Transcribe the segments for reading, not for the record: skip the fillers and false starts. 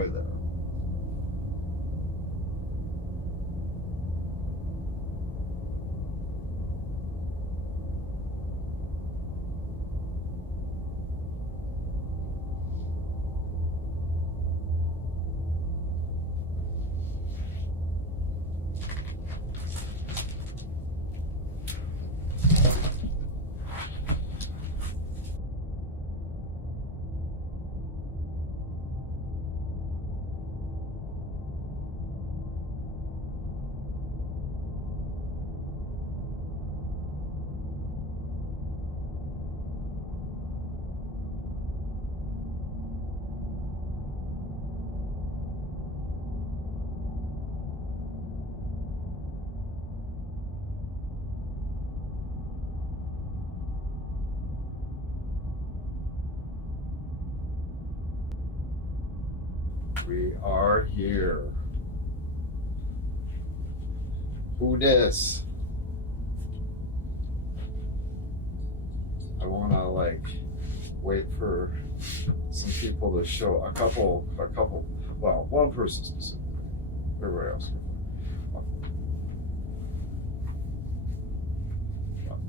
enjoy that. We are here. Who dis? I wanna like wait for some people to show a couple, well, one person specifically. Everybody else. Well,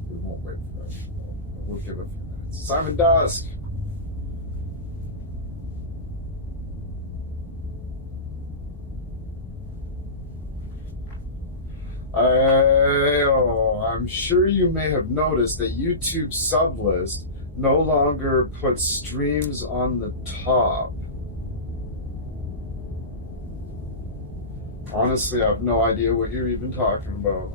we won't wait for that. We'll give it a few minutes. Simon Dusk. I'm sure you may have noticed that YouTube's sub list no longer puts streams on the top. Honestly, I have no idea what you're even talking about.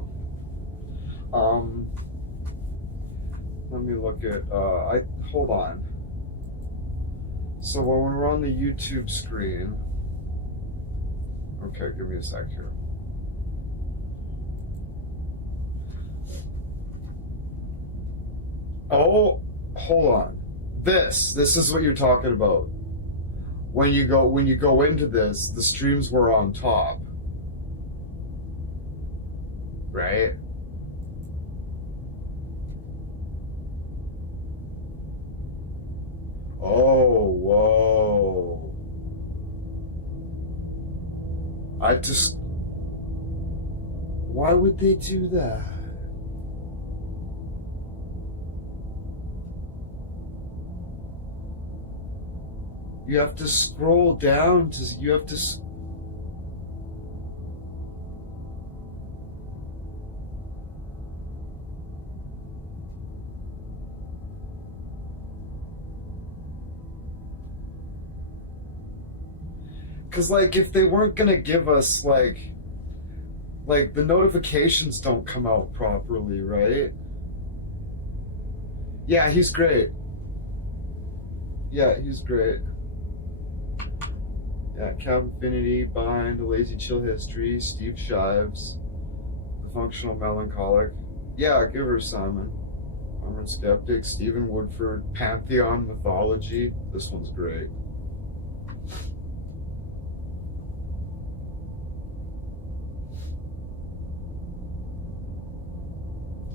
Let me look at, hold on. So when we're on the YouTube screen, okay, give me a sec here. Oh, hold on. This is what you're talking about. When you go into this, the streams were on top. Right? Oh, whoa. Why would they do that? You have to scroll down to, you have to. Because, like, if they weren't going to give us, like, the notifications don't come out properly, right? Yeah, he's great. Yeah, he's great. Yeah, Cap Infinity, Bind, A Lazy Chill History, Steve Shives, The Functional Melancholic. Yeah, give her Simon. Armored Skeptic, Stephen Woodford, Pantheon Mythology. This one's great.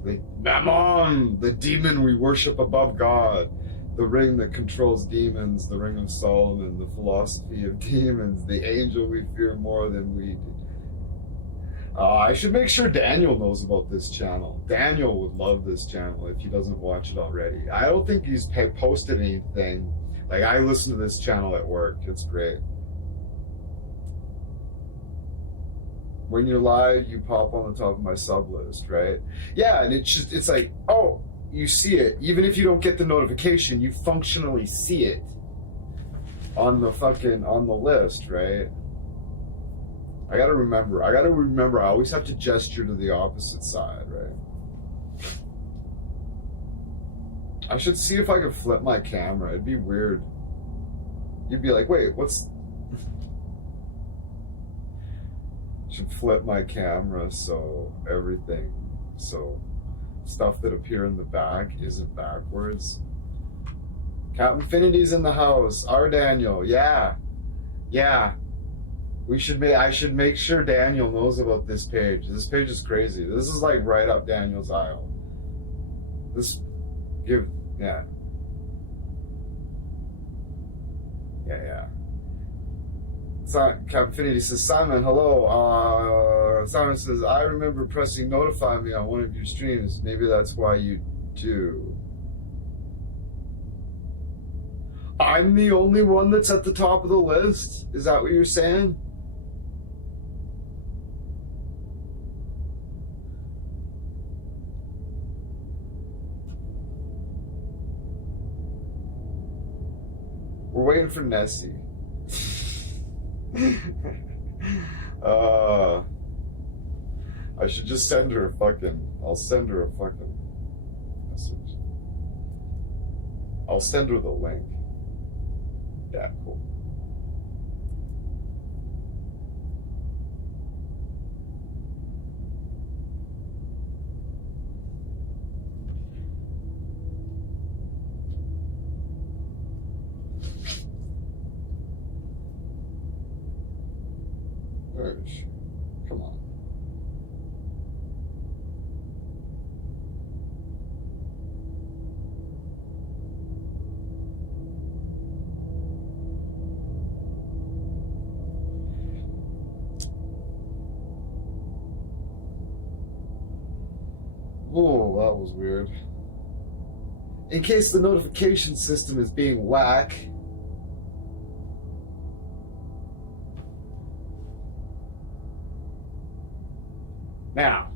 The Mammon, the demon we worship above God. The ring that controls demons, the ring of Solomon, the philosophy of demons, the angel we fear more than we do. I should make sure Daniel knows about this channel. Daniel would love this channel if he doesn't watch it already. I don't think he's posted anything. Like, I listen to this channel at work. It's great. When you're live, you pop on the top of my sub list, right? Yeah, and it's like, oh, you see it. Even if you don't get the notification, you functionally see it on the list, right? I gotta remember, I always have to gesture to the opposite side, right? I should see if I could flip my camera. It'd be weird. You'd be like, wait, what's... should flip my camera so stuff that appear in the back isn't backwards. Cap Infinity's in the house. Our Daniel, yeah. I should make sure Daniel knows about this page. This page is crazy. This is like right up Daniel's aisle. Yeah. Capfinity says, Simon, hello. Simon says, I remember pressing notify me on one of your streams. Maybe that's why you do. I'm the only one that's at the top of the list? Is that what you're saying? We're waiting for Nessie. I should just send her a fucking... I'll send her a fucking message. I'll send her the link. Yeah, cool. Where is she? Come on. Oh, that was weird. In case the notification system is being whack. Now,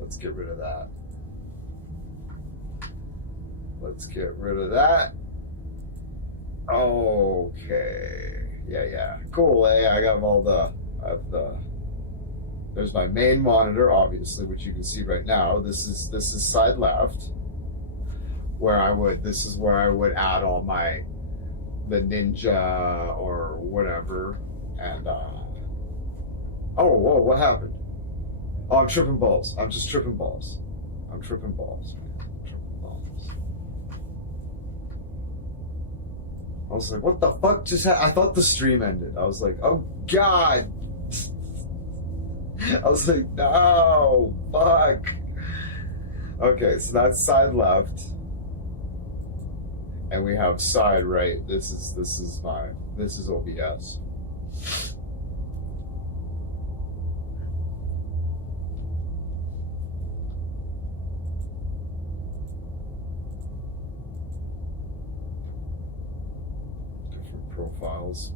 let's get rid of that. Let's get rid of that. Okay. Yeah. Cool, I got all the, there's my main monitor, obviously, which you can see right now. This is side left, where this is where I would add all the Ninja or whatever, and oh, whoa, what happened? Oh, I'm tripping balls. I'm just tripping balls. I'm tripping balls, man. I'm tripping balls. I was like, what the fuck just happened? I thought the stream ended. I was like, oh, God. I was like, no, fuck. Okay, so that's side left. And we have side right. This is OBS. Different profiles.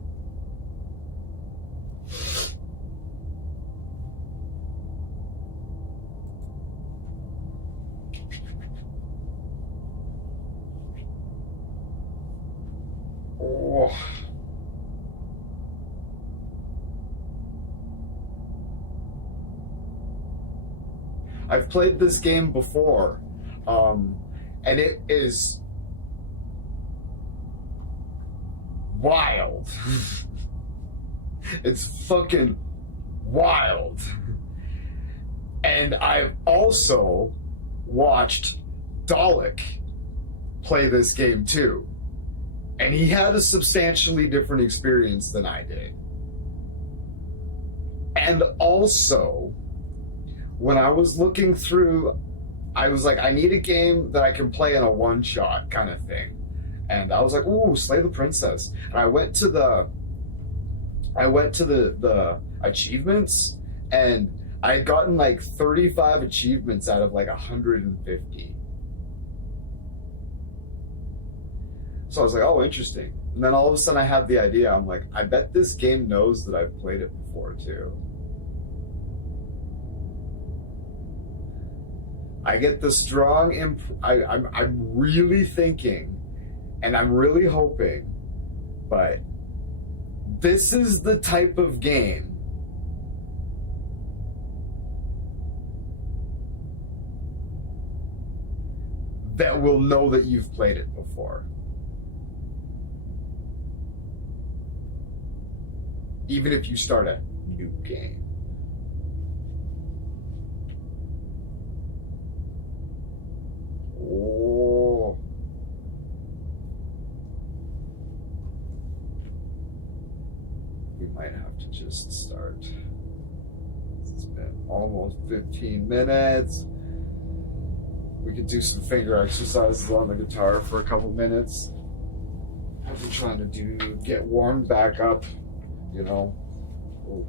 Oh. I've played this game before, and it is wild. It's fucking wild. And I've also watched Dalek play this game too. And he had a substantially different experience than I did. And also, when I was looking through, I was like, I need a game that I can play in a one-shot kind of thing. And I was like, ooh, Slay the Princess. And I went to the achievements, and I had gotten like 35 achievements out of like 150. So I was like, oh, interesting. And then all of a sudden I had the idea. I'm like, I bet this game knows that I've played it before too. I get the strong I'm really thinking, and I'm really hoping, but this is the type of game that will know that you've played it before. Even if you start a new game. Oh. We might have to just start. It's been almost 15 minutes. We could do some finger exercises on the guitar for a couple minutes. I've been trying to get warmed back up, you know. Ooh.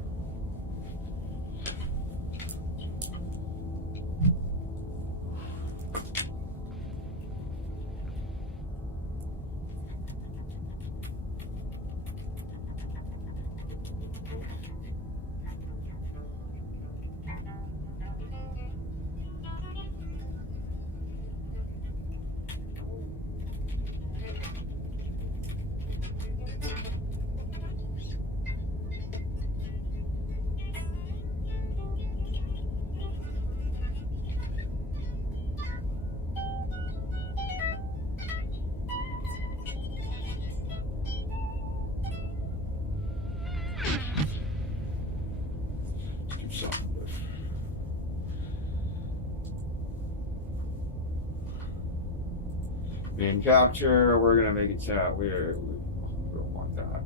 Main capture, we're gonna make it chat. We don't want that.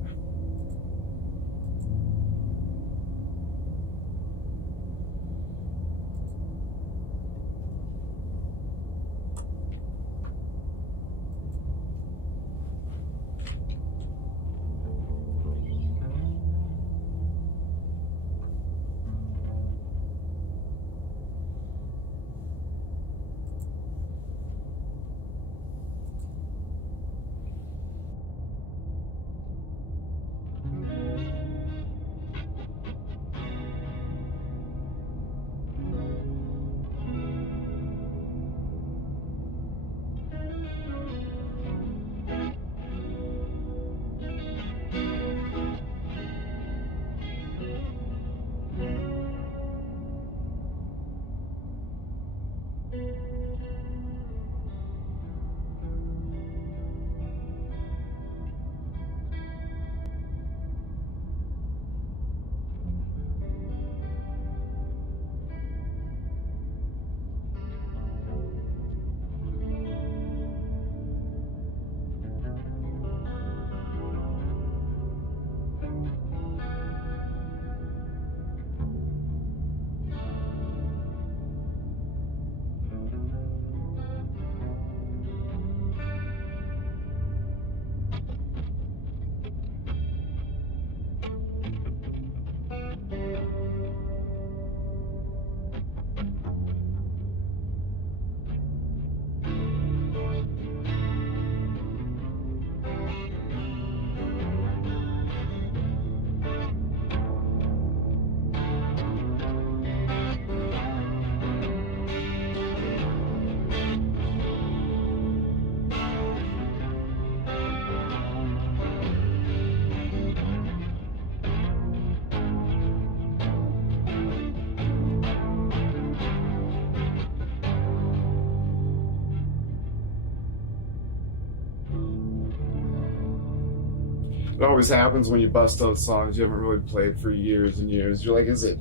It always happens when you bust out songs you haven't really played for years and years. You're like, is it?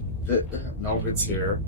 Nope, it's here.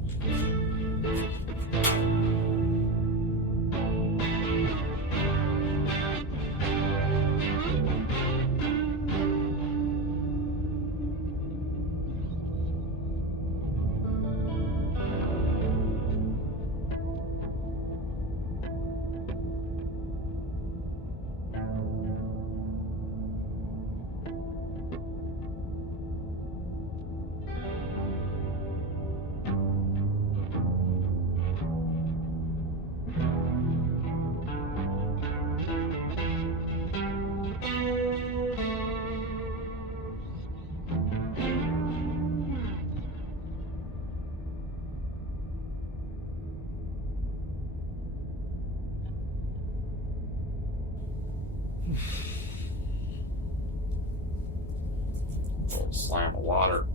Slam of water.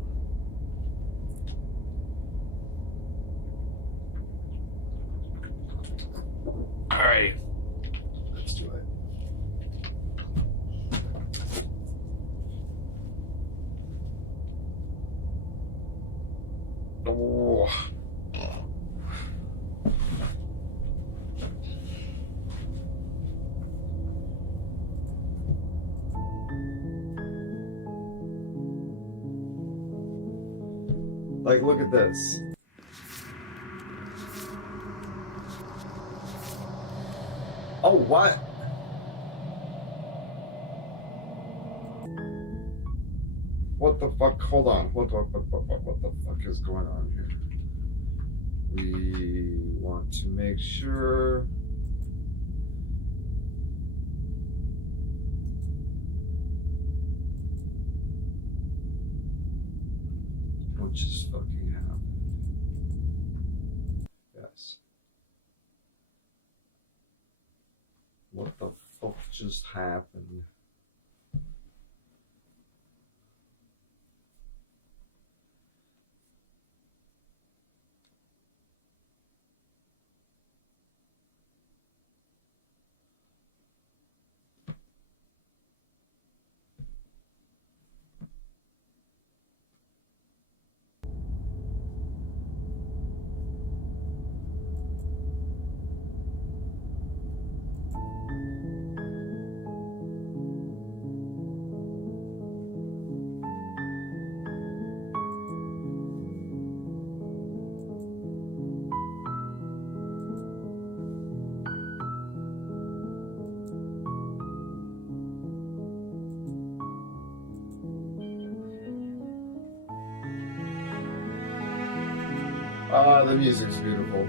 Alrighty, let's do it. Oh. Like, look at this. Oh, what? the fuck? Hold on. What the fuck is going on here? We want to make sure. What just fucking happened? Yes. What the fuck just happened? Ah, the music's beautiful.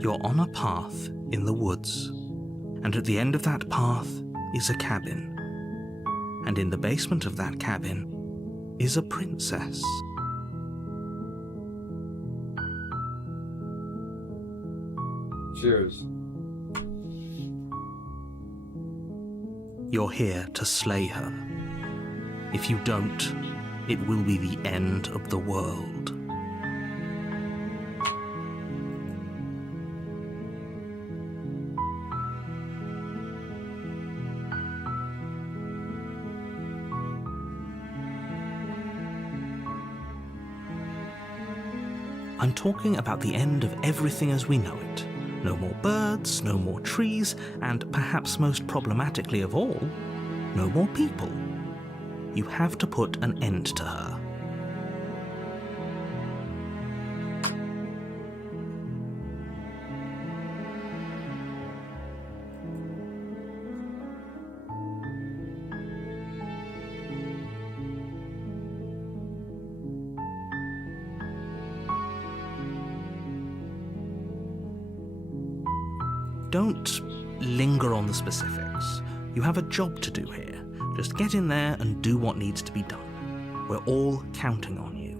You're on a path in the woods, and at the end of that path is a cabin. And in the basement of that cabin is a princess. Cheers. You're here to slay her. If you don't, it will be the end of the world. I'm talking about the end of everything as we know it. No more birds, no more trees, and perhaps most problematically of all, no more people. You have to put an end to her. Don't linger on the specifics. You have a job to do here. Just get in there and do what needs to be done. We're all counting on you.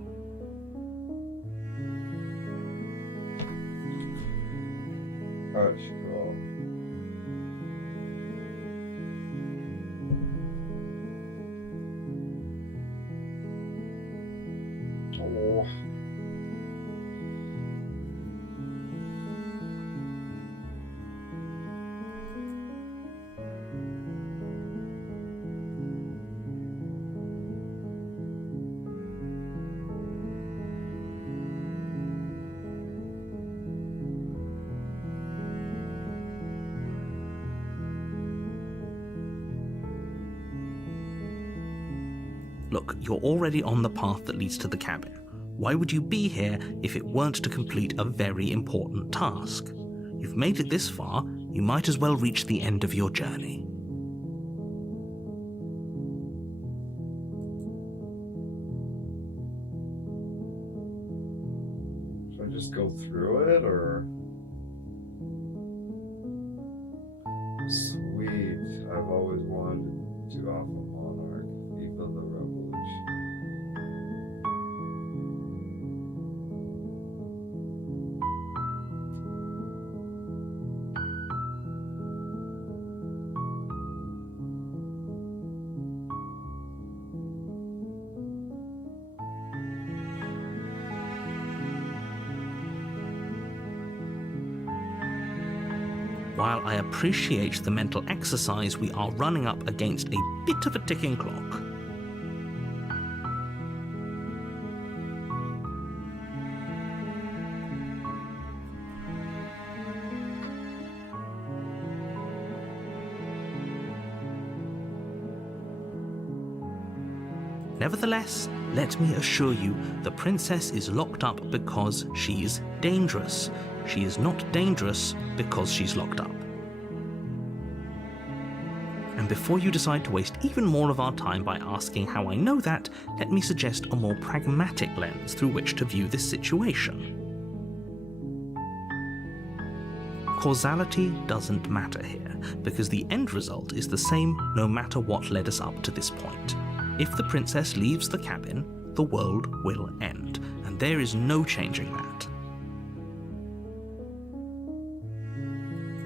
Hush, girl. Oh. Look, you're already on the path that leads to the cabin. Why would you be here if it weren't to complete a very important task? You've made it this far, you might as well reach the end of your journey. Should I just go through it, or? Sweet. I've always wanted to off a monarch, people the revolution. While I appreciate the mental exercise, we are running up against a bit of a ticking clock. Nevertheless, let me assure you, the princess is locked up because she's dangerous. She is not dangerous because she's locked up. And before you decide to waste even more of our time by asking how I know that, let me suggest a more pragmatic lens through which to view this situation. Causality doesn't matter here, because the end result is the same no matter what led us up to this point. If the princess leaves the cabin, the world will end, and there is no changing that.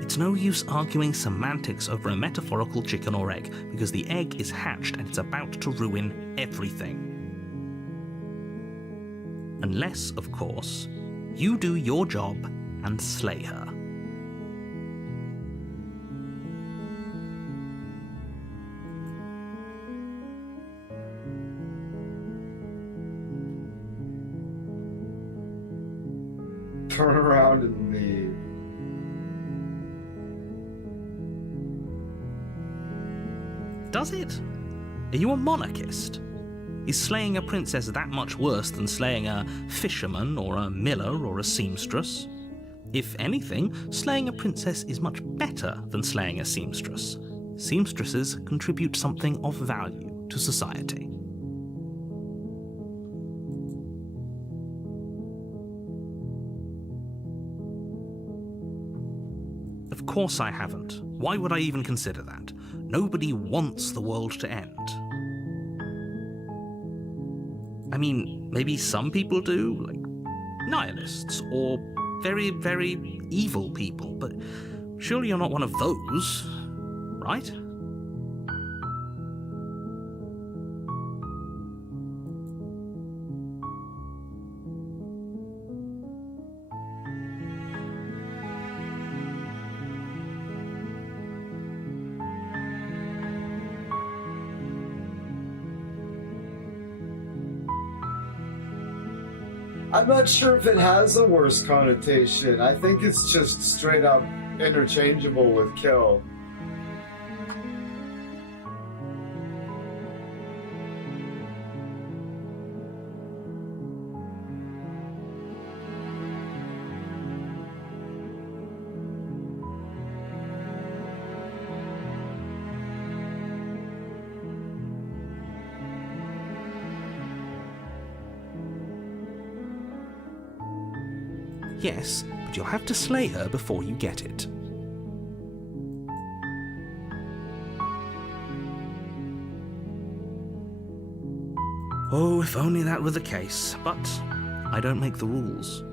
It's no use arguing semantics over a metaphorical chicken or egg, because the egg is hatched and it's about to ruin everything. Unless, of course, you do your job and slay her. Turn around and leave. Does it? Are you a monarchist? Is slaying a princess that much worse than slaying a fisherman or a miller or a seamstress? If anything, slaying a princess is much better than slaying a seamstress. Seamstresses contribute something of value to society. Of course I haven't. Why would I even consider that? Nobody wants the world to end. I mean, maybe some people do, like nihilists, or very, very evil people, but surely you're not one of those, right? I'm not sure if it has a worse connotation. I think it's just straight up interchangeable with kill. Yes, but you'll have to slay her before you get it. Oh, if only that were the case, but I don't make the rules.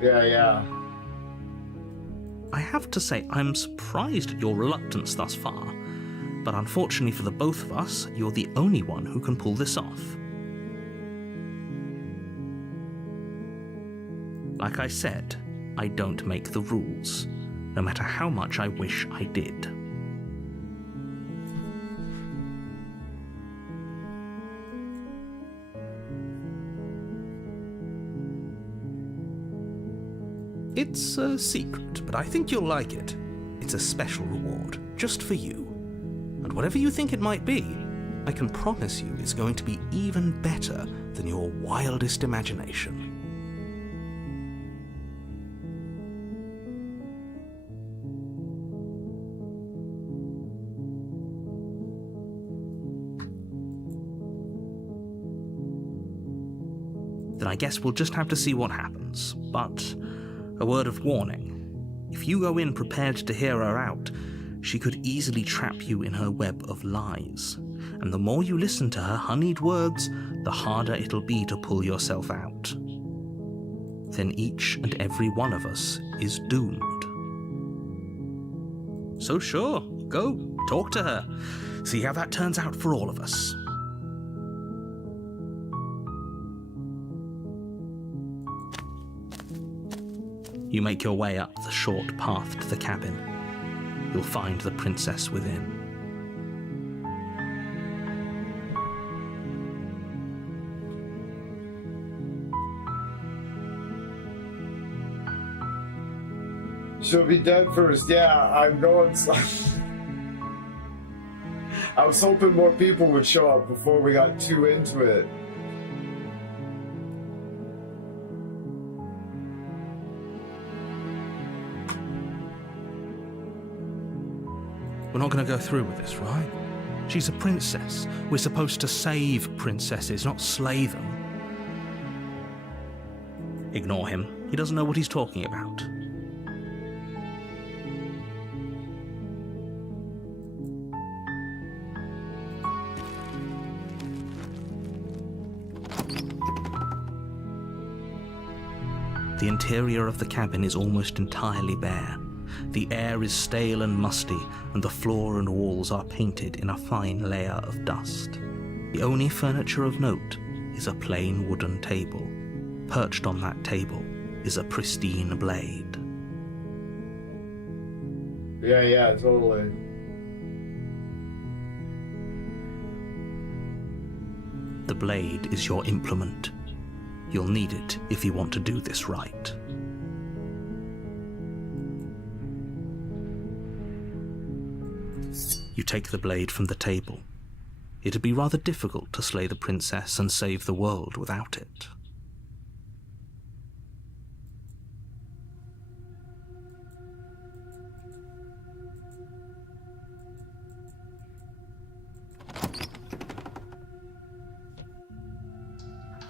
Yeah. I have to say, I'm surprised at your reluctance thus far, but unfortunately for the both of us, you're the only one who can pull this off. Like I said, I don't make the rules, no matter how much I wish I did. It's a secret, but I think you'll like it. It's a special reward, just for you. And whatever you think it might be, I can promise you it's going to be even better than your wildest imagination. Then I guess we'll just have to see what happens. But a word of warning. If you go in prepared to hear her out, she could easily trap you in her web of lies. And the more you listen to her honeyed words, the harder it'll be to pull yourself out. Then each and every one of us is doomed. So sure, go, talk to her. See how that turns out for all of us. You make your way up the short path to the cabin. You'll find the princess within. She'll be dead first. Yeah, I'm going. I was hoping more people would show up before we got too into it. We're not going to go through with this, right? She's a princess. We're supposed to save princesses, not slay them. Ignore him. He doesn't know what he's talking about. The interior of the cabin is almost entirely bare. The air is stale and musty, and the floor and walls are painted in a fine layer of dust. The only furniture of note is a plain wooden table. Perched on that table is a pristine blade. Yeah, totally. The blade is your implement. You'll need it if you want to do this right. You take the blade from the table. It'd be rather difficult to slay the princess and save the world without it.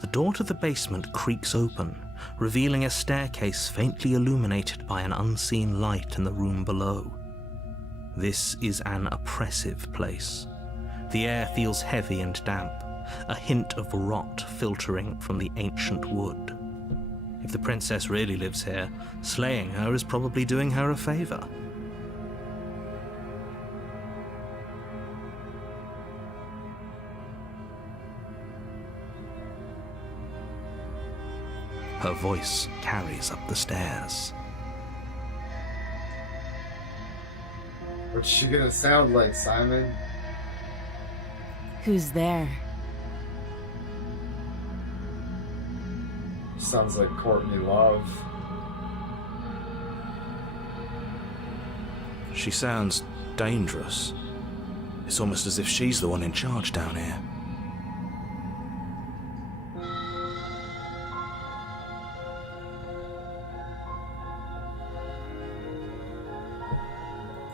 The door to the basement creaks open, revealing a staircase faintly illuminated by an unseen light in the room below. This is an oppressive place. The air feels heavy and damp, a hint of rot filtering from the ancient wood. If the princess really lives here, slaying her is probably doing her a favor. Her voice carries up the stairs. What's she gonna sound like, Simon? Who's there? Sounds like Courtney Love. She sounds dangerous. It's almost as if she's the one in charge down here.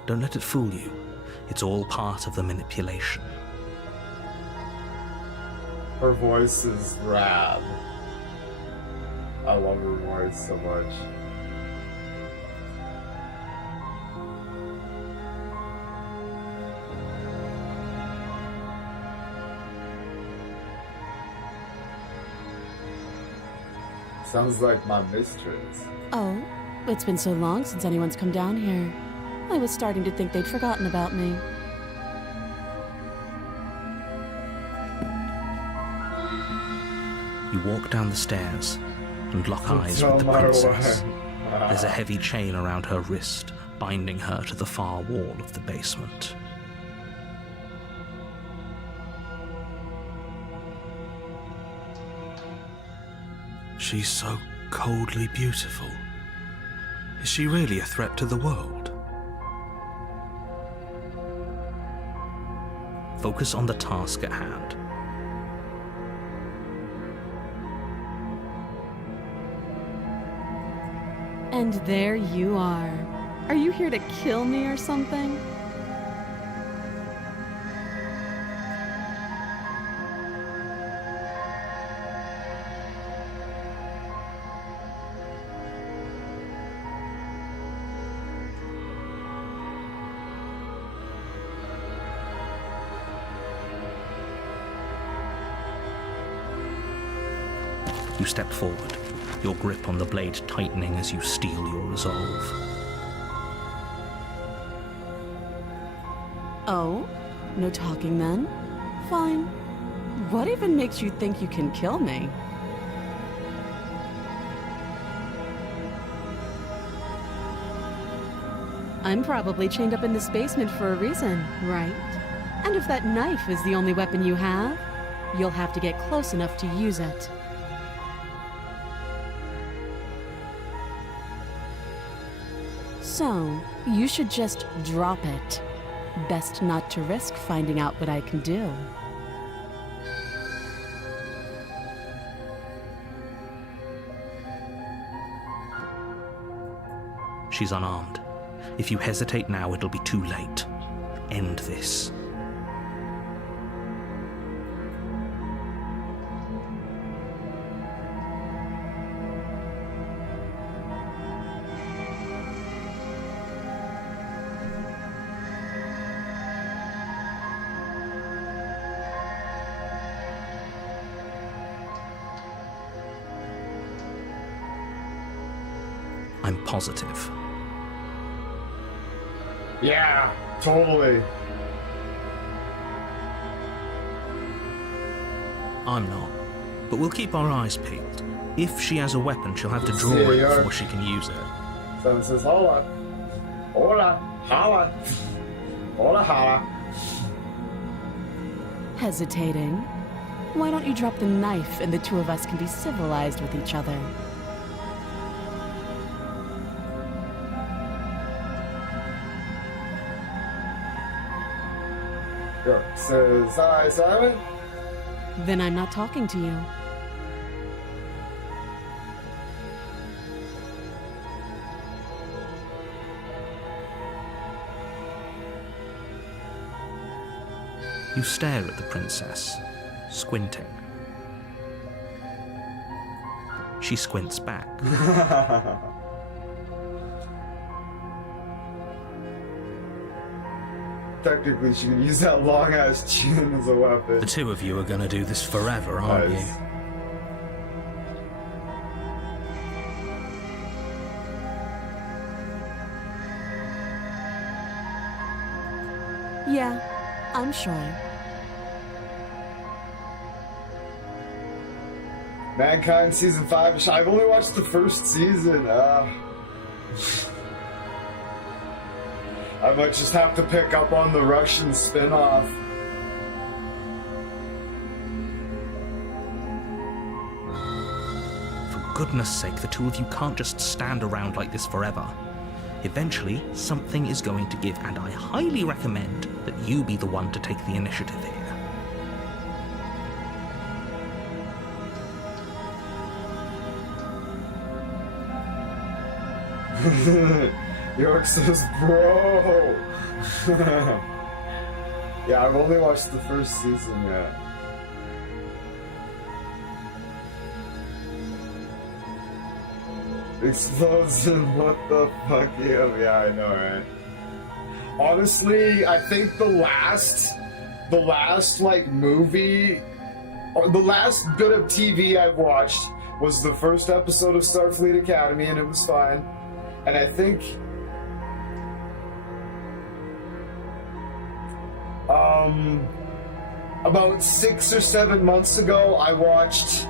Don't let it fool you. It's all part of the manipulation. Her voice is rad. I love her voice so much. Sounds like my mistress. Oh, it's been so long since anyone's come down here. I was starting to think they'd forgotten about me. You walk down the stairs and lock eyes Tell with the my princess. wife. There's a heavy chain around her wrist, binding her to the far wall of the basement. She's so coldly beautiful. Is she really a threat to the world? Focus on the task at hand. And there you are. Are you here to kill me or something? You step forward, your grip on the blade tightening as you steel your resolve. Oh? No talking then? Fine. What even makes you think you can kill me? I'm probably chained up in this basement for a reason, right? And if that knife is the only weapon you have, you'll have to get close enough to use it. So, you should just drop it. Best not to risk finding out what I can do. She's unarmed. If you hesitate now, it'll be too late. End this. I'm positive. Yeah, totally. I'm not. But we'll keep our eyes peeled. If she has a weapon, she'll have to draw Yeah, it you are. before she can use it. Someone says, hola. Hola. Holla. Hola, holla. Hesitating? Why don't you drop the knife and the two of us can be civilized with each other? Go. Says, hi, Simon. Then I'm not talking to you. You stare at the princess, squinting. She squints back. Technically, she can use that long-ass chin as a weapon. The two of you are gonna do this forever, aren't Nice. you? Yeah, I'm sure. Mankind season 5. I've only watched the first season. I might just have to pick up on the Russian spin-off. For goodness sake, the two of you can't just stand around like this forever. Eventually, something is going to give, and I highly recommend that you be the one to take the initiative here. York says, bro. Yeah, I've only watched the first season yet. Explosion, what the fuck? Yeah, I know, right? Honestly, I think the last like movie, or the last bit of TV I've watched was the first episode of Starfleet Academy, and it was fine. And I think about 6 or 7 months ago, I watched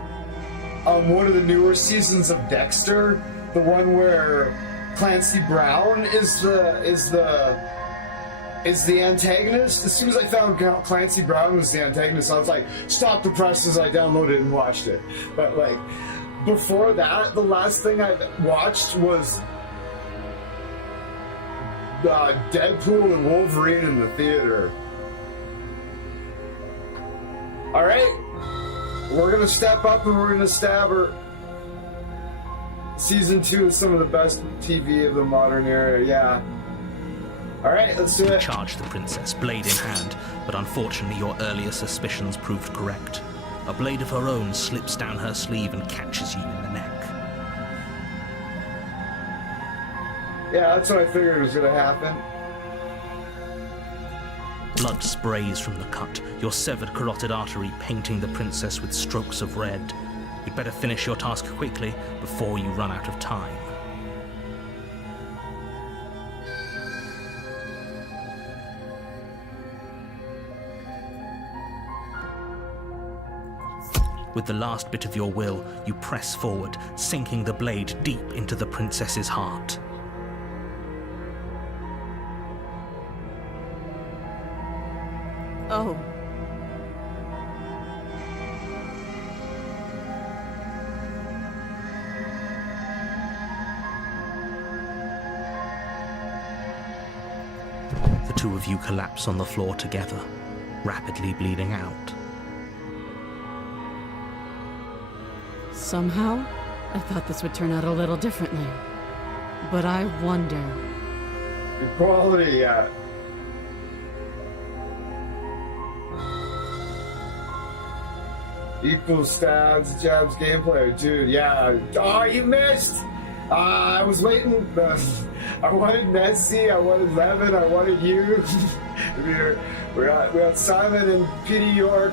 one of the newer seasons of Dexter, the one where Clancy Brown is the antagonist. As soon as I found Clancy Brown was the antagonist, I was like, stop the presses. I downloaded it and watched it. But like before that, the last thing I watched was Deadpool and Wolverine in the theater. All right, we're gonna step up and we're gonna stab her. Season 2 is some of the best TV of the modern era. Yeah. All right, let's do You it. charge the princess, blade in hand, but unfortunately your earlier suspicions proved correct. A blade of her own slips down her sleeve and catches you in the neck. Yeah, that's what I figured was gonna happen. Blood sprays from the cut, your severed carotid artery painting the princess with strokes of red. You'd better finish your task quickly before you run out of time. With the last bit of your will, you press forward, sinking the blade deep into the princess's heart. Oh. The two of you collapse on the floor together, rapidly bleeding out. Somehow, I thought this would turn out a little differently. But I wonder... Equality, yeah. Equal stabs, jabs, gameplay. Dude, yeah. Oh, you missed! I was waiting. I wanted Nessie, I wanted Levin, I wanted you. we got Simon and Petey York.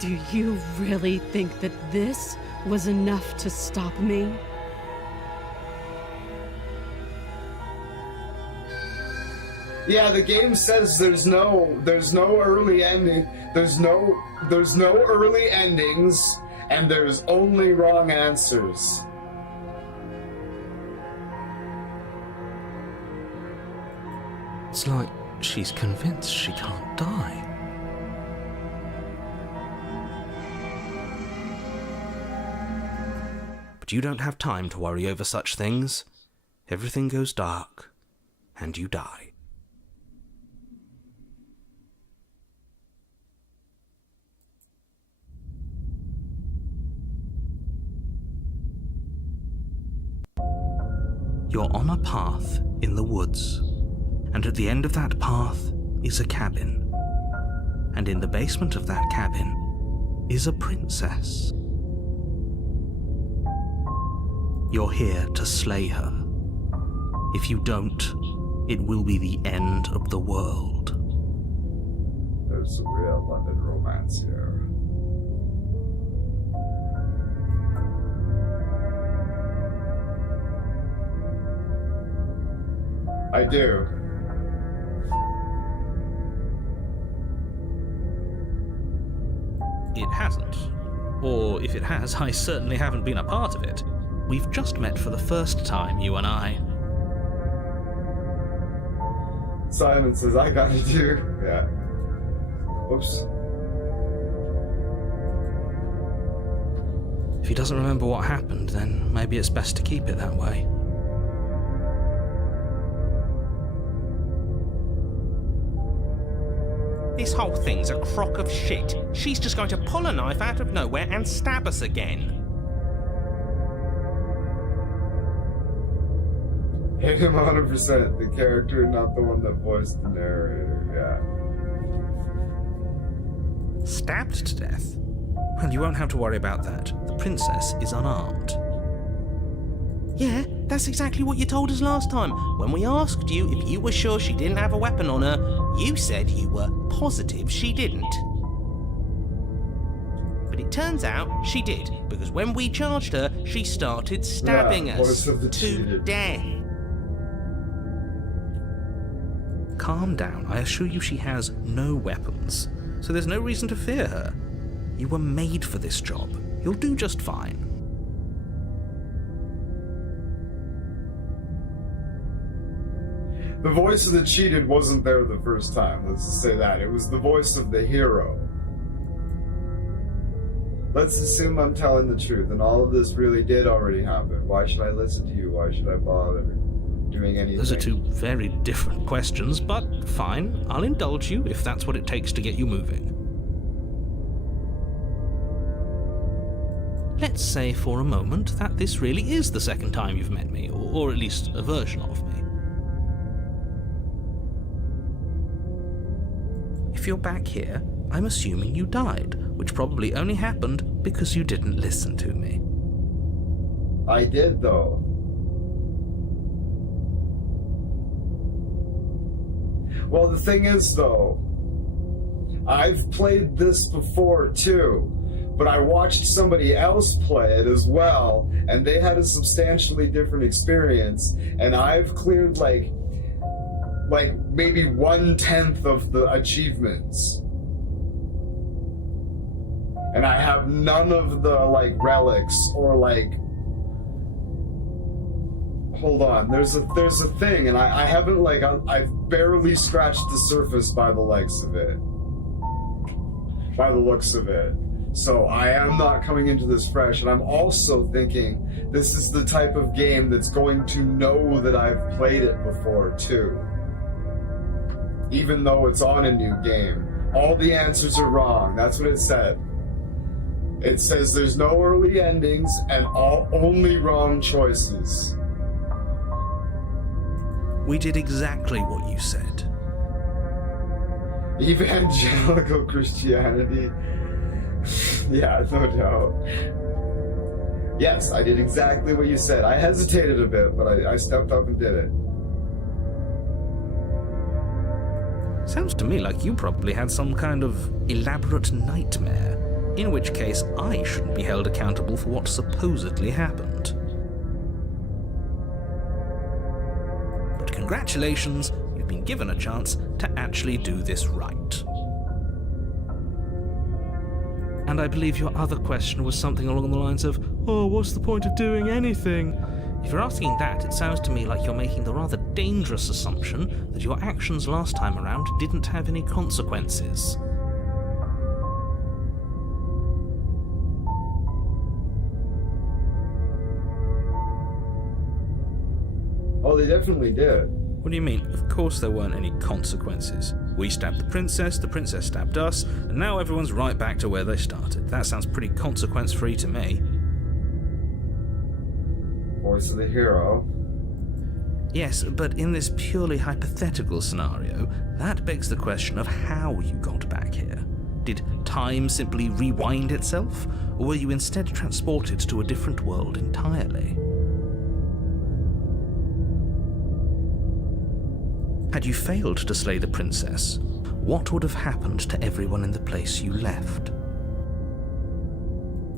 Do you really think that this was enough to stop me? Yeah, the game says there's no early ending. There's no early endings, and there's only wrong answers. It's like she's convinced she can't die. But you don't have time to worry over such things. Everything goes dark, and you die. You're on a path in the woods, and at the end of that path is a cabin. And in the basement of that cabin is a princess. You're here to slay her. If you don't, it will be the end of the world. There's some real London romance here. I do. It hasn't. Or if it has, I certainly haven't been a part of it. We've just met for the first time, you and I. Simon says, I gotta do. Yeah. Oops. If he doesn't remember what happened, then maybe it's best to keep it that way. This whole thing's a crock of shit. She's just going to pull a knife out of nowhere and stab us again. Hate him 100%. The character, not the one that voiced the narrator. Yeah. Stabbed to death? Well, you won't have to worry about that. The princess is unarmed. Yeah, that's exactly what you told us last time. When we asked you if you were sure she didn't have a weapon on her, you said you were positive she didn't. But it turns out she did, because when we charged her, she started stabbing us to death. Calm down. I assure you she has no weapons, so there's no reason to fear her. You were made for this job. You'll do just fine. The voice of the cheated wasn't there the first time, let's just say that. It was the voice of the hero. Let's assume I'm telling the truth, and all of this really did already happen. Why should I listen to you? Why should I bother doing anything? Those are two very different questions, but fine. I'll indulge you if that's what it takes to get you moving. Let's say for a moment that this really is the second time you've met me, or at least a version of me. If you're back here, I'm assuming you died, which probably only happened because you didn't listen to me. I did, though. Well, the thing is, though, I've played this before, too, but I watched somebody else play it as well, and they had a substantially different experience, and I've cleared, like maybe 1/10 of the achievements. And I have none of the, relics or, hold on, there's a thing, and I haven't, I've barely scratched the surface by the likes of it. by the looks of it. So I am not coming into this fresh, and I'm also thinking this is the type of game that's going to know that I've played it before too. Even though it's on a new game. All the answers are wrong. That's what it said. It says there's no early endings and only wrong choices. We did exactly what you said. Evangelical Christianity. Yeah, no doubt. Yes, I did exactly what you said. I hesitated a bit, but I stepped up and did it. Sounds to me like you probably had some kind of elaborate nightmare, in which case I shouldn't be held accountable for what supposedly happened. But congratulations, you've been given a chance to actually do this right. And I believe your other question was something along the lines of, oh, what's the point of doing anything? If you're asking that, it sounds to me like you're making the rather dangerous assumption that your actions last time around didn't have any consequences. Oh, they definitely did. What do you mean? Of course there weren't any consequences. We stabbed the princess stabbed us, and now everyone's right back to where they started. That sounds pretty consequence-free to me. Voice of the hero. Yes, but in this purely hypothetical scenario, that begs the question of how you got back here. Did time simply rewind itself, or were you instead transported to a different world entirely? Had you failed to slay the princess, what would have happened to everyone in the place you left?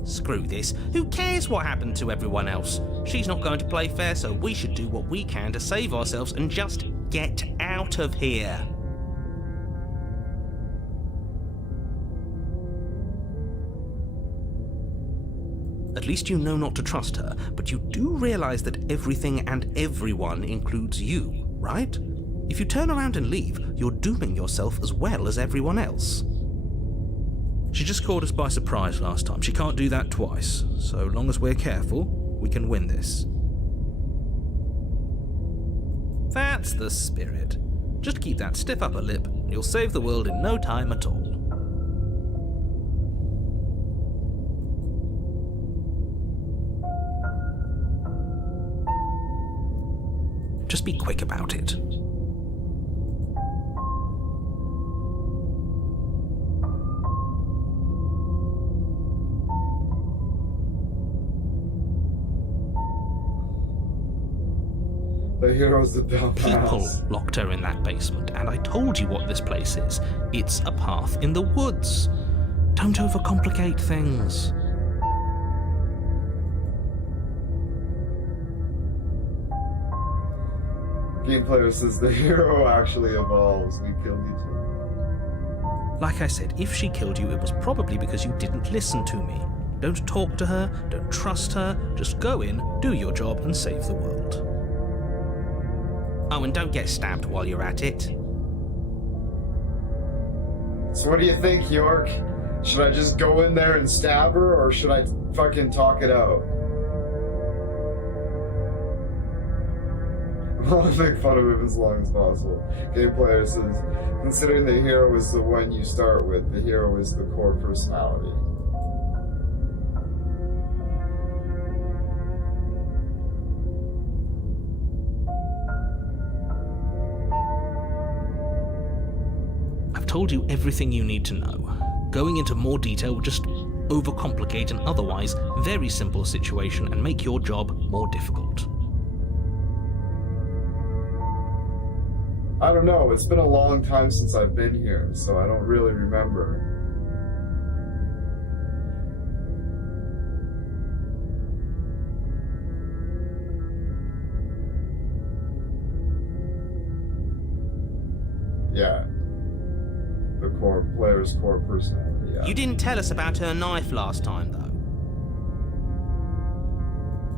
Screw this. Who cares what happened to everyone else? She's not going to play fair, so we should do what we can to save ourselves and just get out of here. At least you know not to trust her, but you do realize that everything and everyone includes you, right? If you turn around and leave, you're dooming yourself as well as everyone else. She just caught us by surprise last time. She can't do that twice. So long as we're careful, we can win this. That's the spirit. Just keep that stiff upper lip, and you'll save the world in no time at all. Just be quick about it. The heroes that built the People house. locked her in that basement, and I told you what this place is. It's a path in the woods. Don't overcomplicate things. Game player says the hero actually evolves. We killed you too. Like I said, if she killed you, it was probably because you didn't listen to me. Don't talk to her, don't trust her, just go in, do your job, and save the world. Oh, and don't get stabbed while you're at it. So what do you think, York? Should I just go in there and stab her, or should I fucking talk it out? I'll make fun of him as long as possible. Game player says, considering the hero is the one you start with, the hero is the core personality. I've told you everything you need to know. Going into more detail would just overcomplicate an otherwise very simple situation and make your job more difficult. I don't know, it's been a long time since I've been here, so I don't really remember. Yeah. The player's core personality, yeah. You didn't tell us about her knife last time, though.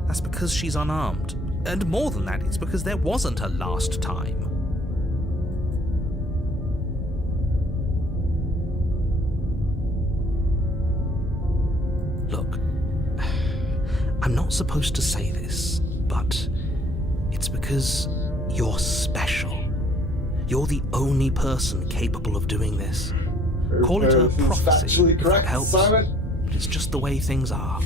That's because she's unarmed. And more than that, it's because there wasn't a last time. I'm not supposed to say this, but it's because you're special. You're the only person capable of doing this. Call it a prophecy, if that helps. Simon. But it's just the way things are.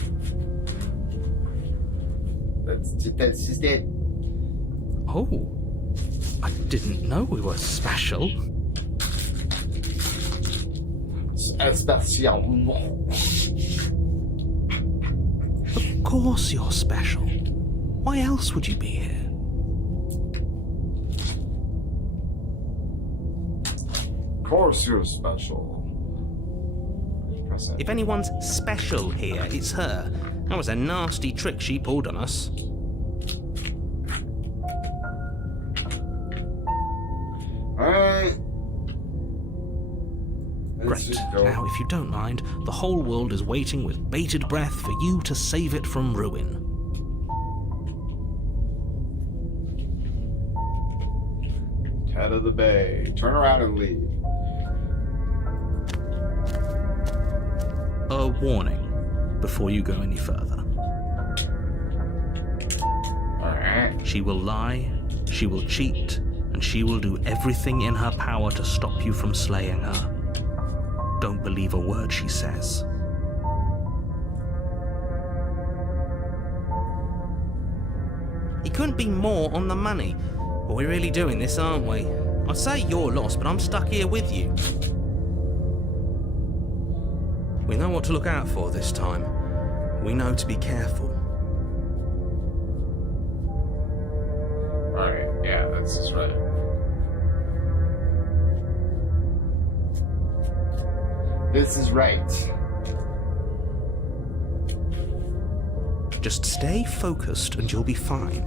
That's just it. Oh, I didn't know we were special. Special. Of course you're special. Why else would you be here? Of course you're special. Press it. If anyone's special here, it's her. That was a nasty trick she pulled on us. Alright. Great. Now, if you don't mind, the whole world is waiting with bated breath for you to save it from ruin. Head of the bay. Turn around and leave. A warning before you go any further. Alright. She will lie, she will cheat, and she will do everything in her power to stop you from slaying her. Don't believe a word she says. He couldn't be more on the money. But we're really doing this, aren't we? I'd say you're lost, but I'm stuck here with you. We know what to look out for this time. We know to be careful. Alright, yeah, this is right. This is right. Just stay focused and you'll be fine.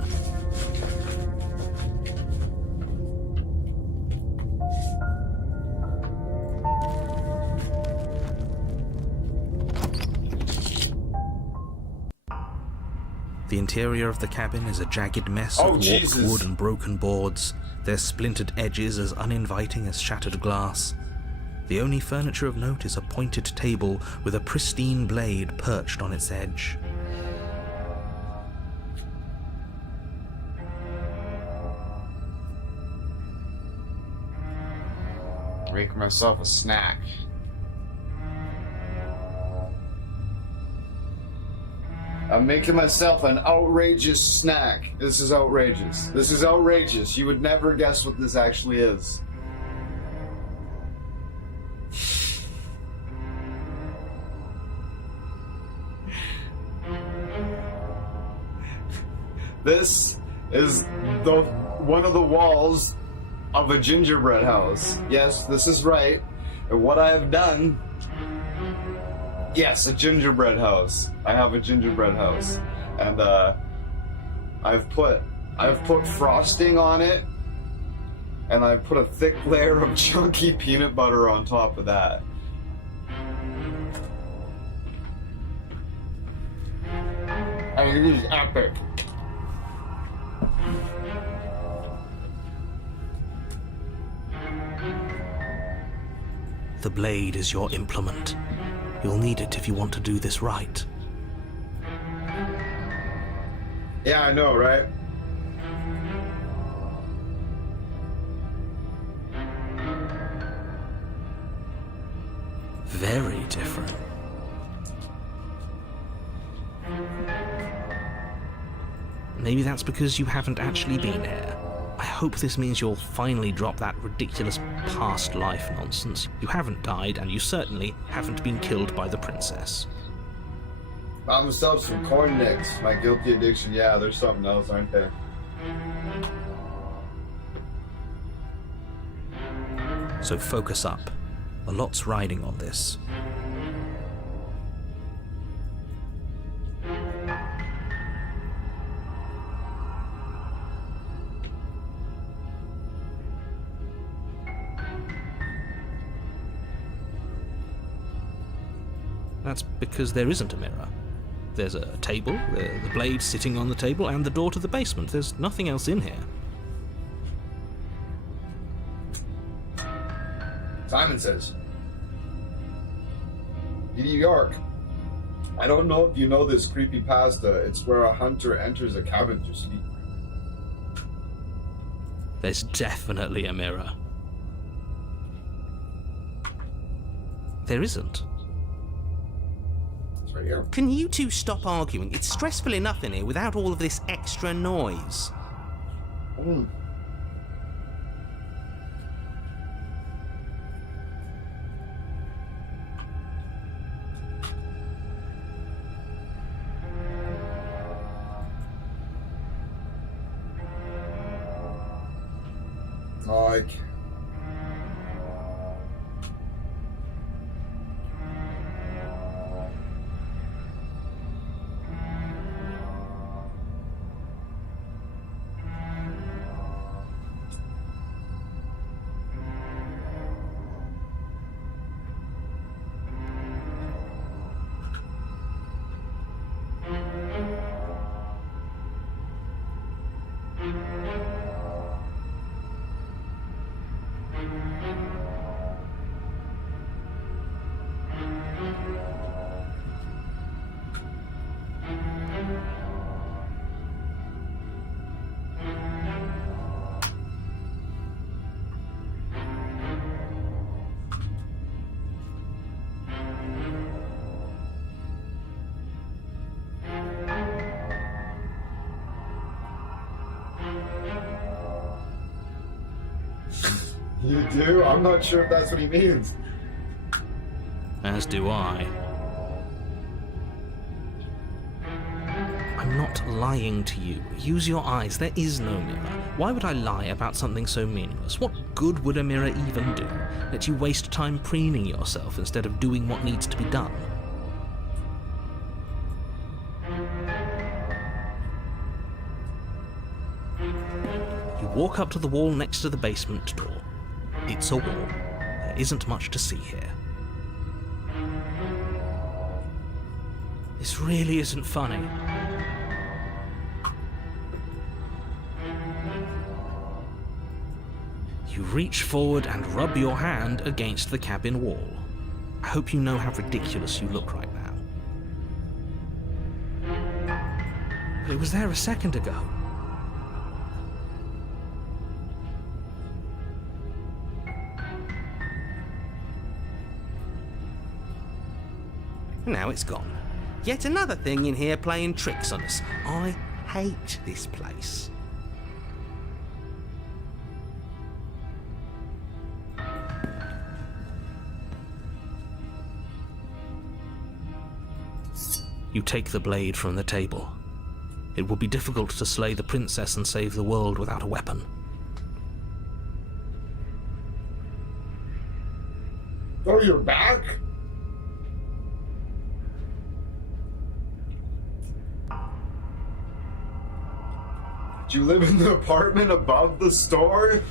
The interior of the cabin is a jagged mess of warped wood and broken boards, their splintered edges as uninviting as shattered glass. The only furniture of note is a pointed table with a pristine blade perched on its edge. Make myself a snack. I'm making myself an outrageous snack. This is outrageous. This is outrageous. You would never guess what this actually is. This is one of the walls of a gingerbread house. Yes, this is right. And what I have done... Yes, a gingerbread house. I have a gingerbread house. And I've put frosting on it. And I've put a thick layer of chunky peanut butter on top of that. I mean, it is epic. The blade is your implement. You'll need it if you want to do this right. Yeah, I know, right? Very different. Maybe that's because you haven't actually been here. I hope this means you'll finally drop that ridiculous past life nonsense. You haven't died, and you certainly haven't been killed by the princess. Found myself some corn nicks. My guilty addiction. Yeah, there's something else, aren't there? So focus up. A lot's riding on this. That's because there isn't a mirror. There's a table, the blade sitting on the table, and the door to the basement. There's nothing else in here. Simon says. New York. I don't know if you know this creepypasta. It's where a hunter enters a cabin to sleep. There's definitely a mirror. There isn't. It's right here. Can you two stop arguing? It's stressful enough in here without all of this extra noise. Mm. Like, you do? I'm not sure if that's what he means. As do I. I'm not lying to you. Use your eyes. There is no mirror. Why would I lie about something so meaningless? What good would a mirror even do? Let you waste time preening yourself instead of doing what needs to be done. You walk up to the wall next to the basement door. It's a wall. There isn't much to see here. This really isn't funny. You reach forward and rub your hand against the cabin wall. I hope you know how ridiculous you look right now. But it was there a second ago. Now it's gone. Yet another thing in here playing tricks on us. I hate this place. You take the blade from the table. It will be difficult to slay the princess and save the world without a weapon. Oh, you're back? Do you live in the apartment above the store? It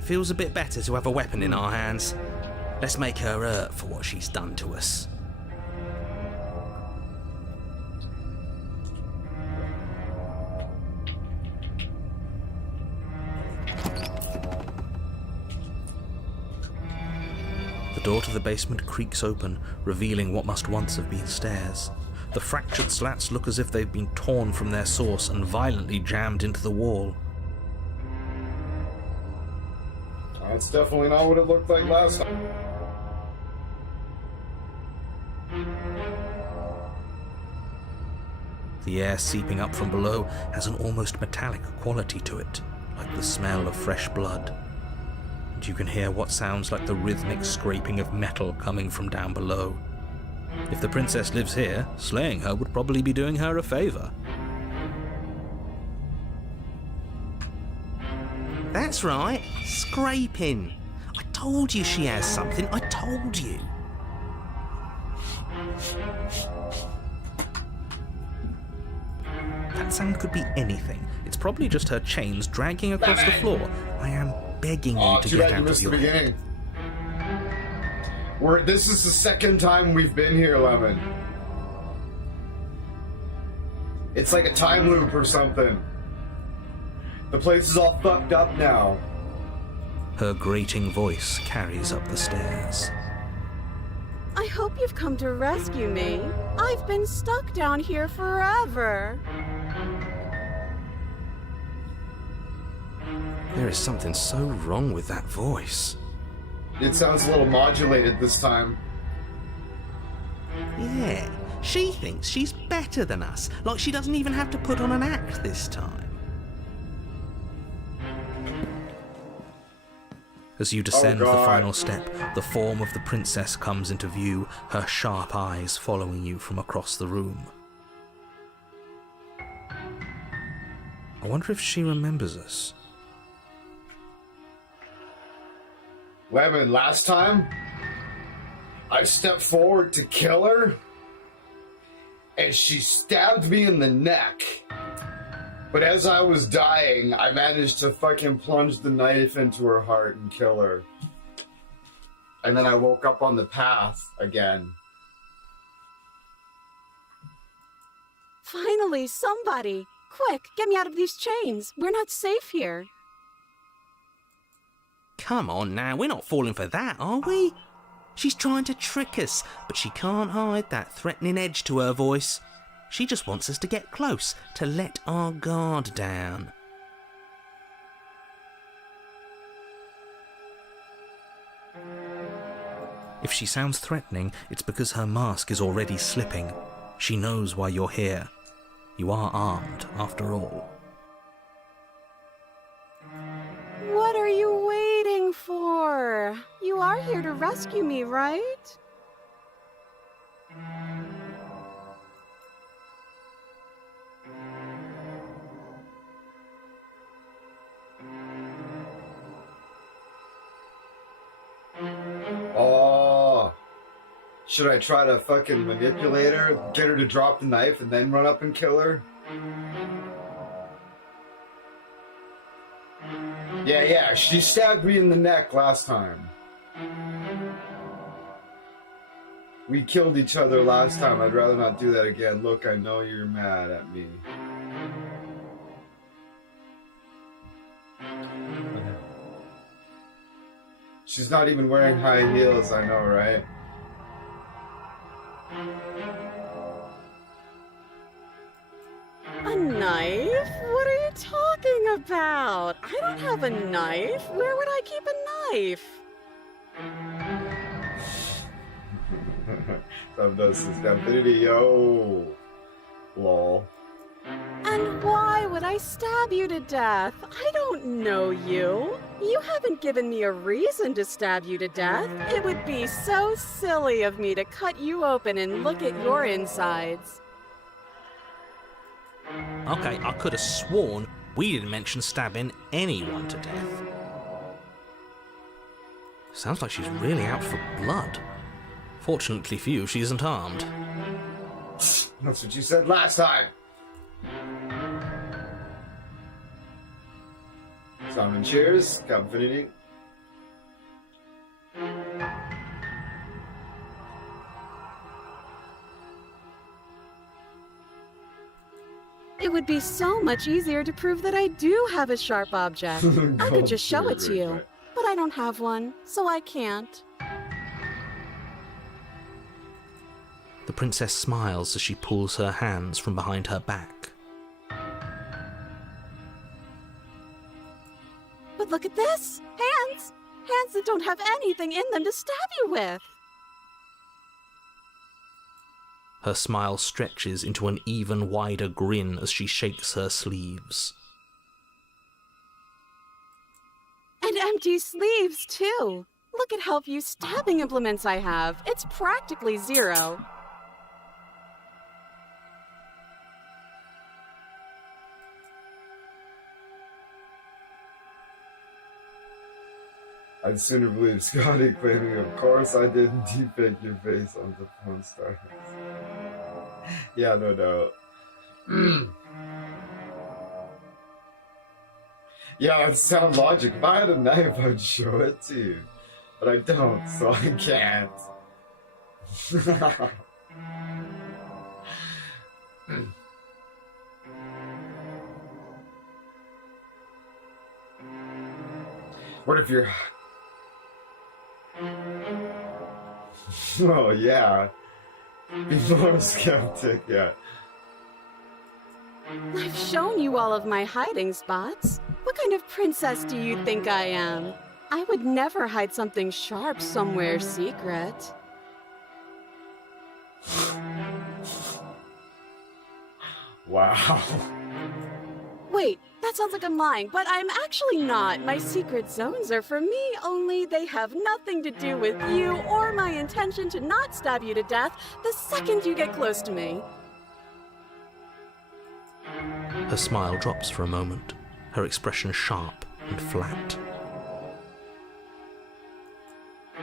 feels a bit better to have a weapon in our hands. Let's make her hurt for what she's done to us. The door to the basement creaks open, revealing what must once have been stairs. The fractured slats look as if they've been torn from their source and violently jammed into the wall. That's definitely not what it looked like last time. The air seeping up from below has an almost metallic quality to it, like the smell of fresh blood. And you can hear what sounds like the rhythmic scraping of metal coming from down below. If the princess lives here, slaying her would probably be doing her a favor. That's right, scraping. I told you she has something, I told you. That sound could be anything. It's probably just her chains dragging across the floor. I am begging you to too get bad you out of missed the your head. beginning. This is the second time we've been here, Lemon. It's like a time loop or something. The place is all fucked up now. Her grating voice carries up the stairs. I hope you've come to rescue me. I've been stuck down here forever. There is something so wrong with that voice. It sounds a little modulated this time. Yeah, she thinks she's better than us, like she doesn't even have to put on an act this time. As you descend Oh, the God. final step, the form of the princess comes into view, her sharp eyes following you from across the room. I wonder if she remembers us. Lemon, last time, I stepped forward to kill her, and she stabbed me in the neck. But as I was dying, I managed to fucking plunge the knife into her heart and kill her. And then I woke up on the path again. Finally, somebody! Quick, get me out of these chains. We're not safe here. Come on now, we're not falling for that, are we? She's trying to trick us, but she can't hide that threatening edge to her voice. She just wants us to get close, to let our guard down. If she sounds threatening, it's because her mask is already slipping. She knows why you're here. You are armed, after all. What are you waiting for? You are here to rescue me, right? Oh. Should I try to fucking manipulate her? Get her to drop the knife and then run up and kill her? Yeah, she stabbed me in the neck last time. We killed each other last time. I'd rather not do that again. Look, I know you're mad at me. She's not even wearing high heels, I know, right? A knife? What are you talking about? I don't have a knife. Where would I keep a knife? Subdust infinity, yo. Lol. And why would I stab you to death? I don't know you. You haven't given me a reason to stab you to death. It would be so silly of me to cut you open and look at your insides. Okay, I could have sworn we didn't mention stabbing anyone to death. Sounds like she's really out for blood. Fortunately for you, she isn't armed. That's what you said last time. Simon, cheers. Infinity. It would be so much easier to prove that I do have a sharp object. I could just show it to you, but I don't have one, so I can't. The princess smiles as she pulls her hands from behind her back. But look at this! Hands! Hands that don't have anything in them to stab you with! Her smile stretches into an even wider grin as she shakes her sleeves. And empty sleeves, too! Look at how few stabbing implements I have. It's practically zero. I'd sooner believe Scotty claiming, of course I didn't defake your face on the phone stars. Yeah, no doubt. Yeah, that's sound logic. If I had a knife, I'd show it to you. But I don't, so I can't. What if you're... Oh, yeah. Be more skeptic, yeah. I've shown you all of my hiding spots. What kind of princess do you think I am? I would never hide something sharp somewhere secret. Wow. Wait, that sounds like I'm lying, but I'm actually not. My secret zones are for me, only they have nothing to do with you or my intention to not stab you to death the second you get close to me. Her smile drops for a moment, her expression sharp and flat.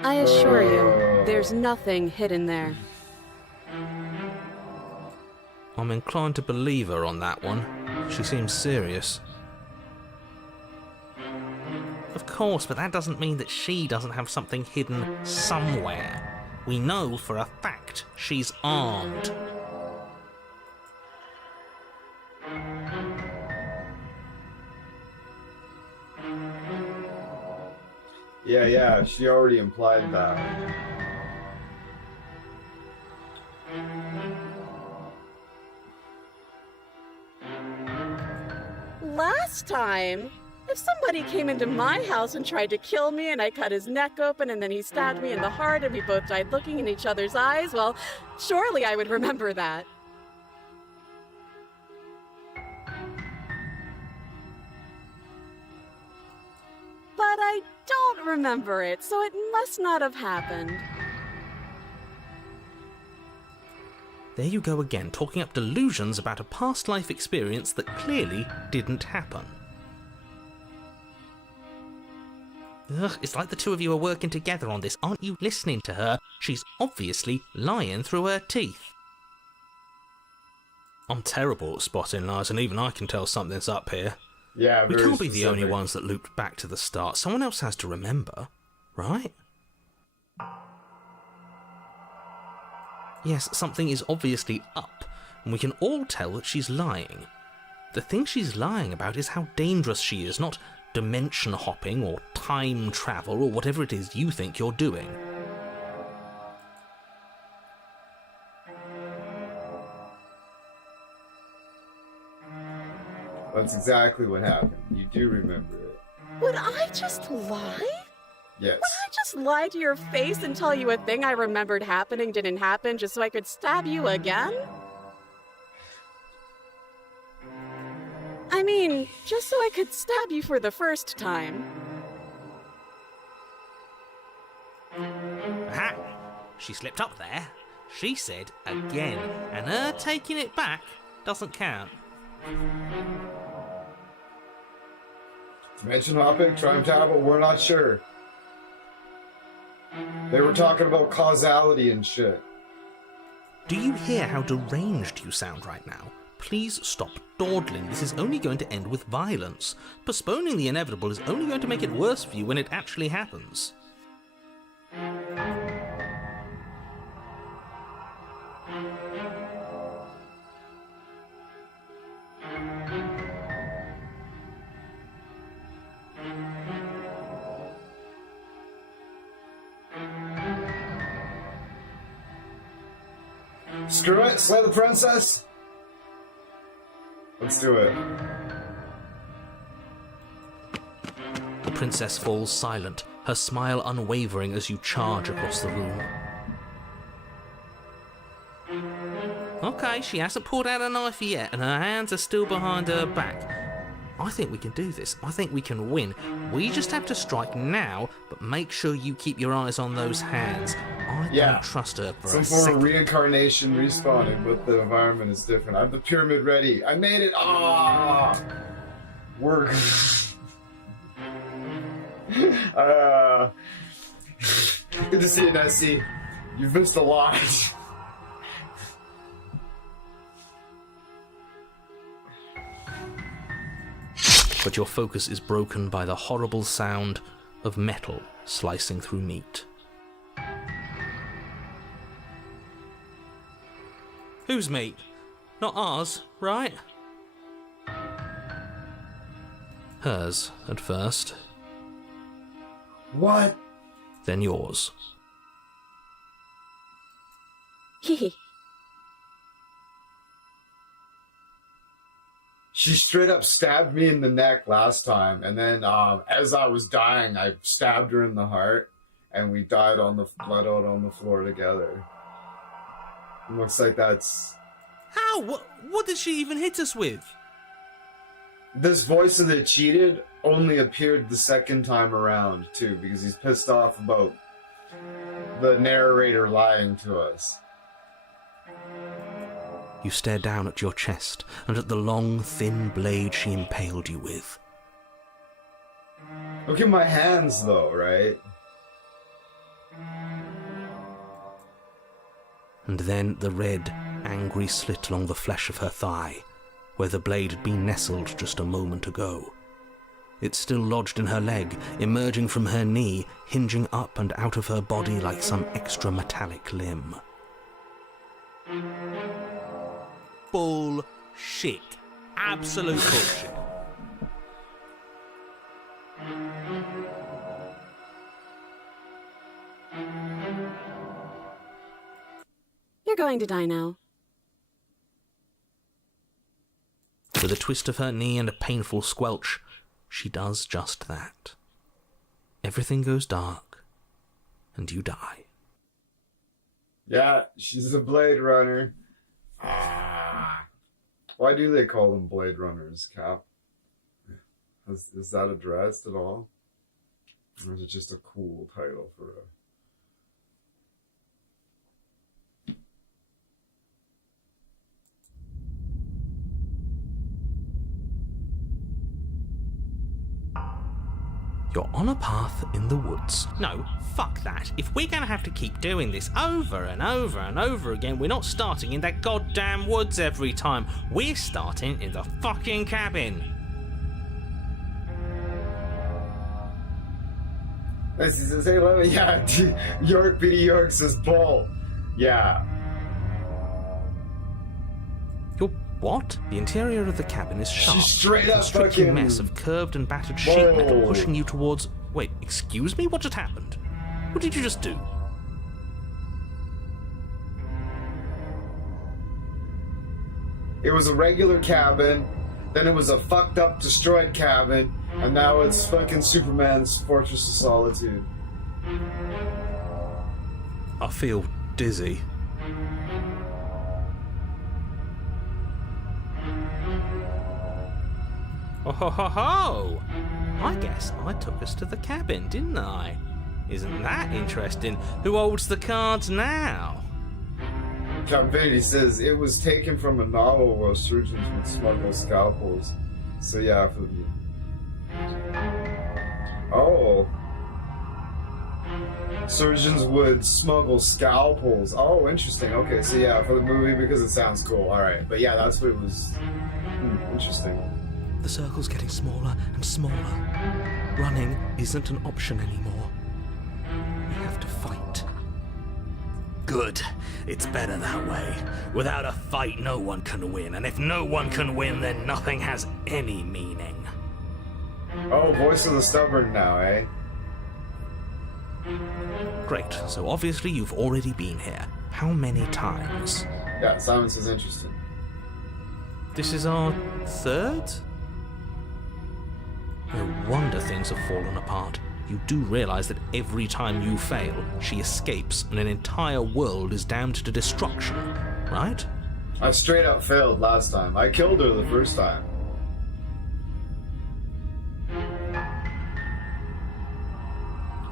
I assure you, there's nothing hidden there. I'm inclined to believe her on that one. She seems serious. Of course, but that doesn't mean that she doesn't have something hidden somewhere. We know for a fact she's armed. Yeah, she already implied that. Last time, if somebody came into my house and tried to kill me and I cut his neck open and then he stabbed me in the heart and we both died looking in each other's eyes, well, surely I would remember that. But I don't remember it, so it must not have happened. There you go again, talking up delusions about a past life experience that clearly didn't happen. Ugh, it's like the two of you are working together on this. Aren't you listening to her? She's obviously lying through her teeth. I'm terrible at spotting lies, and even I can tell something's up here. Yeah, We very can't be the only specific. ones that looped back to the start. Someone else has to remember, right? Yes, something is obviously up, and we can all tell that she's lying. The thing she's lying about is how dangerous she is, not dimension hopping or time travel or whatever it is you think you're doing. That's exactly what happened. You do remember it. Would I just lie? Yes. Would I just lie to your face and tell you a thing I remembered happening didn't happen just so I could stab you again? I mean, just so I could stab you for the first time. Aha! She slipped up there. She said again, and her taking it back doesn't count. Dimension hopping, time travel, we're not sure. They were talking about causality and shit. Do you hear how deranged you sound right now? Please stop dawdling. This is only going to end with violence. Postponing the inevitable is only going to make it worse for you when it actually happens. Screw it, slay the princess. Let's do it. The princess falls silent, her smile unwavering as you charge across the room. Okay, she hasn't pulled out a knife yet, and her hands are still behind her back. I think we can do this. I think we can win. We just have to strike now, but make sure you keep your eyes on those hands. I don't trust her for Some a form second. of reincarnation respawning, but the environment is different. I have the pyramid ready. I made it. Ah, we're. Good to see you, Nessie. You've missed a lot. But your focus is broken by the horrible sound of metal slicing through meat. Whose meat? Not ours, right? Hers, at first. What? Then yours. Hee. She straight up stabbed me in the neck last time, and then as I was dying, I stabbed her in the heart, and we died on the bled out on the floor together. It looks like that's... How? What did she even hit us with? This voice that cheated only appeared the second time around, too, because he's pissed off about the narrator lying to us. You stare down at your chest and at the long, thin blade she impaled you with. Look at my hands, though, right? And then the red, angry slit along the flesh of her thigh, where the blade had been nestled just a moment ago. It's still lodged in her leg, emerging from her knee, hinging up and out of her body like some extra metallic limb. Bullshit. Absolute bullshit. You're going to die now. With a twist of her knee and a painful squelch, she does just that. Everything goes dark, and you die. Yeah, she's a Blade Runner. Why do they call them Blade Runners, Cap? Is that addressed at all? Or is it just a cool title for a... You're on a path in the woods. No, fuck that. If we're gonna have to keep doing this over and over and over again, we're not starting in that goddamn woods every time. We're starting in the fucking cabin. This is say, yeah, York, Petey York says bull. Yeah. You're what? The interior of the cabin is sharp. She's straight up a constricting fucking... mess of curved and battered sheet metal pushing you towards... Wait, excuse me? What just happened? What did you just do? It was a regular cabin, then it was a fucked up, destroyed cabin, and now it's fucking Superman's Fortress of Solitude. I feel dizzy. Oh ho ho ho! I guess I took us to the cabin, didn't I? Isn't that interesting? Who holds the cards now? Captain says it was taken from a novel where surgeons would smuggle scalpels. So yeah, for the... Oh. Surgeons would smuggle scalpels. Oh, interesting. Okay, so yeah, for the movie because it sounds cool. Alright, but yeah, that's what it was. Interesting. The circle's getting smaller and smaller. Running isn't an option anymore. We have to fight. Good. It's better that way. Without a fight, no one can win. And if no one can win, then nothing has any meaning. Oh, voice of the stubborn now, eh? Great, so obviously you've already been here. How many times? Yeah, Simon says interesting. This is our third? No wonder things have fallen apart. You do realize that every time you fail, she escapes and an entire world is damned to destruction, right? I straight up failed last time. I killed her the first time.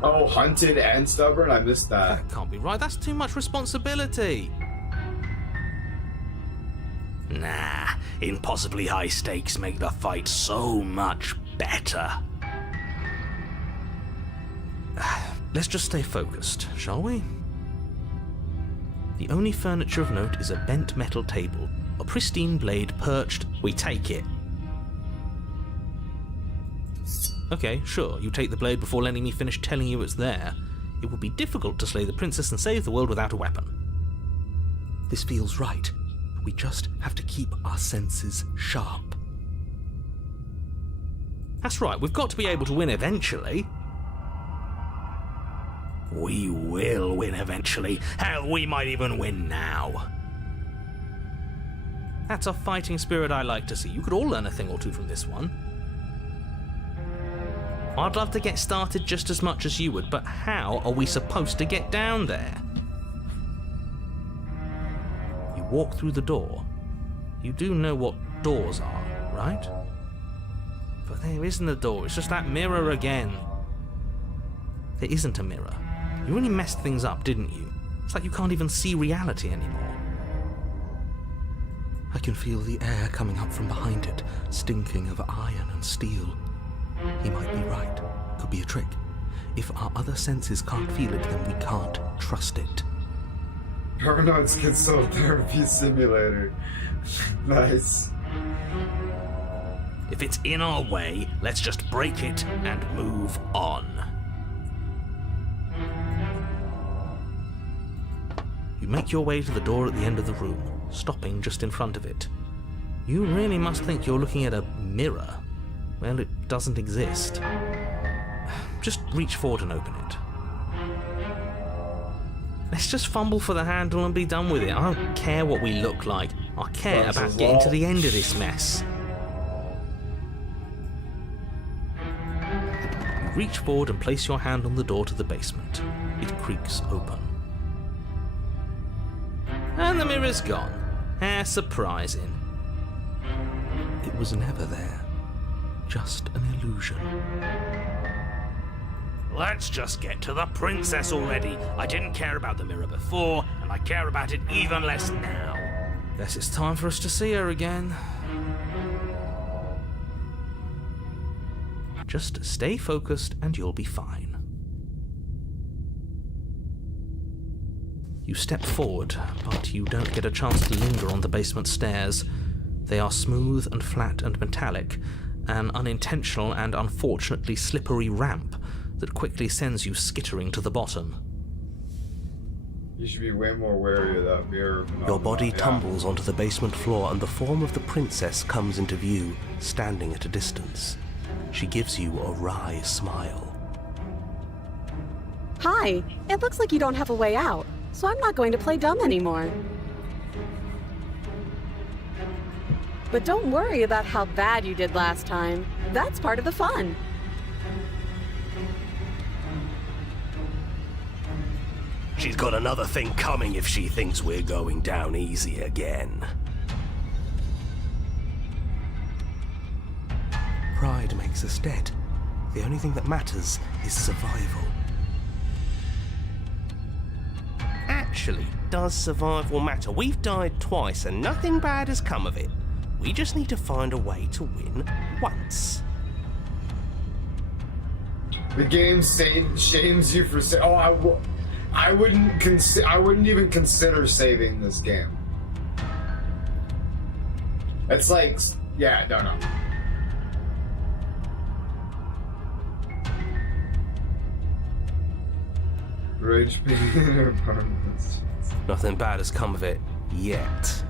Oh, hunted and stubborn? I missed that. That can't be right. That's too much responsibility. Nah, impossibly high stakes make the fight so much better. Let's just stay focused, shall we? The only furniture of note is a bent metal table, a pristine blade perched. We take it. Okay, sure, you take the blade before letting me finish telling you it's there. It would be difficult to slay the princess and save the world without a weapon. This feels right. We just have to keep our senses sharp. That's right, we've got to be able to win eventually. We will win eventually. Hell, we might even win now. That's a fighting spirit I like to see. You could all learn a thing or two from this one. I'd love to get started just as much as you would, but how are we supposed to get down there? You walk through the door. You do know what doors are, right? But there isn't a door, it's just that mirror again. There isn't a mirror. You really messed things up, didn't you? It's like you can't even see reality anymore. I can feel the air coming up from behind it, stinking of iron and steel. He might be right. Could be a trick. If our other senses can't feel it, then we can't trust it. Paranoid Schizotherapy Simulator. Nice. If it's in our way, let's just break it and move on. You make your way to the door at the end of the room, stopping just in front of it. You really must think you're looking at a mirror. Well, it doesn't exist. Just reach forward and open it. Let's just fumble for the handle and be done with it. I don't care what we look like. I care about getting to the end of this mess. You reach forward and place your hand on the door to the basement. It creaks open. And the mirror's gone. How surprising. It was never there. Just an illusion. Let's just get to the princess already. I didn't care about the mirror before, and I care about it even less now. Guess it's time for us to see her again. Just stay focused and you'll be fine. You step forward, but you don't get a chance to linger on the basement stairs. They are smooth and flat and metallic, an unintentional and unfortunately slippery ramp that quickly sends you skittering to the bottom. You should be way more wary of that mirror. Your body Yeah. tumbles onto the basement floor and the form of the princess comes into view, standing at a distance. She gives you a wry smile. Hi, it looks like you don't have a way out, so I'm not going to play dumb anymore. But don't worry about how bad you did last time. That's part of the fun. She's got another thing coming if she thinks we're going down easy again. Pride makes us dead. The only thing that matters is survival. Actually, does survival matter? We've died twice and nothing bad has come of it. We just need to find a way to win once. The game shames you for saying, "Oh, I wouldn't even consider saving this game." It's like, yeah, no. Rage being apartments. Nothing bad has come of it yet.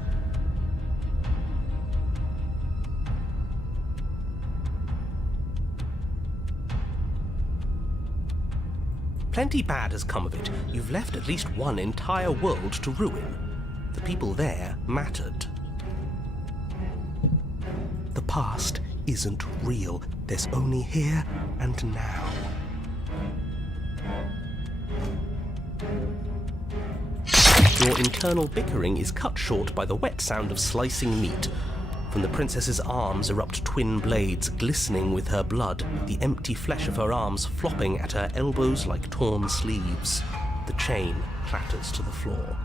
Plenty bad has come of it. You've left at least one entire world to ruin. The people there mattered. The past isn't real. There's only here and now. Your internal bickering is cut short by the wet sound of slicing meat. From the princess's arms erupt twin blades, glistening with her blood, the empty flesh of her arms flopping at her elbows like torn sleeves. The chain clatters to the floor.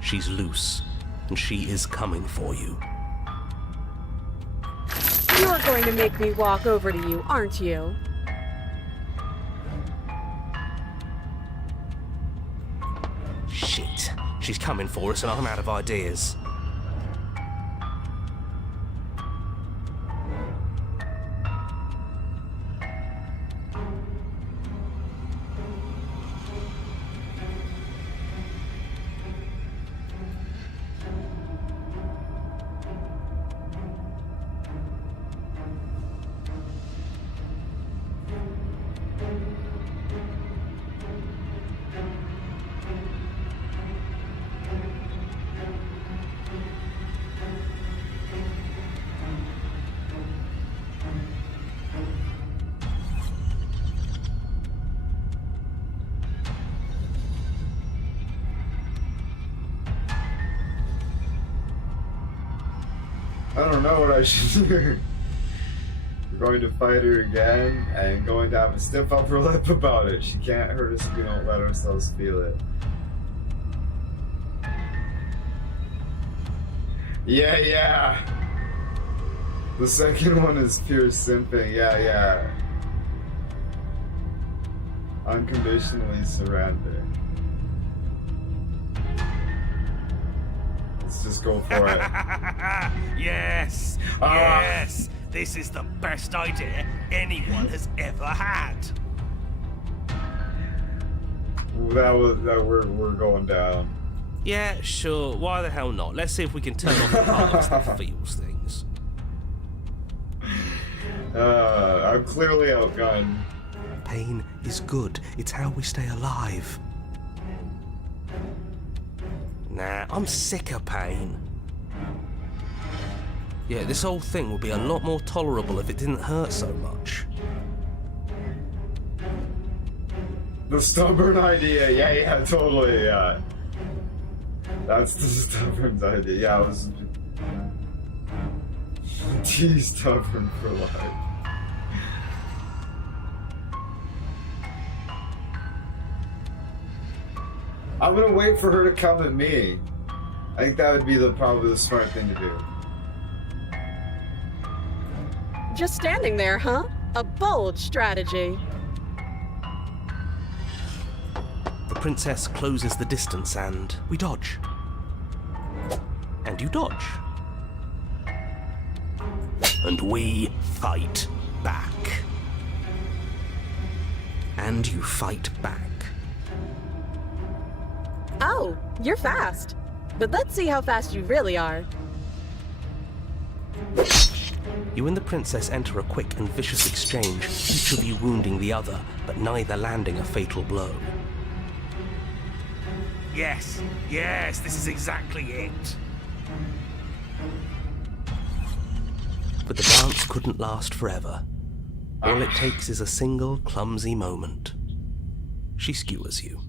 She's loose, and she is coming for you. You're going to make me walk over to you, aren't you? Shit. She's coming for us and I'm out of ideas. I don't know what I should do. We're going to fight her again and going to have a stiff upper lip about it. She can't hurt us if we don't let ourselves feel it. Yeah. The second one is pure simping. Yeah. Unconditionally surrender. Let's just go for it. Yes! Yes! This is the best idea anyone has ever had. We're going down. Yeah, sure. Why the hell not? Let's see if we can turn off the parts that feels things. I'm clearly outgunned. Pain is good. It's how we stay alive. Nah, I'm sick of pain. Yeah, this whole thing would be a lot more tolerable if it didn't hurt so much. The stubborn idea. Yeah, totally, yeah. That's the stubborn idea. Yeah, I was... T-stubborn for life. I'm gonna wait for her to come at me. I think that would be probably the smart thing to do. Just standing there, huh? A bold strategy. The princess closes the distance and we dodge. And you dodge. And we fight back. And you fight back. Oh, you're fast. But let's see how fast you really are. You and the princess enter a quick and vicious exchange, each of you wounding the other, but neither landing a fatal blow. Yes, this is exactly it. But the dance couldn't last forever. All it takes is a single clumsy moment. She skewers you.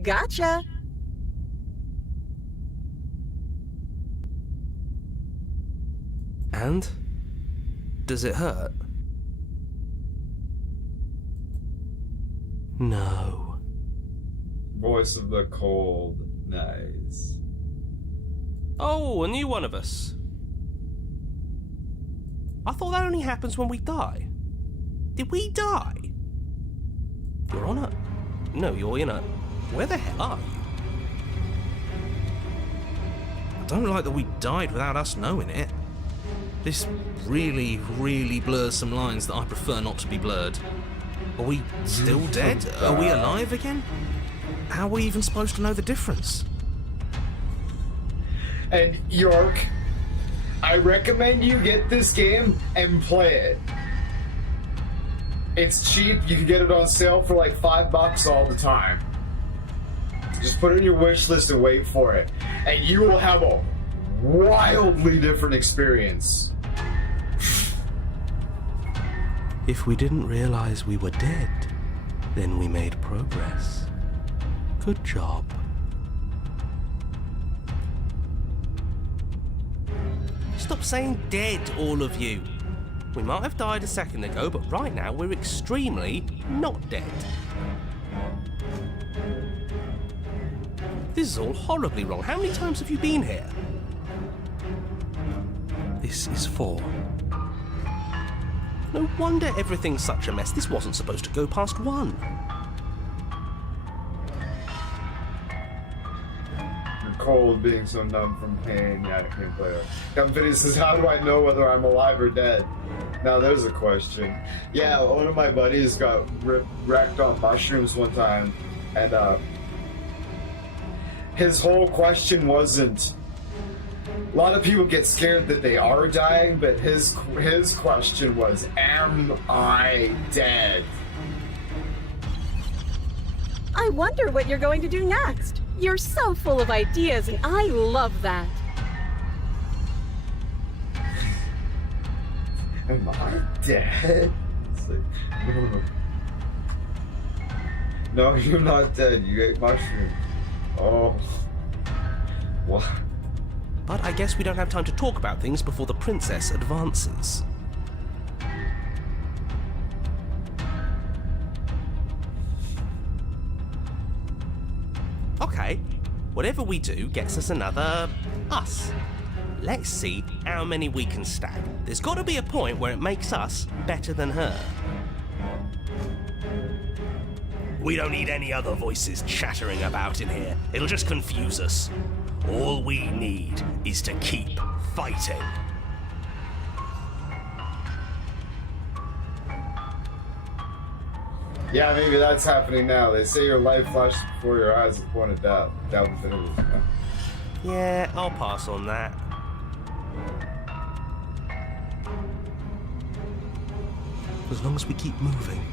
Gotcha. And? Does it hurt? No. Voice of the cold. Nice. Oh, a new one of us. I thought that only happens when we die. Did we die? You're on a... No, you're in a... Where the hell are you? I don't like that we died without us knowing it. This really, really blurs some lines that I prefer not to be blurred. Are we still dead? Are we alive again? How are we even supposed to know the difference? And York, I recommend you get this game and play it. It's cheap. You can get it on sale for like $5 all the time. Just put it in your wish list and wait for it. And you will have a wildly different experience. If we didn't realize we were dead, then we made progress. Good job. Stop saying dead, all of you. We might have died a second ago, but right now we're extremely not dead. This is all horribly wrong. How many times have you been here? This is 4. No wonder everything's such a mess. This wasn't supposed to go past 1. You're cold, being so numb from pain. Yeah, I can't play it. Company says, how do I know whether I'm alive or dead? Now there's a question. Yeah, one of my buddies got wrecked on mushrooms one time, and his whole question wasn't... A lot of people get scared that they are dying, but his question was, am I dead? I wonder what you're going to do next. You're so full of ideas, and I love that. Am I dead? It's like, no, you're not dead. You ate mushrooms. Oh. What? But I guess we don't have time to talk about things before the princess advances. Okay, whatever we do gets us another us. Let's see how many we can stack. There's got to be a point where it makes us better than her. We don't need any other voices chattering about in here. It'll just confuse us. All we need is to keep fighting. Yeah, maybe that's happening now. They say your life flashes before your eyes at the point of doubt. Doubt infinity. Yeah, I'll pass on that. As long as we keep moving.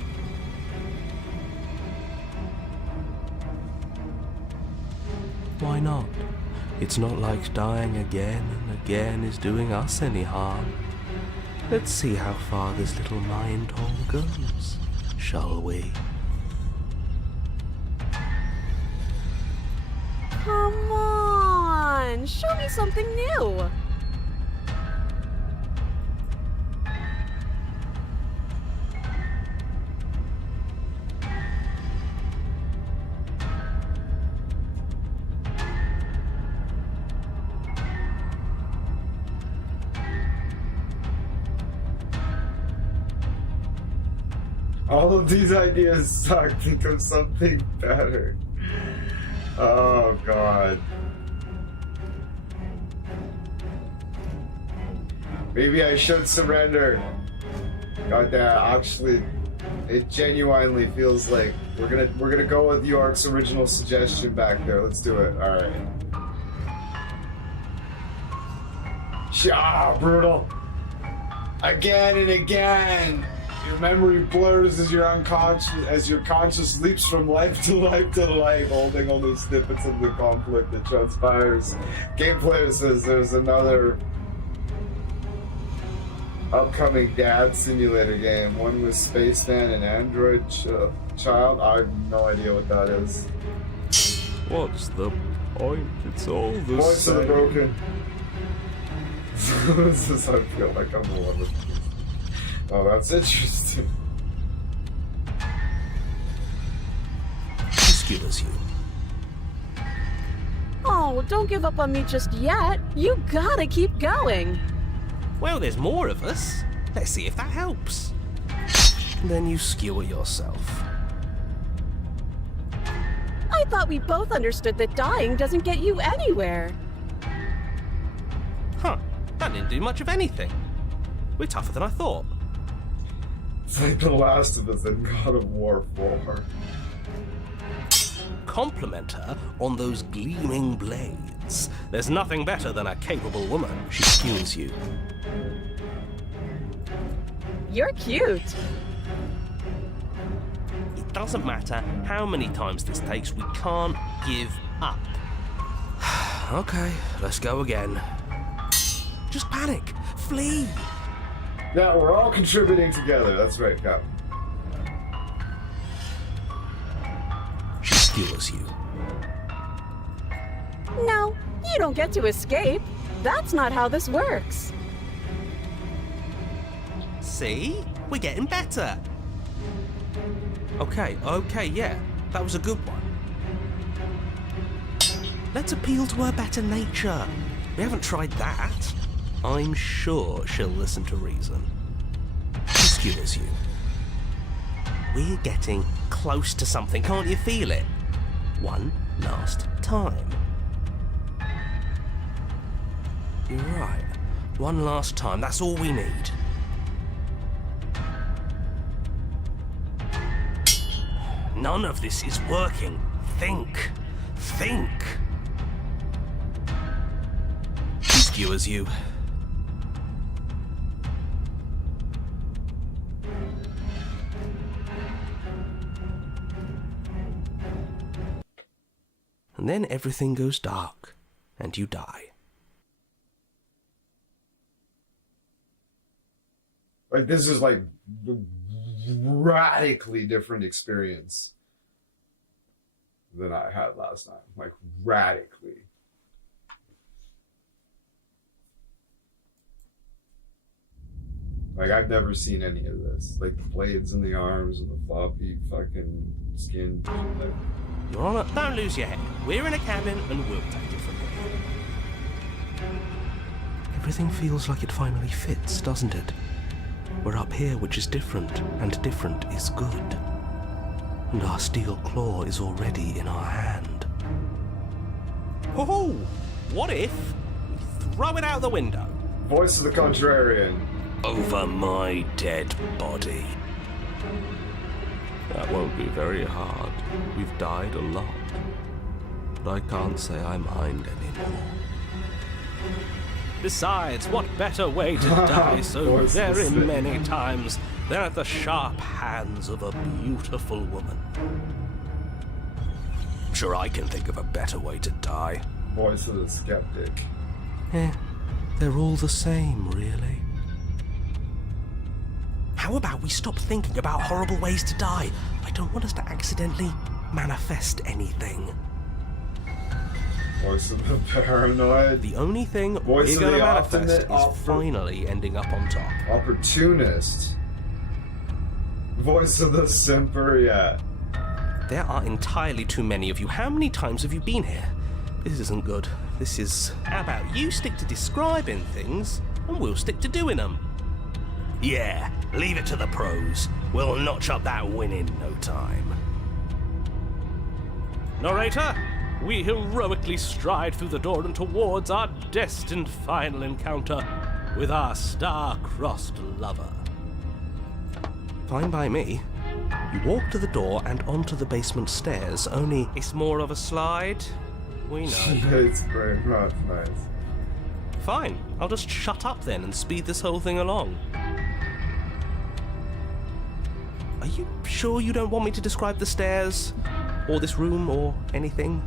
Why not? It's not like dying again and again is doing us any harm. Let's see how far this little mind hole goes, shall we? Come on, show me something new. All of these ideas suck. Think of something better. Oh, God. Maybe I should surrender. God damn, actually, it genuinely feels like we're gonna go with York's original suggestion back there. Let's do it. All right. Brutal. Again and again. Your memory blurs as your conscious leaps from life to life to life, holding only snippets of the conflict that transpires. Game player says there's another upcoming dad simulator game, one with Spaceman and Android Child. I have no idea what that is. What's the point? It's all the Voice same. of the broken. This is, I feel like I'm the one with. Oh, that's interesting. She skewers you. Oh, don't give up on me just yet. You gotta keep going. Well, there's more of us. Let's see if that helps. Then you skewer yourself. I thought we both understood that dying doesn't get you anywhere. Huh, that didn't do much of anything. We're tougher than I thought. It's like The Last of Us and God of War 4. Compliment her on those gleaming blades. There's nothing better than a capable woman. She skewers you. You're cute. It doesn't matter how many times this takes, we can't give up. Okay, let's go again. Just panic. Flee. Yeah, we're all contributing together. That's right, Cap. She skewers you. No, you don't get to escape. That's not how this works. See? We're getting better. Okay, yeah. That was a good one. Let's appeal to her better nature. We haven't tried that. I'm sure she'll listen to reason. She skewers you. We're getting close to something, can't you feel it? One last time. You're right. One last time, that's all we need. None of this is working. Think. Think. She skewers you. And then everything goes dark, and you die. Like, this is like radically different experience than I had last time. Like, radically. Like, I've never seen any of this. Like, the blades in the arms and the floppy fucking skin. Like, Your Honor, don't lose your head. We're in a cabin and we'll take it from here. Everything feels like it finally fits, doesn't it? We're up here, which is different, and different is good. And our steel claw is already in our hand. Oh, what if we throw it out the window? voice of the contrarian. Over my dead body. That won't be very hard. We've died a lot. But I can't say I mind anymore. Besides, what better way to die so Voice very is sick. many times than at the sharp hands of a beautiful woman? Sure, I can think of a better way to die. Voice of the skeptic. They're all the same, really. How about we stop thinking about horrible ways to die? I don't want us to accidentally manifest anything. Voice of the paranoid. The only thing Voice we're of gonna the manifest is optimist, finally ending up on top. Opportunist. Voice of the simper, yeah. There are entirely too many of you. How many times have you been here? This isn't good. This is... How about you stick to describing things, and we'll stick to doing them? Yeah, leave it to the pros. We'll notch up that win in no time. Narrator, we heroically stride through the door and towards our destined final encounter with our star-crossed lover. Fine by me. You walk to the door and onto the basement stairs, only it's more of a slide. We know. It's very much nice. Fine, I'll just shut up then and speed this whole thing along. Are you sure you don't want me to describe the stairs, or this room, or anything?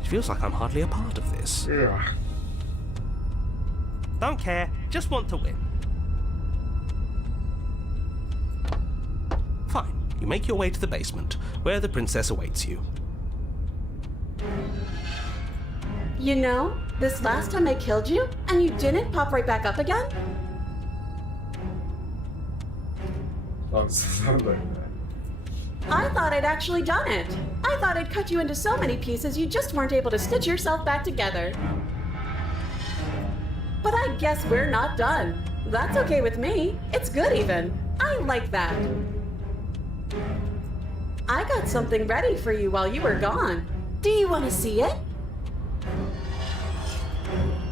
It feels like I'm hardly a part of this. Yeah. Don't care, just want to win. Fine, you make your way to the basement, where the princess awaits you. You know, this last time I killed you, and you didn't pop right back up again? Sounds like that. I thought I'd actually done it. I thought I'd cut you into so many pieces you just weren't able to stitch yourself back together. But I guess we're not done. That's okay with me. It's good even. I like that. I got something ready for you while you were gone. Do you want to see it?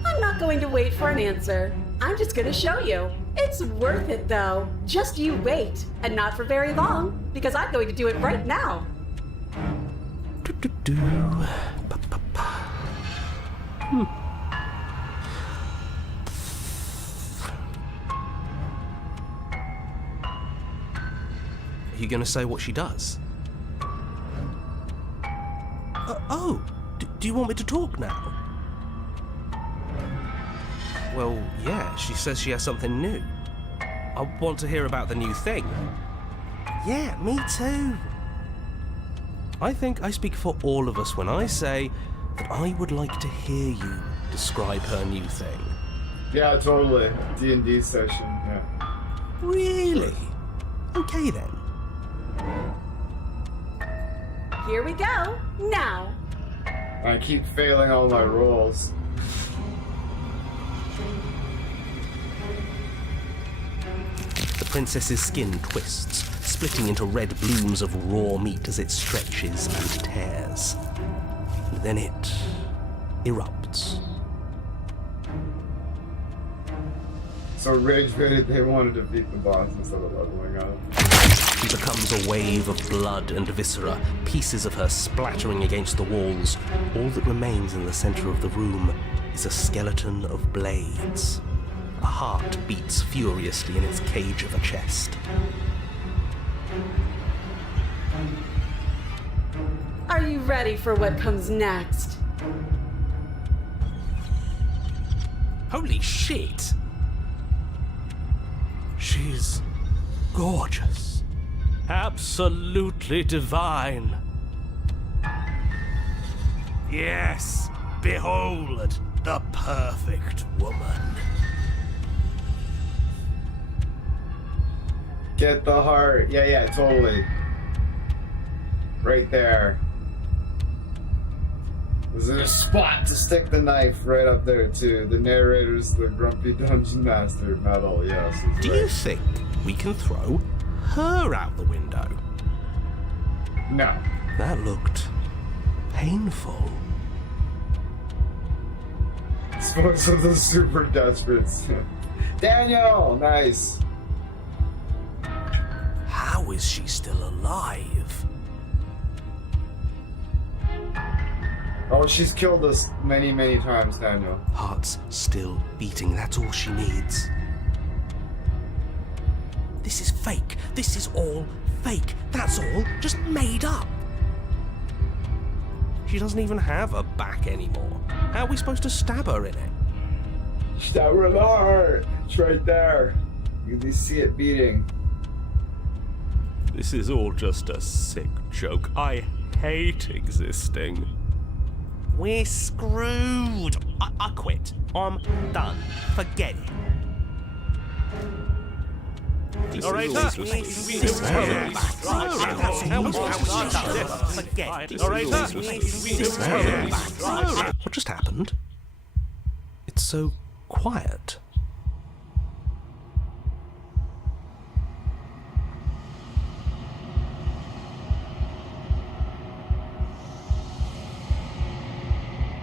I'm not going to wait for an answer. I'm just going to show you. It's worth it, though. Just you wait. And not for very long, because I'm going to do it right now. Are you going to say what she does? Do you want me to talk now? Well, yeah, she says she has something new. I want to hear about the new thing. Yeah, me too. I think I speak for all of us when I say that I would like to hear you describe her new thing. Yeah, totally. D&D session, yeah. Really? Okay then. Here we go. Now. I keep failing all my rolls. The princess's skin twists, splitting into red blooms of raw meat as it stretches and tears. And then it erupts. So Rage Bait, they want to defeat the boss instead of leveling up. She becomes a wave of blood and viscera, pieces of her splattering against the walls. All that remains in the center of the room is a skeleton of blades. A heart beats furiously in its cage of a chest. Are you ready for what comes next? Holy shit! She's gorgeous. Absolutely divine. Yes, behold the perfect woman. Get the heart. Yeah, totally. Right there. There's a spot to stick the knife right up there, too. The narrator's the grumpy dungeon master medal, yes. Do you think we can throw her out the window? No. That looked painful. Sports of the super desperates. Daniel! Nice. How is she still alive? Oh, she's killed us many, many times, Daniel. Heart's still beating, that's all she needs. This is fake. This is all fake. That's all just made up. She doesn't even have a back anymore. How are we supposed to stab her in it? Stab her in the heart. It's right there. You can see it beating. This is all just a sick joke. I hate existing. We're screwed. I quit. I'm done. Forget it. What just happened? It's so quiet.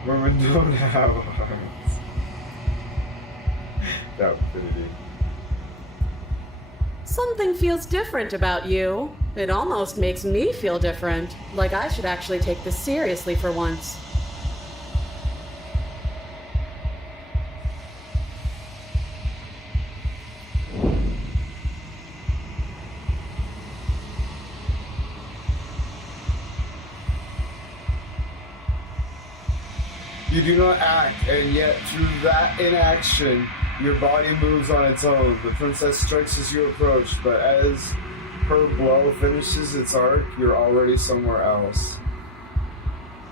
Women don't have hearts. That pretty. Something feels different about you. It almost makes me feel different. Like I should actually take this seriously for once. You do not act, and yet through that inaction, your body moves on its own. The princess strikes as you approach, but as her blow finishes its arc, you're already somewhere else.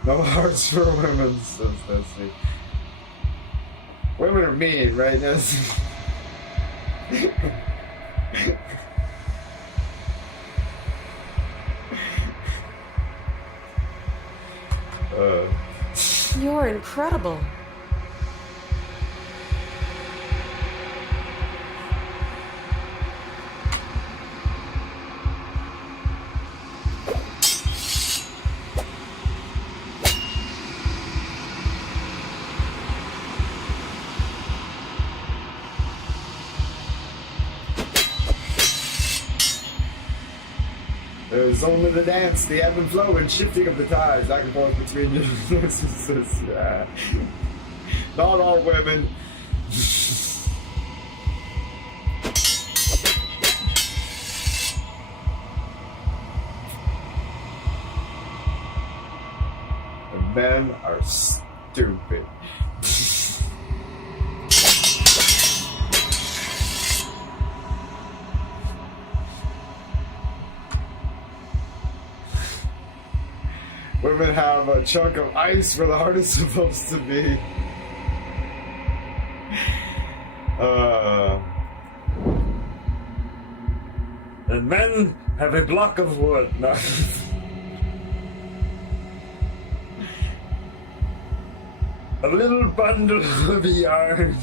No hearts for women, says Destiny. Women are mean, right, Nancy? You're incredible. There's only the dance, the ebb and flow and shifting of the tides back and forth between you. Yeah. Not all women. And men are stupid. Women have a chunk of ice where the heart is supposed to be. And men have a block of wood. No. A little bundle of yarn.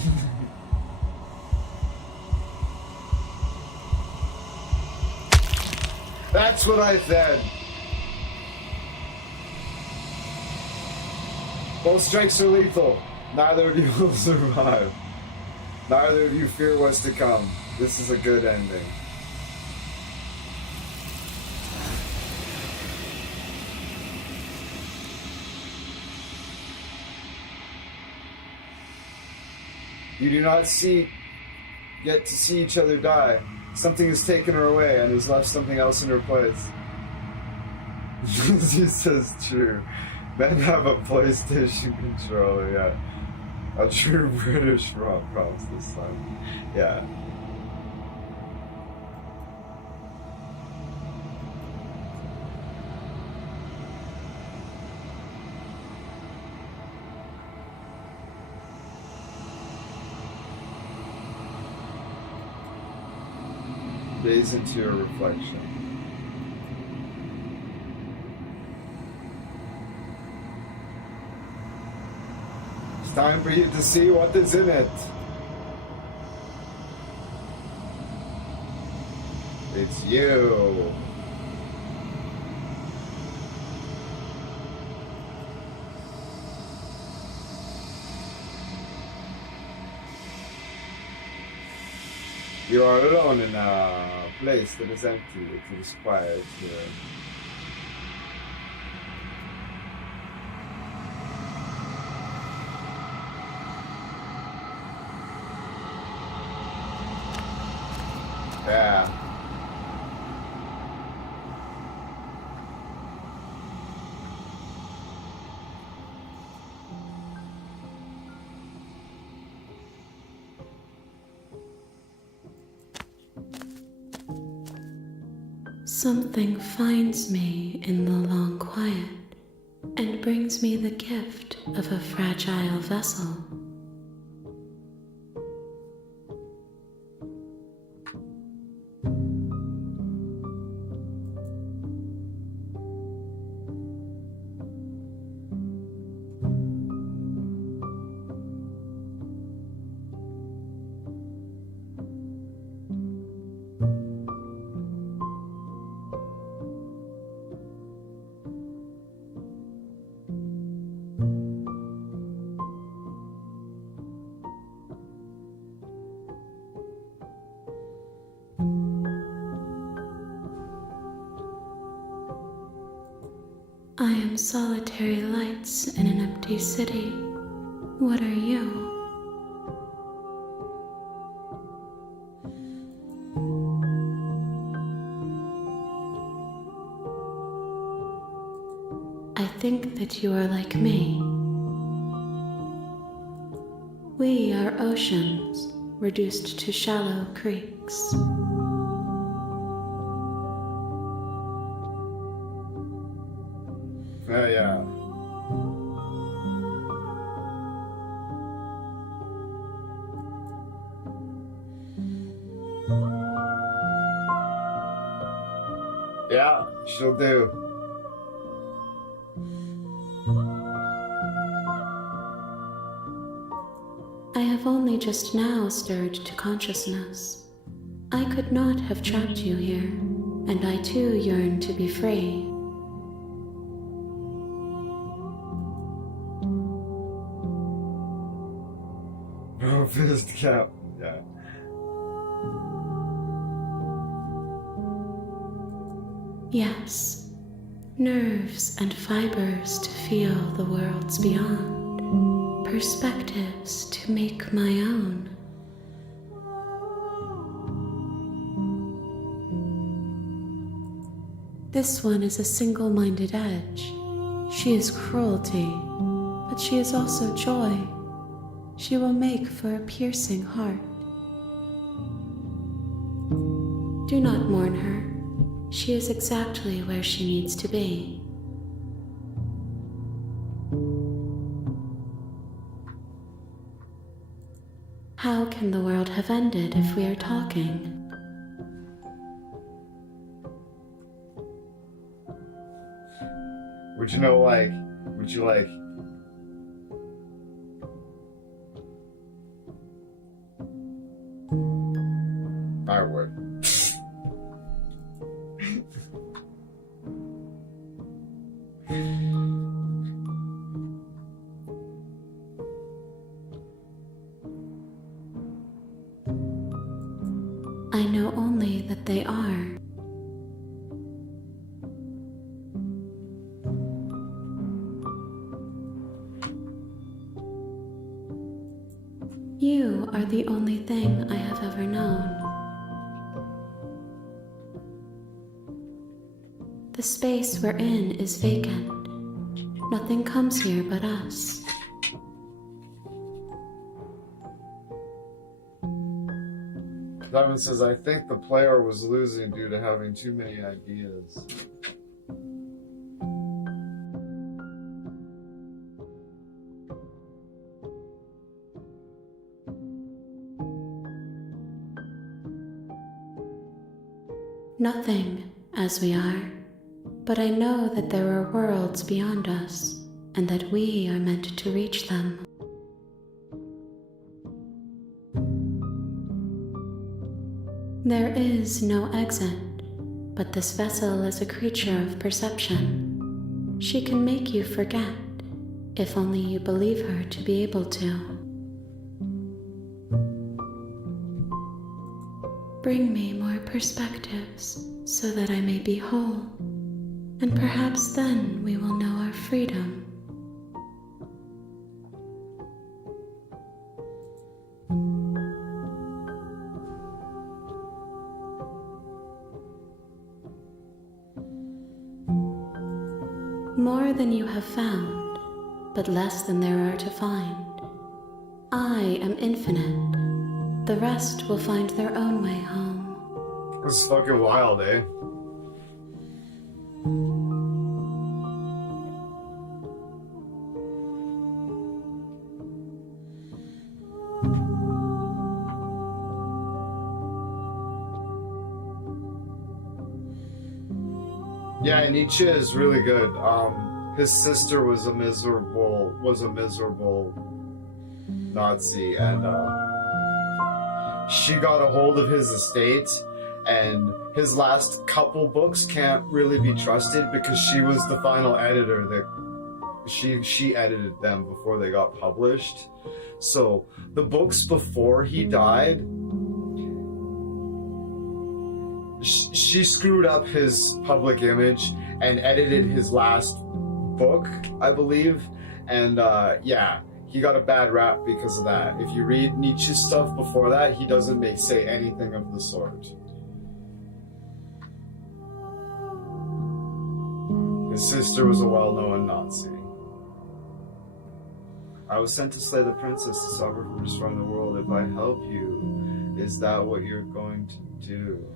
That's what I said. Both strikes are lethal. Neither of you will survive. Neither of you fear what's to come. This is a good ending. You do not get to see each other die. Something has taken her away and has left something else in her place. He says true. Men have a PlayStation controller, yeah. A true British rom-coms this time. Yeah. Gaze into your reflection. It's time for you to see what is in it. It's you. You are alone in a place that is empty, it is quiet here. Yeah. Something finds me in the long quiet and brings me the gift of a fragile vessel. I am solitary lights in an empty city. What are you? I think that you are like me. We are oceans reduced to shallow creeks. Yeah. Yeah, she'll do. I have only just now stirred to consciousness. I could not have trapped you here, and I too yearn to be free. Oh, fist cap. Yeah. Yes, nerves and fibers to feel the worlds beyond, perspectives to make my own. This one is a single-minded edge. She is cruelty, but she is also joy. She will make for a piercing heart. Do not mourn her. She is exactly where she needs to be. How can the world have ended if we are talking? Would you like I would. I know only that they are. You are the only thing I have ever known. The space we're in is vacant. Nothing comes here but us. Diamond says, I think the player was losing due to having too many ideas. Nothing as we are, but I know that there are worlds beyond us, and that we are meant to reach them. There is no exit, but this vessel is a creature of perception. She can make you forget, if only you believe her to be able to. Bring me more perspectives so that I may be whole, and perhaps then we will know our freedom. More than you have found, but less than there are to find. I am infinite. The rest will find their own way home. This is fucking wild, eh? Yeah, Nietzsche is really good. His sister was a miserable Nazi, and she got a hold of his estate, and his last couple books can't really be trusted because she was the final editor. That she edited them before they got published. So the books before he died, she screwed up his public image and edited his last book, I believe, and yeah, he got a bad rap because of that. If you read Nietzsche's stuff before that, he doesn't say anything of the sort. His sister was a well-known Nazi. I was sent to slay the princess to stop her from destroying the world. If I help you, is that what you're going to do?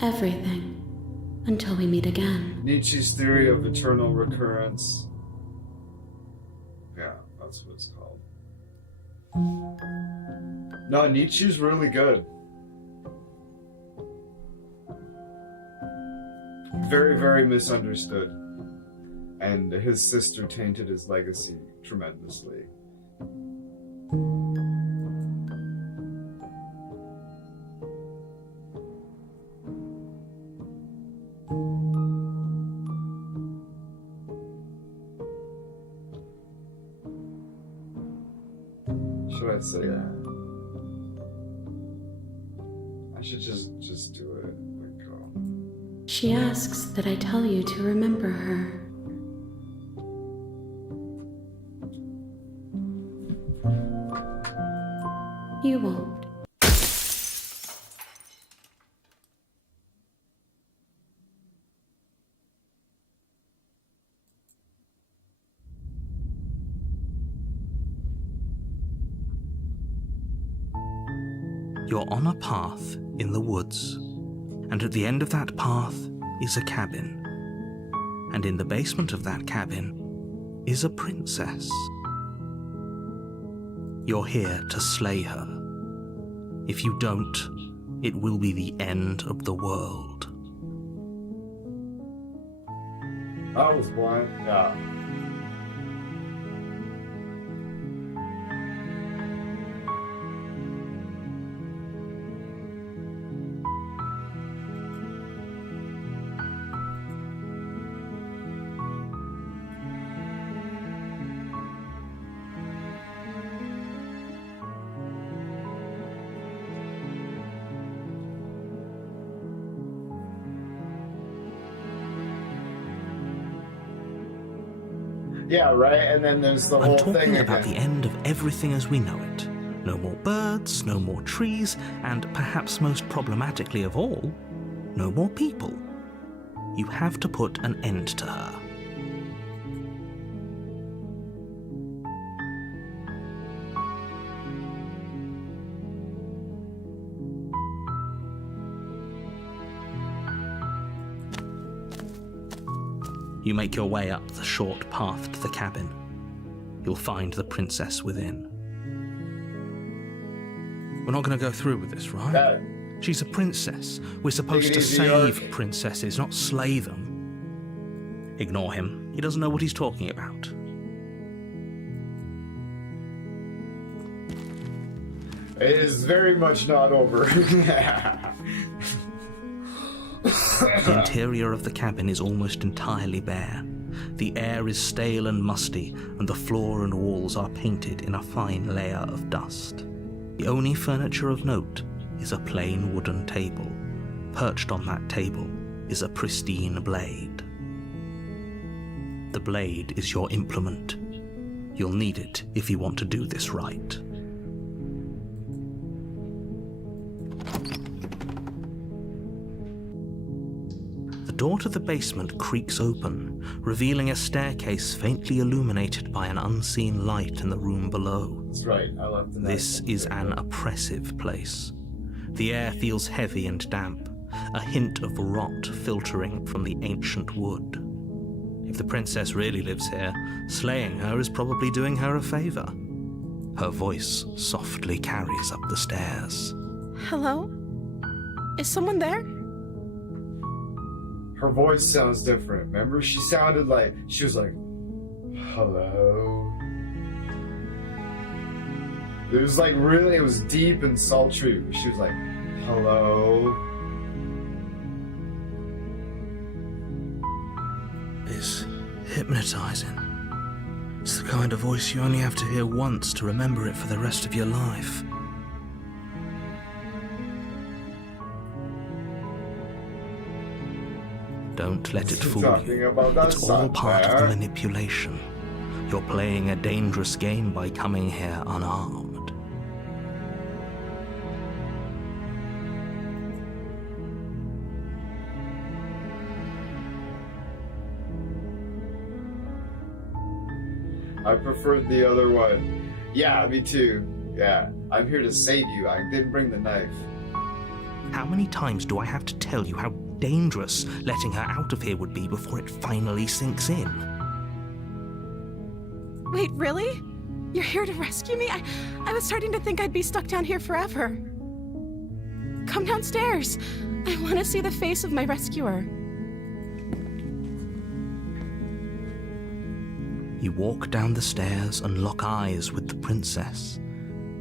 Everything, until we meet again. Nietzsche's theory of eternal recurrence. Yeah, that's what it's called. No, Nietzsche's really good. Very, very misunderstood. And his sister tainted his legacy tremendously. Should I say that? I should just do it. She asks that I tell you to remember her. You won't. You're on a path in the woods, and at the end of that path is a cabin. And in the basement of that cabin is a princess. You're here to slay her. If you don't, it will be the end of the world. That was one, yeah. Yeah, right? And then there's the I'm whole talking thing about again. the end of everything as we know it. No more birds, no more trees, and perhaps most problematically of all, no more people. You have to put an end to her. You make your way up the short path to the cabin. You'll find the princess within. We're not going to go through with this, right? She's a princess. We're supposed to save princesses, not slay them. Ignore him. He doesn't know what he's talking about. It is very much not over. The interior of the cabin is almost entirely bare. The air is stale and musty, and the floor and walls are painted in a fine layer of dust. The only furniture of note is a plain wooden table. Perched on that table is a pristine blade. The blade is your implement. You'll need it if you want to do this right. The door to the basement creaks open, revealing a staircase faintly illuminated by an unseen light in the room below. That's right, I left the This is an oppressive place. The air feels heavy and damp, a hint of rot filtering from the ancient wood. If the princess really lives here, slaying her is probably doing her a favor. Her voice softly carries up the stairs. Hello? Is someone there? Her voice sounds different. Remember? She sounded like, she was like, hello? It was like really, it was deep and sultry. She was like, hello? It's hypnotizing. It's the kind of voice you only have to hear once to remember it for the rest of your life. Don't let it fool you. It's all part of the manipulation. You're playing a dangerous game by coming here unarmed. I preferred the other one. Yeah, me too. Yeah, I'm here to save you. I didn't bring the knife. How many times do I have to tell you how dangerous letting her out of here would be before it finally sinks in? Wait, really? You're here to rescue me? I was starting to think I'd be stuck down here forever. Come downstairs. I want to see the face of my rescuer. You walk down the stairs and lock eyes with the princess.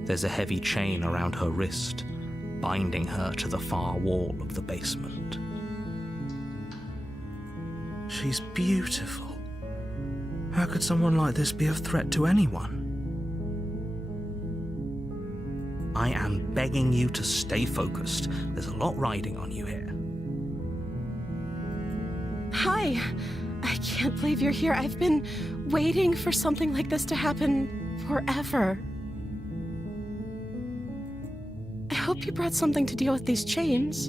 There's a heavy chain around her wrist, binding her to the far wall of the basement. She's beautiful. How could someone like this be a threat to anyone? I am begging you to stay focused. There's a lot riding on you here. Hi. I can't believe you're here. I've been waiting for something like this to happen forever. I hope you brought something to deal with these chains.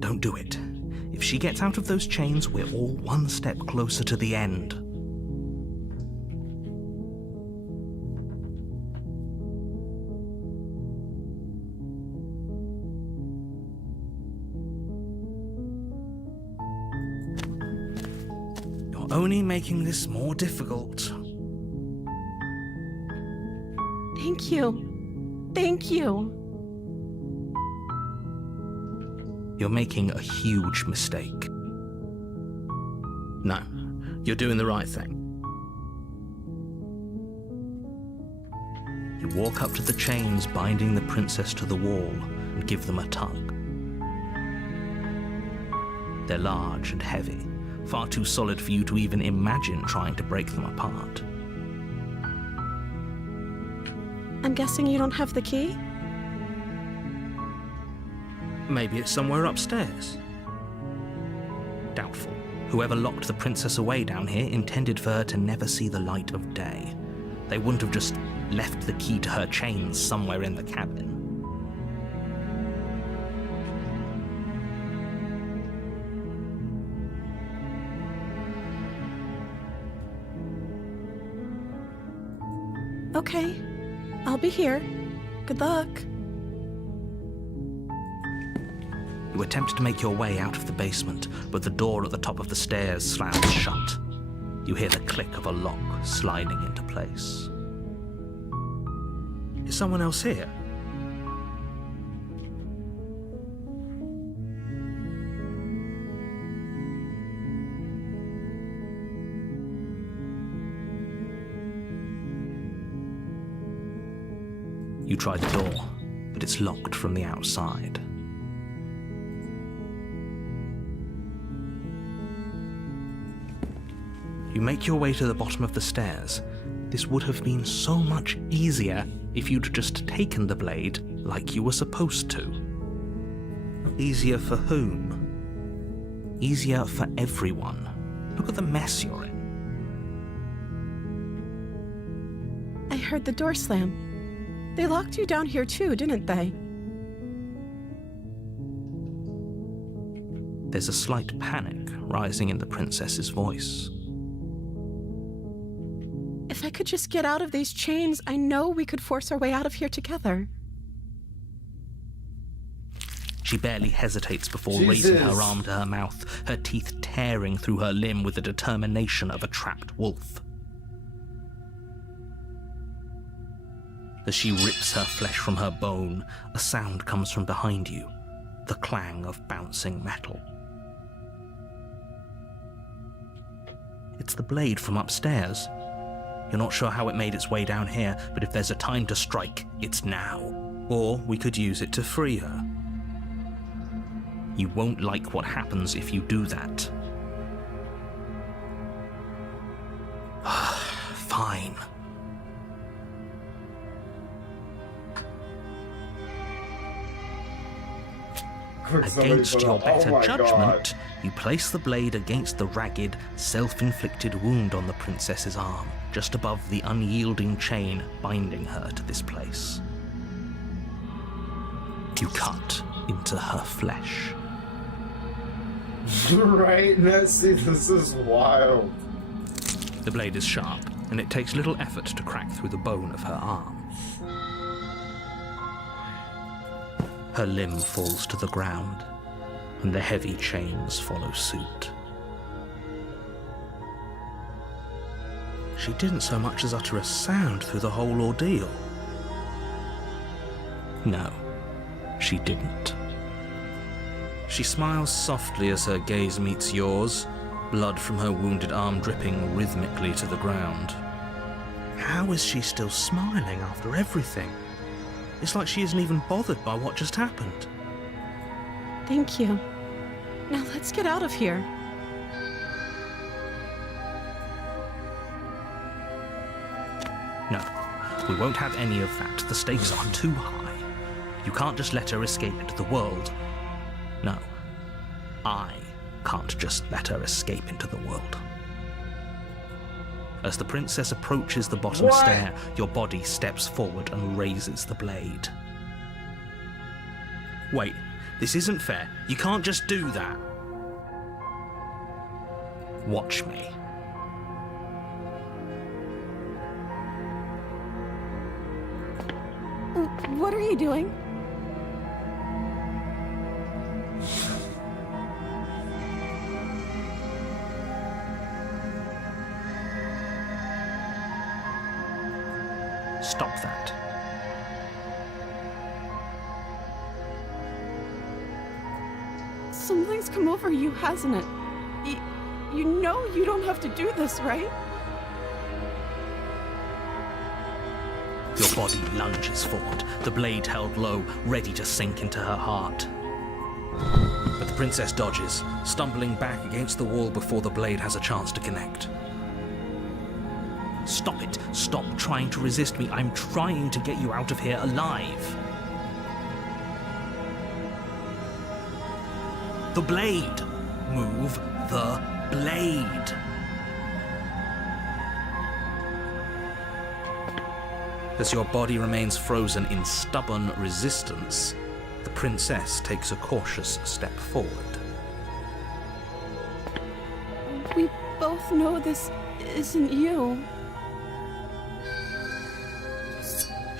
Don't do it. If she gets out of those chains, we're all one step closer to the end. You're only making this more difficult. Thank you. Thank you. You're making a huge mistake. No, you're doing the right thing. You walk up to the chains binding the princess to the wall and give them a tug. They're large and heavy, far too solid for you to even imagine trying to break them apart. I'm guessing you don't have the key? Maybe it's somewhere upstairs. Doubtful. Whoever locked the princess away down here intended for her to never see the light of day. They wouldn't have just left the key to her chains somewhere in the cabin. Okay. I'll be here. Good luck. You attempt to make your way out of the basement, but the door at the top of the stairs slams shut. You hear the click of a lock sliding into place. Is someone else here? You try the door, but it's locked from the outside. You make your way to the bottom of the stairs. This would have been so much easier if you'd just taken the blade like you were supposed to. Easier for whom? Easier for everyone. Look at the mess you're in. I heard the door slam. They locked you down here too, didn't they? There's a slight panic rising in the princess's voice. If I could just get out of these chains, I know we could force our way out of here together. She barely hesitates before Jesus. raising her arm to her mouth, her teeth tearing through her limb with the determination of a trapped wolf. As she rips her flesh from her bone, a sound comes from behind you, the clang of bouncing metal. It's the blade from upstairs. You're not sure how it made its way down here, but if there's a time to strike, it's now. Or we could use it to free her. You won't like what happens if you do that. Fine. Against your better judgment, you place the blade against the ragged, self-inflicted wound on the princess's arm, just above the unyielding chain binding her to this place. You cut into her flesh. Right, Nessie, this is wild. The blade is sharp, and it takes little effort to crack through the bone of her arm. Her limb falls to the ground, and the heavy chains follow suit. She didn't so much as utter a sound through the whole ordeal. No, she didn't. She smiles softly as her gaze meets yours, blood from her wounded arm dripping rhythmically to the ground. How is she still smiling after everything? It's like she isn't even bothered by what just happened. Thank you. Now let's get out of here. No, we won't have any of that. The stakes are too high. You can't just let her escape into the world. No, I can't just let her escape into the world. As the princess approaches the bottom stair, your body steps forward and raises the blade. Wait, this isn't fair. You can't just do that. Watch me. What are you doing? Stop that. Something's come over you, hasn't it? You know you don't have to do this, right? Your body lunges forward, the blade held low, ready to sink into her heart. But the princess dodges, stumbling back against the wall before the blade has a chance to connect. Stop it. Stop trying to resist me. I'm trying to get you out of here alive. The blade. Move the blade. As your body remains frozen in stubborn resistance, the princess takes a cautious step forward. We both know this isn't you.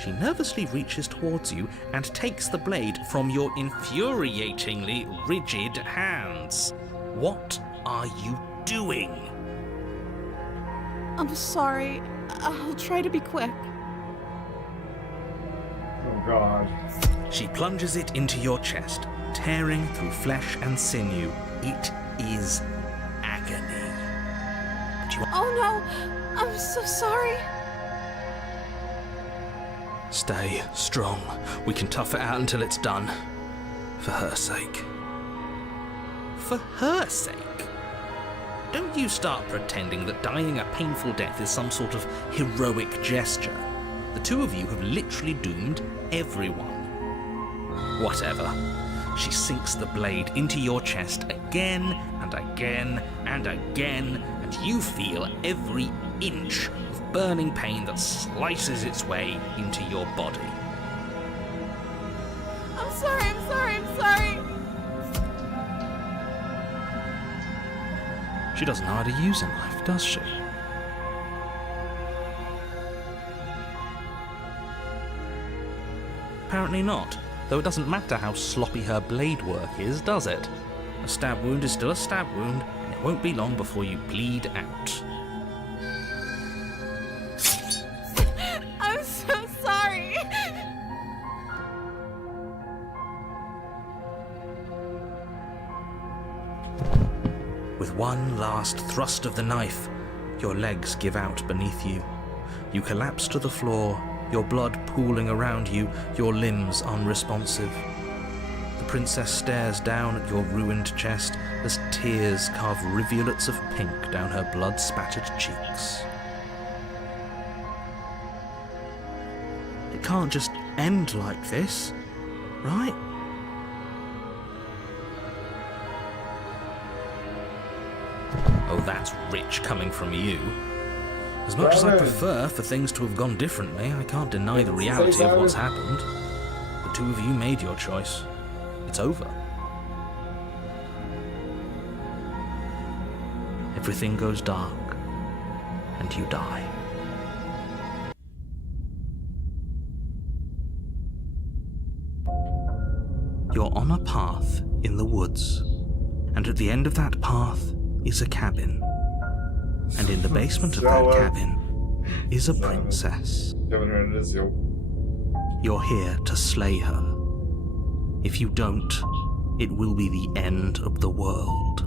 She nervously reaches towards you and takes the blade from your infuriatingly rigid hands. What are you doing? I'm sorry. I'll try to be quick. Oh God. She plunges it into your chest, tearing through flesh and sinew. It is agony. But you Oh no! I'm so sorry. stay strong. We can tough it out until it's done. For her sake. For her sake? Don't you start pretending that dying a painful death is some sort of heroic gesture. The two of you have literally doomed everyone. Whatever. She sinks the blade into your chest again and again and again, and you feel every inch of burning pain that slices its way into your body. I'm sorry. She doesn't know how to use a knife, does she? Apparently not, though it doesn't matter how sloppy her blade work is, does it? A stab wound is still a stab wound, and it won't be long before you bleed out. I'm so sorry. With one last thrust of the knife, your legs give out beneath you. You collapse to the floor, your blood pooling around you, your limbs unresponsive. The princess stares down at your ruined chest as tears carve rivulets of pink down her blood-spattered cheeks. It can't just end like this, right? Oh, that's rich coming from you. As much as I prefer for things to have gone differently, I can't deny the reality of what's happened. The two of you made your choice. It's over. Everything goes dark, and you die. You're on a path in the woods, and at the end of that path is a cabin. And in the basement of that cabin is a princess. Haven't heard of this, yo. You're here to slay her. If you don't, it will be the end of the world.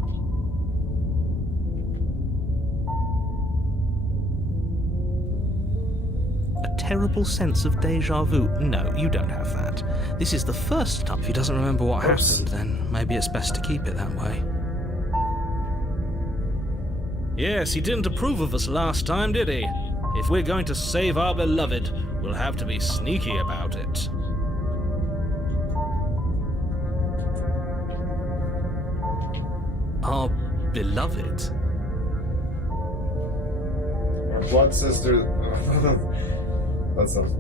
A terrible sense of deja vu. No, you don't have that. This is the first time. If he doesn't remember what happened, then maybe it's best to keep it that way. Yes, he didn't approve of us last time, did he? If we're going to save our beloved, we'll have to be sneaky about it. Our beloved? Our blood sister. That sounds.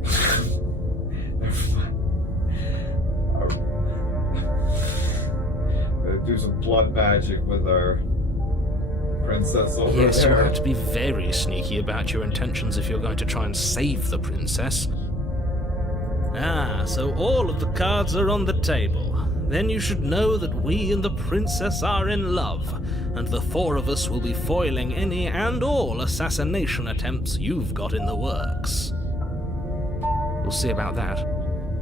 Do some blood magic with our princess over there. Yes, you'll have to be very sneaky about your intentions if you're going to try and save the princess. Ah, so all of the cards are on the table. Then you should know that we and the princess are in love, and the four of us will be foiling any and all assassination attempts you've got in the works. We'll see about that.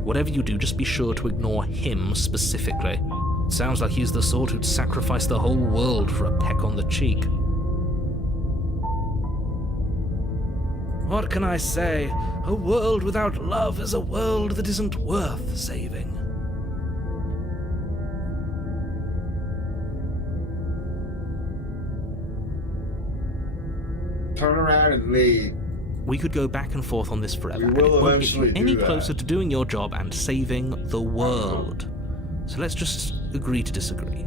Whatever you do, just be sure to ignore him specifically. It sounds like he's the sort who'd sacrifice the whole world for a peck on the cheek. What can I say? A world without love is a world that isn't worth saving. Turn around and leave. We could go back and forth on this forever, We and will it won't get eventually you do any that. closer to doing your job and saving the world. So let's just agree to disagree.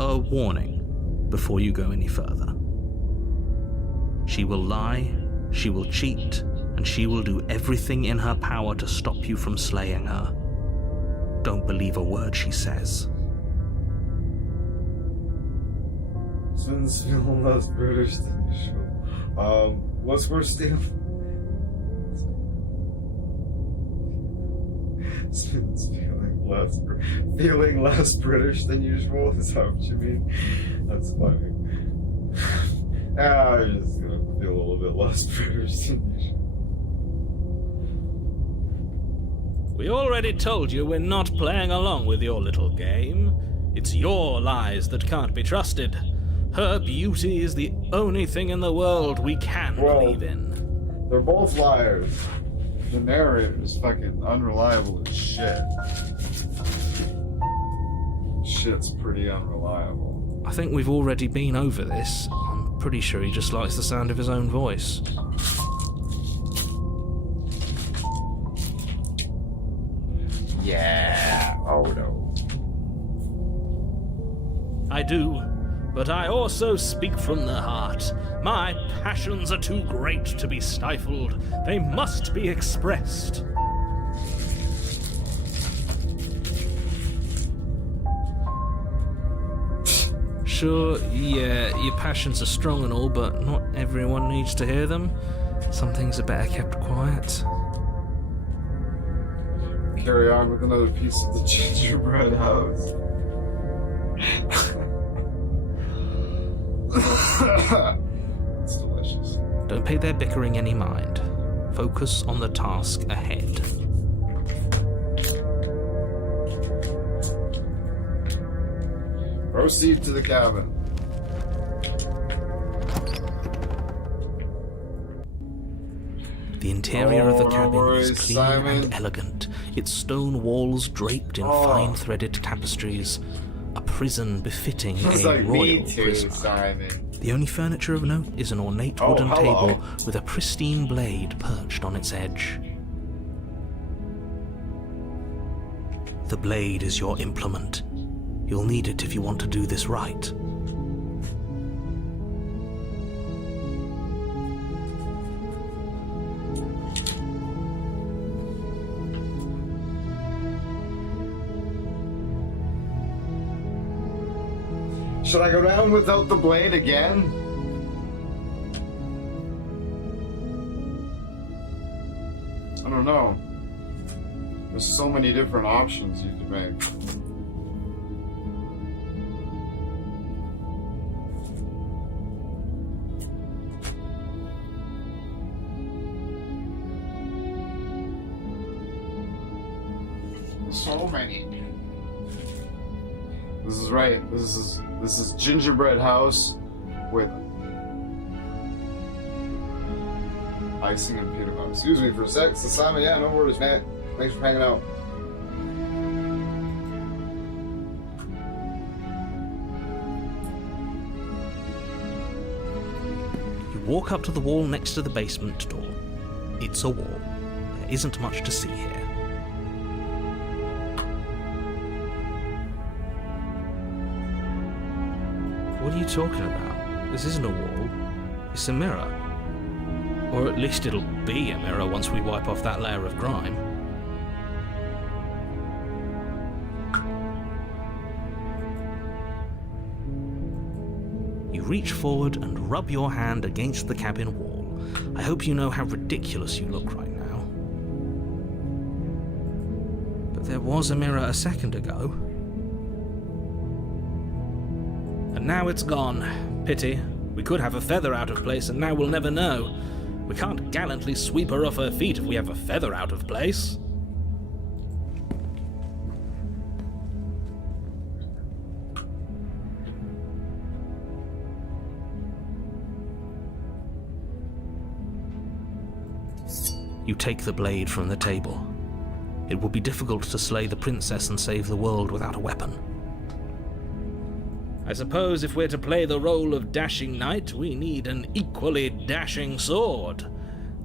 A warning before you go any further. She will lie, she will cheat, and she will do everything in her power to stop you from slaying her. Don't believe a word she says. Spin's feeling less British than usual. What's worse, Steve? Spin's feeling less British than usual. Is that what you mean? That's funny. I'm just gonna feel a little bit less British than usual. We already told you we're not playing along with your little game. It's your lies that can't be trusted. Her beauty is the only thing in the world we can believe in. They're both liars. The narrator is fucking unreliable as shit. Shit's pretty unreliable. I think we've already been over this. I'm pretty sure he just likes the sound of his own voice. Yeah. Oh no. I do, but I also speak from the heart. My passions are too great to be stifled. They must be expressed. Sure, yeah, your passions are strong and all, but not everyone needs to hear them. Some things are better kept quiet. Carry on with another piece of the gingerbread house. It's delicious. Don't pay their bickering any mind. Focus on the task ahead. Proceed to the cabin. The interior of the no cabin worries, is clean Simon. and elegant, its stone walls draped in fine-threaded tapestries, a prison befitting It's a like me royal too, prisoner. Simon. The only furniture of note is an ornate Oh, wooden hello. table with a pristine blade perched on its edge. The blade is your implement. You'll need it if you want to do this right. Should I go down without the blade again? I don't know. There's so many different options you could make. So many. This is right. This is gingerbread house with icing and peanut butter. Excuse me for a sec. So Simon, yeah, no worries, man. Thanks for hanging out. You walk up to the wall next to the basement door. It's a wall. There isn't much to see here. What are you talking about? This isn't a wall. It's a mirror. Or at least it'll be a mirror once we wipe off that layer of grime. You reach forward and rub your hand against the cabin wall. I hope you know how ridiculous you look right now. But there was a mirror a second ago. And now it's gone. Pity. We could have a feather out of place, and now we'll never know. We can't gallantly sweep her off her feet if we have a feather out of place. You take the blade from the table. It will be difficult to slay the princess and save the world without a weapon. I suppose if we're to play the role of dashing knight, we need an equally dashing sword.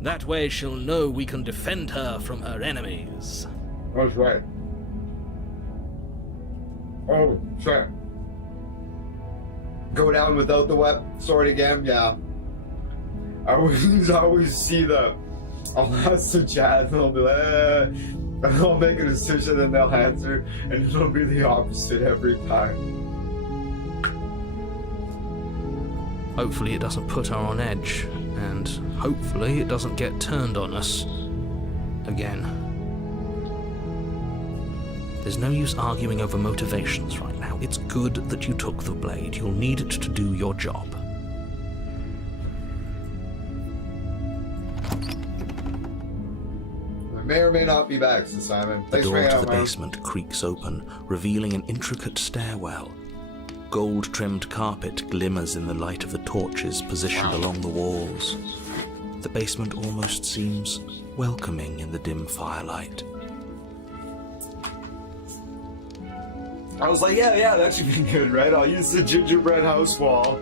That way she'll know we can defend her from her enemies. That's right. Oh, shit. Go down without the sword again? Yeah. I always see the... I'll ask the chat and they'll be like, and I'll make a decision and they'll answer, and it'll be the opposite every time. Hopefully it doesn't put her on edge, and hopefully it doesn't get turned on us again. There's no use arguing over motivations right now. It's good that you took the blade. You'll need it to do your job. I may or may not be back, Sir Simon. The Thanks for door hanging to out, the man. basement creaks open, revealing an intricate stairwell. Gold-trimmed carpet glimmers in the light of the torches positioned along the walls. The basement almost seems welcoming in the dim firelight. I was like, yeah, that should be good, right? I'll use the gingerbread house wall.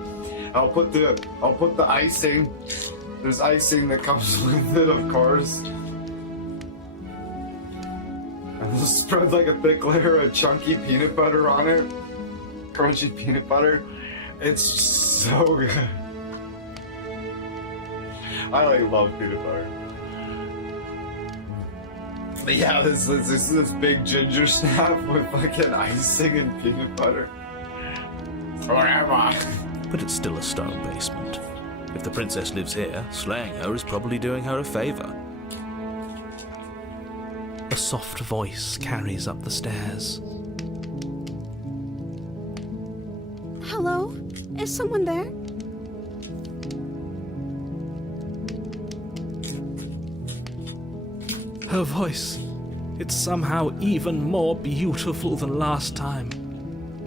I'll put the icing. There's icing that comes with it, of course. And I'll spread like a thick layer of chunky peanut butter on it. Crunchy peanut butter. It's so good. I love peanut butter. But yeah, this big ginger snap with fucking icing and peanut butter. Forever. But it's still a stone basement. If the princess lives here, slaying her is probably doing her a favor. A soft voice carries up the stairs. Hello? Is someone there? Her voice, it's somehow even more beautiful than last time.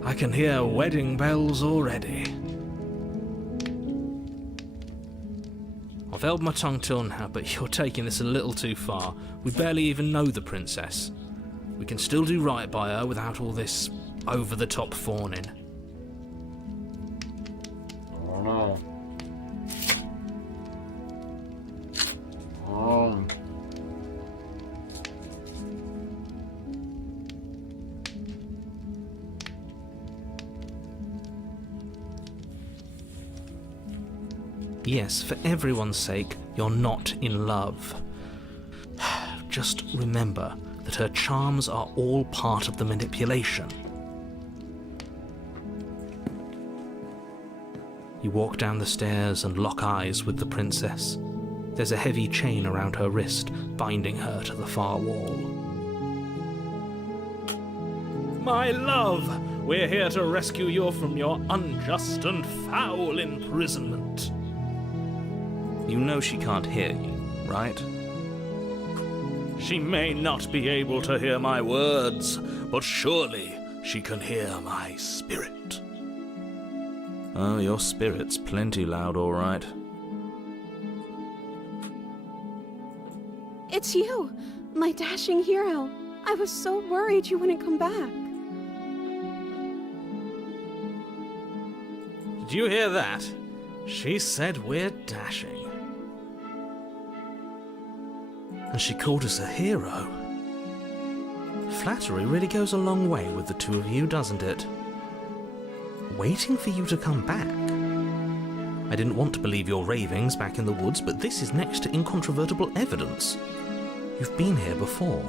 I can hear wedding bells already. I've held my tongue till now, but you're taking this a little too far. We barely even know the princess. We can still do right by her without all this over-the-top fawning. Oh no. Yes, for everyone's sake, you're not in love. Just remember that her charms are all part of the manipulation. You walk down the stairs and lock eyes with the princess. There's a heavy chain around her wrist, binding her to the far wall. My love, we're here to rescue you from your unjust and foul imprisonment. You know she can't hear you, right? She may not be able to hear my words, but surely she can hear my spirit. Oh, your spirit's plenty loud, all right. It's you, my dashing hero. I was so worried you wouldn't come back. Did you hear that? She said we're dashing. And she called us a hero. Flattery really goes a long way with the two of you, doesn't it? Waiting for you to come back. I didn't want to believe your ravings back in the woods, but this is next to incontrovertible evidence. You've been here before.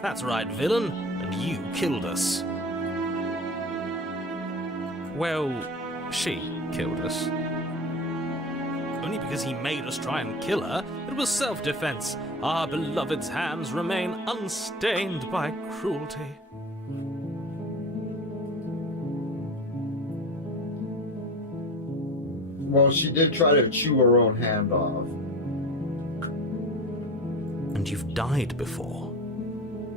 That's right, villain, and you killed us. Well, she killed us. Only because he made us try and kill her. It was self-defense. Our beloved's hands remain unstained by cruelty. Well, she did try to chew her own hand off. And you've died before.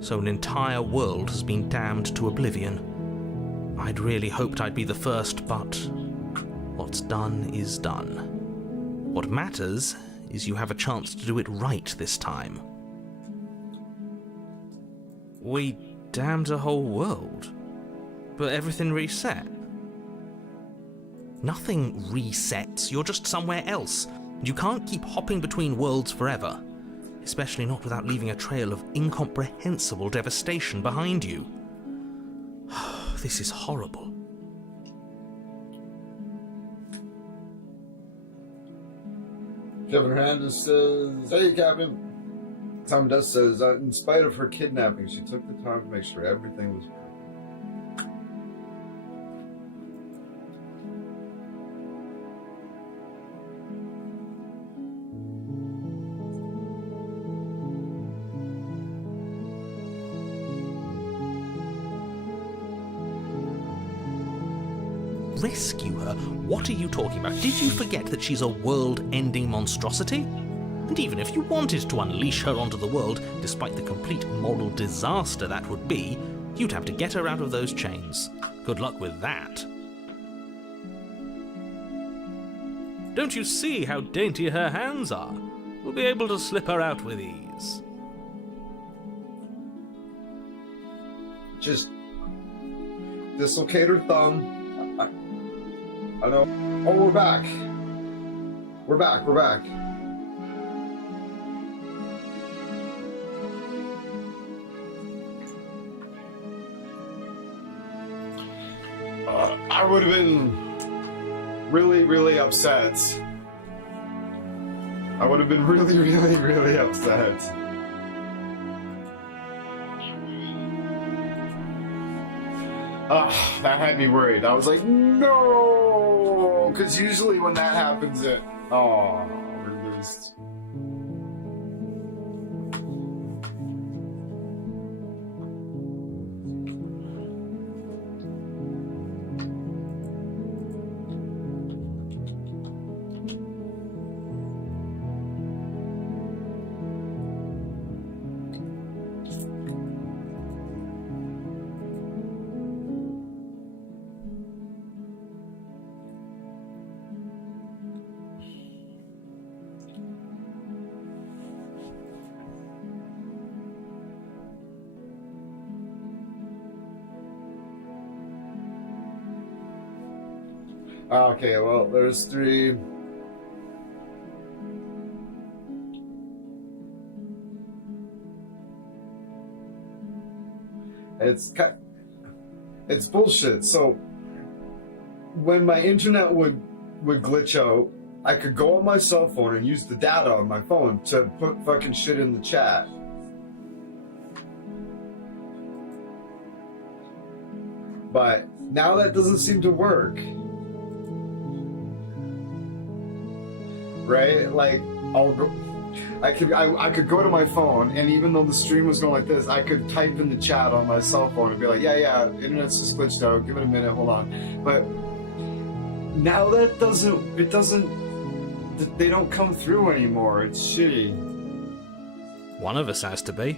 So an entire world has been damned to oblivion. I'd really hoped I'd be the first, but what's done is done. What matters is you have a chance to do it right this time. We damned a whole world, but everything reset. Nothing resets, you're just somewhere else. And you can't keep hopping between worlds forever. Especially not without leaving a trail of incomprehensible devastation behind you. This is horrible. Kevin Hernandez says, "Hey, Captain." Tom Dust says, in spite of her kidnapping, she took the time to make sure everything was perfect. Rescue her? What are you talking about? Did you forget that she's a world-ending monstrosity? And even if you wanted to unleash her onto the world, despite the complete moral disaster that would be, you'd have to get her out of those chains. Good luck with that. Don't you see how dainty her hands are? We'll be able to slip her out with ease. Just dislocate her thumb. I know. Oh, we're back. We're back. I would have been really, really upset. I would have been really, really, really upset. That had me worried. I was like, no! Because usually when that happens, we're losed. Okay, well, there's 3. It's bullshit. So when my internet would glitch out, I could go on my cell phone and use the data on my phone to put fucking shit in the chat. But now that doesn't seem to work. Right? Like, I could go to my phone, and even though the stream was going like this, I could type in the chat on my cell phone and be like, yeah, internet's just glitched out, give it a minute, hold on. But now that they don't come through anymore. It's shitty. One of us has to be.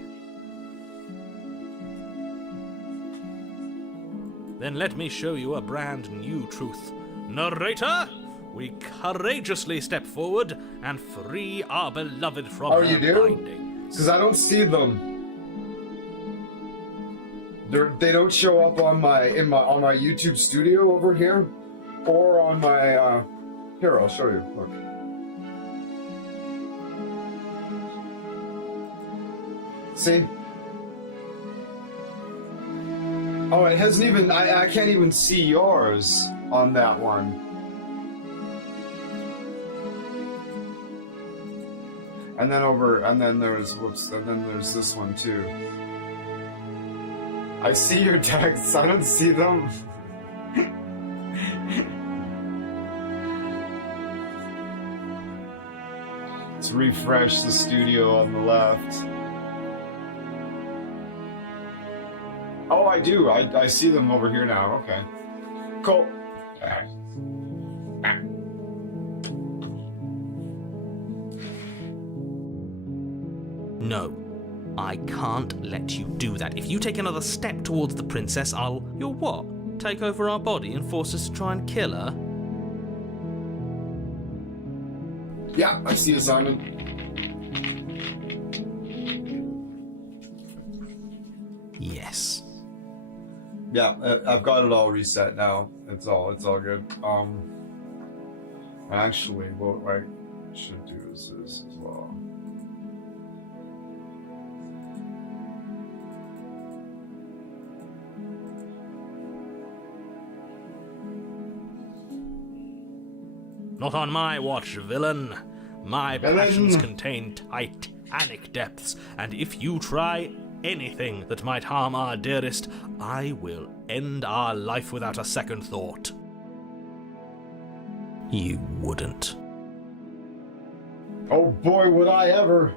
Then let me show you a brand new truth. Narrator, we courageously step forward and free our beloved from her you do? bindings. Because I don't see them. They don't show up on my YouTube studio over here, or on my here. I'll show you. Look. See? Oh, it hasn't even. I can't even see yours on that one. And then there's this one too. I see your texts, I don't see them. Let's refresh the studio on the left. Oh, I do. I see them over here now. Okay. Cool. No, I can't let you do that. If you take another step towards the princess, You'll what? Take over our body and force us to try and kill her? Yeah, I see you, Simon. Yes. Yeah, I've got it all reset now. It's all good. Actually, what I should do is this as well. Not on my watch, villain. My passions contain tight titanic depths, and if you try anything that might harm our dearest, I will end our life without a second thought. You wouldn't. Oh boy, would I ever.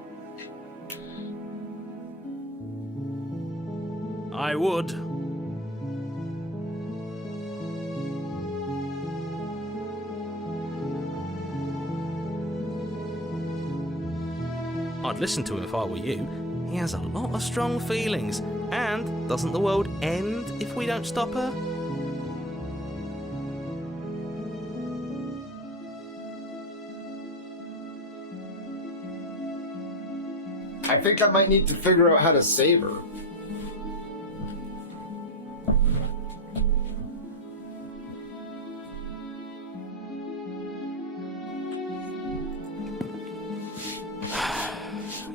I would. I'd listen to him if I were you. He has a lot of strong feelings. And doesn't the world end if we don't stop her? I think I might need to figure out how to save her.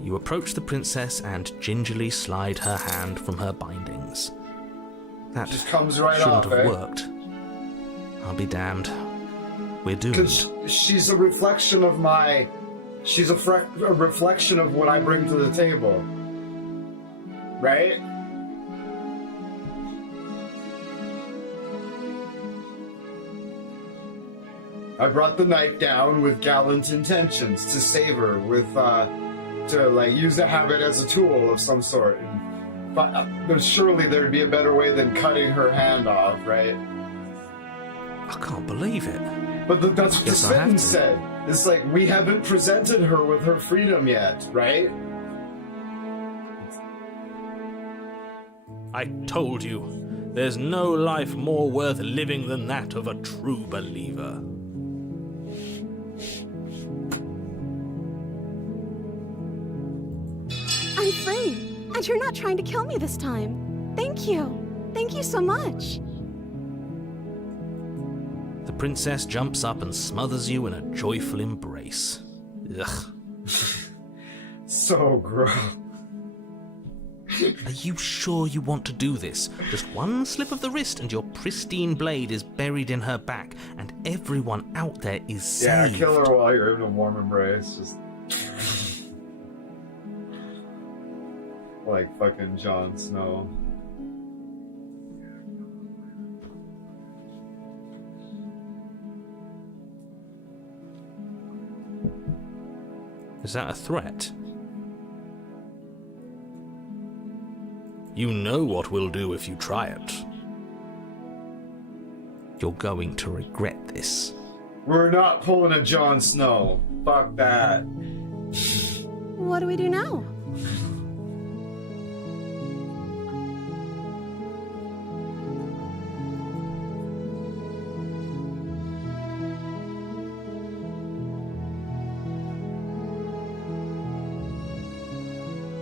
You approach the princess and gingerly slide her hand from her bindings. That Just comes right shouldn't off, have eh? worked. I'll be damned. We're doomed. Because she's a reflection of my... She's a reflection of what I bring to the table. Right? I brought the knife down with gallant intentions to save her, with, to, like, use the habit as a tool of some sort. But surely there'd be a better way than cutting her hand off, right? I can't believe it. But that's what the Yes, I have sentence to. said. It's like, we haven't presented her with her freedom yet, right? I told you, there's no life more worth living than that of a true believer. I'm free, and you're not trying to kill me this time. Thank you. Thank you so much. The princess jumps up and smothers you in a joyful embrace. Ugh. So gross. Are you sure you want to do this? Just one slip of the wrist and your pristine blade is buried in her back, and everyone out there is saved. Yeah, kill her while you're in a warm embrace. Just... like fucking Jon Snow. Is that a threat? You know what we'll do if you try it. You're going to regret this. We're not pulling a Jon Snow. Fuck that. What do we do now?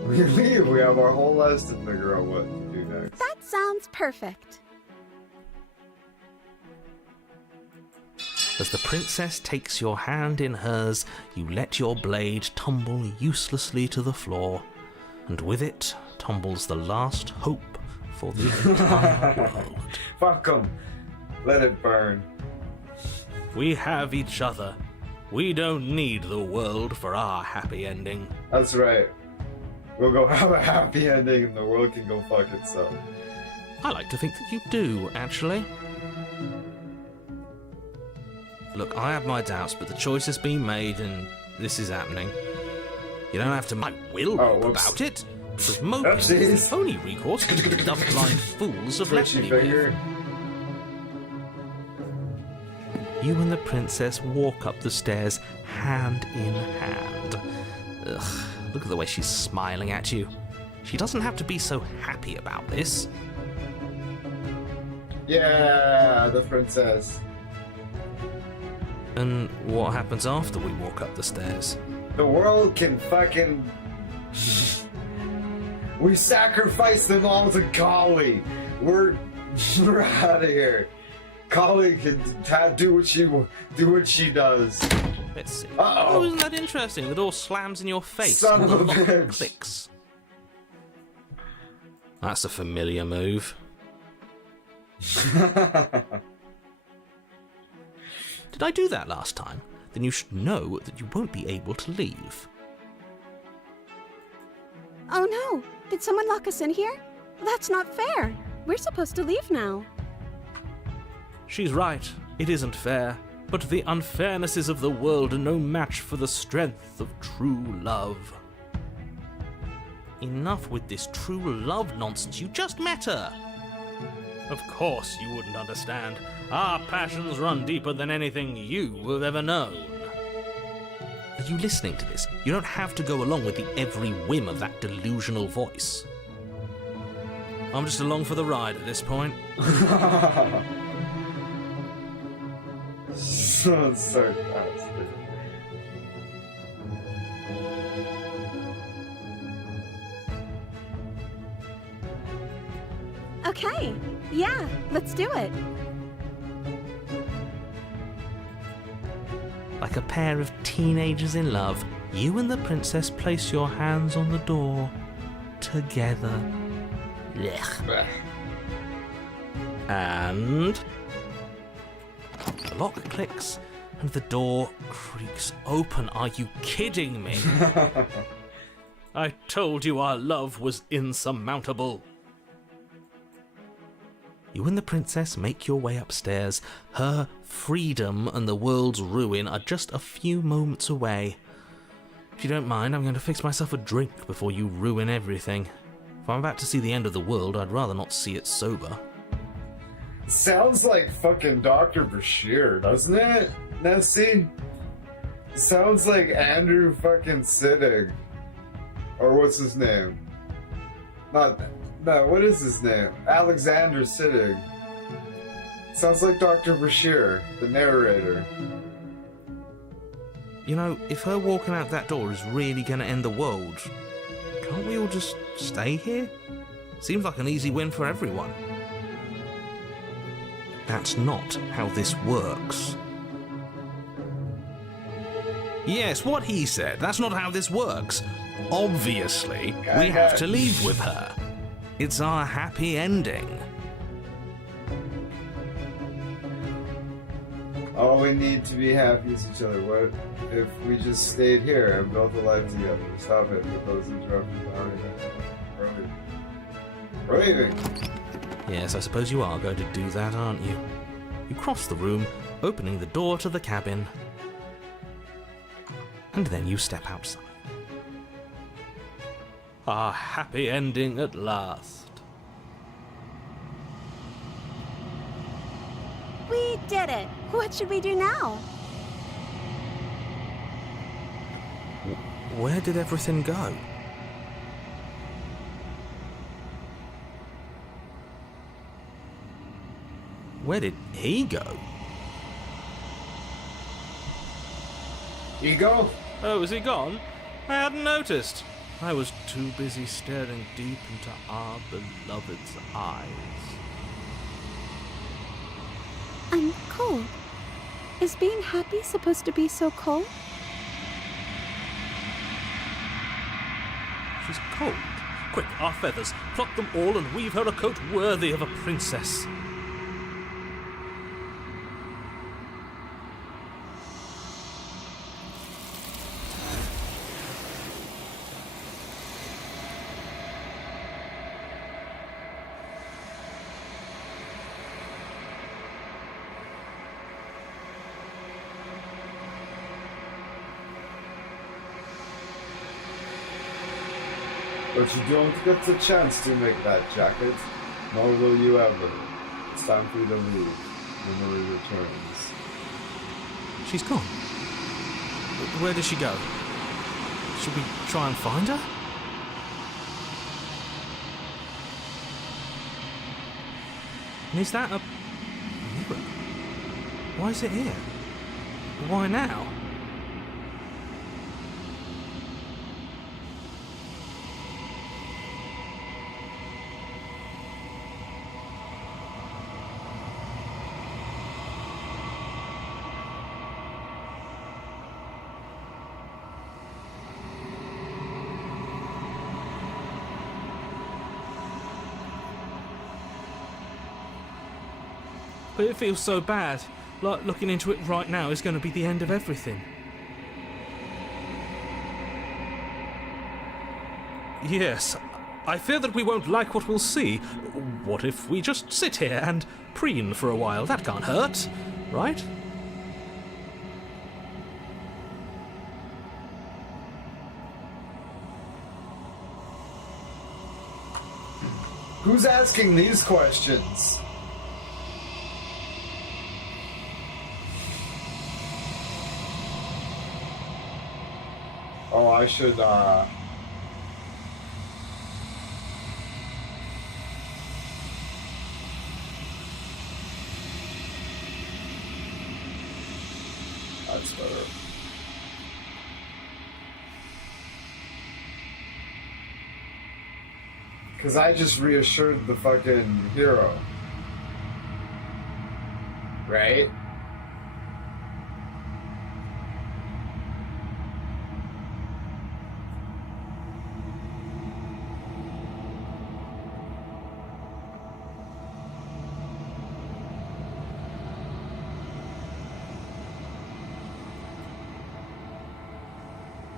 We leave. We have our whole lives to figure out what to do next. That sounds perfect. As the princess takes your hand in hers, you let your blade tumble uselessly to the floor, and with it tumbles the last hope for the entire world. Fuck 'em. Let it burn. We have each other. We don't need the world for our happy ending. That's right. We'll go have a happy ending and the world can go fuck itself. I like to think that you do, actually. Look, I have my doubts, but the choice has been made and this is happening. You don't have to I will Oh, mope whoops. about it, because moping is Oopsies. the only recourse that the blind fools have left Twitchy me with. finger. You and the princess walk up the stairs hand in hand. Ugh, look at the way she's smiling at you. She doesn't have to be so happy about this. Yeah, the princess. And what happens after we walk up the stairs? The world can fucking... We sacrifice them all to Kali. We're out of here. Kali can do what she does. Let's see. Uh-oh. Oh, isn't that interesting? The door slams in your face. Son and of the a lock bitch. clicks. That's a familiar move. Did I do that last time? Then you should know that you won't be able to leave. Oh no! Did someone lock us in here? That's not fair! We're supposed to leave now. She's right. It isn't fair. But the unfairnesses of the world are no match for the strength of true love. Enough with this true love nonsense. You just met her. Of course you wouldn't understand. Our passions run deeper than anything you have ever known. Are you listening to this? You don't have to go along with the every whim of that delusional voice. I'm just along for the ride at this point. So sarcastic. Okay, yeah, let's do it. Like a pair of teenagers in love, you and the princess place your hands on the door together. Blech. And The lock clicks and the door creaks open. Are you kidding me? I told you our love was insurmountable. You and the princess make your way upstairs. Her freedom and the world's ruin are just a few moments away. If you don't mind, I'm going to fix myself a drink before you ruin everything. If I'm about to see the end of the world, I'd rather not see it sober. Sounds like fucking Dr. Bashir, doesn't it, Nessie? Sounds like Andrew fucking Siddig. Or what's his name? No, what is his name? Alexander Siddig. Sounds like Dr. Bashir, the narrator. You know, if her walking out that door is really going to end the world, can't we all just stay here? Seems like an easy win for everyone. That's not how this works. Yes, what he said. That's not how this works. Obviously, we have to leave with her. It's our happy ending. All we need to be happy is each other. What if we just stayed here and built a life together? Stop it with those interruptions. We're leaving. Yes, I suppose you are going to do that, aren't you? You cross the room, opening the door to the cabin, and then you step outside. Our happy ending at last. We did it! What should we do now? Where did everything go? Where did he go? Ego? Oh, is he gone? I hadn't noticed. I was too busy staring deep into our beloved's eyes. I'm cold. Is being happy supposed to be so cold? She's cold. Quick, our feathers. Pluck them all and weave her a coat worthy of a princess. But you don't get the chance to make that jacket, nor will you ever. It's time for you to leave. Memory returns. She's gone. Where did she go? Should we try and find her? And is that a mirror? Why is it here? Why now? But it feels so bad. Like looking into it right now is going to be the end of everything. Yes, I fear that we won't like what we'll see. What if we just sit here and preen for a while? That can't hurt, right? Who's asking these questions? Oh, I should, that's better. Because I just reassured the fucking hero. Right?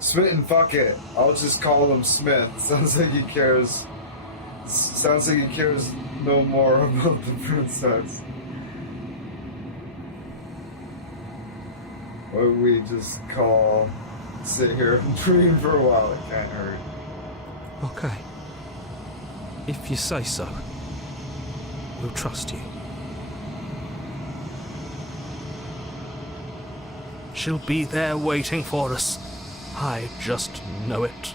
Smitten, fuck it. I'll just call him Smith. Sounds like he cares. Sounds like he cares no more about the princess. Or we just sit here and dream for a while. It can't hurt. Okay. If you say so, we'll trust you. She'll be there waiting for us. I just know it.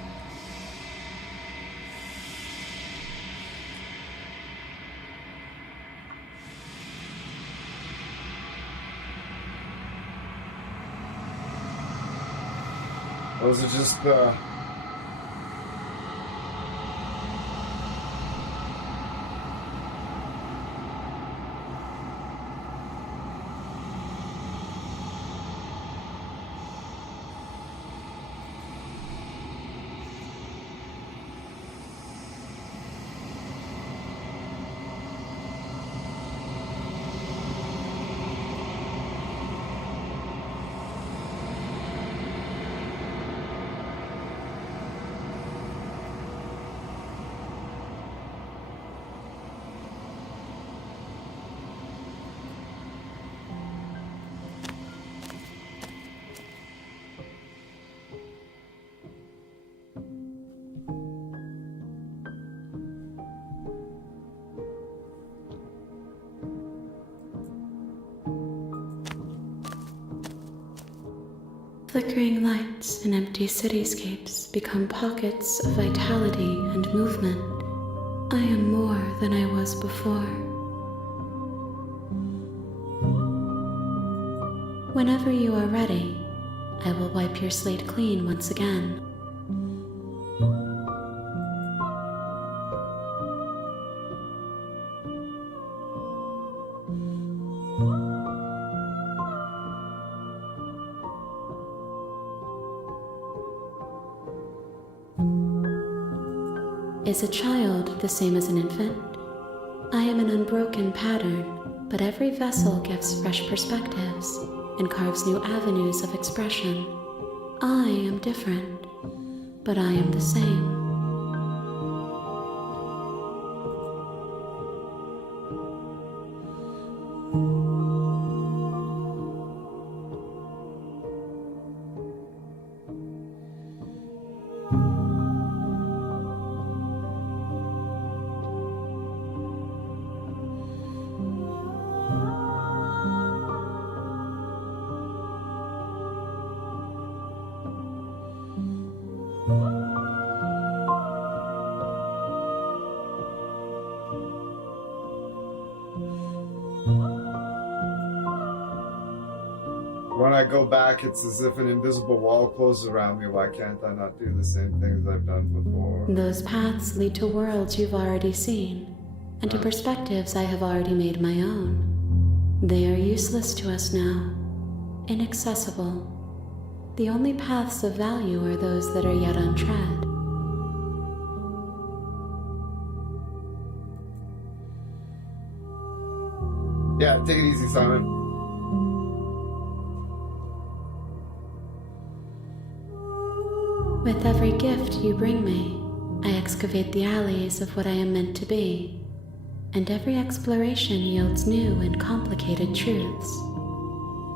Those are just the... Flickering lights and empty cityscapes become pockets of vitality and movement. I am more than I was before. Whenever you are ready, I will wipe your slate clean once again. Is a child the same as an infant? I am an unbroken pattern, but every vessel gives fresh perspectives and carves new avenues of expression. I am different, but I am the same. When I go back, it's as if an invisible wall closes around me. Why can't I not do the same things I've done before? Those paths lead to worlds you've already seen, and to perspectives I have already made my own. They are useless to us now, inaccessible. The only paths of value are those that are yet untread. Yeah, take it easy, Simon. With every gift you bring me, I excavate the alleys of what I am meant to be, and every exploration yields new and complicated truths.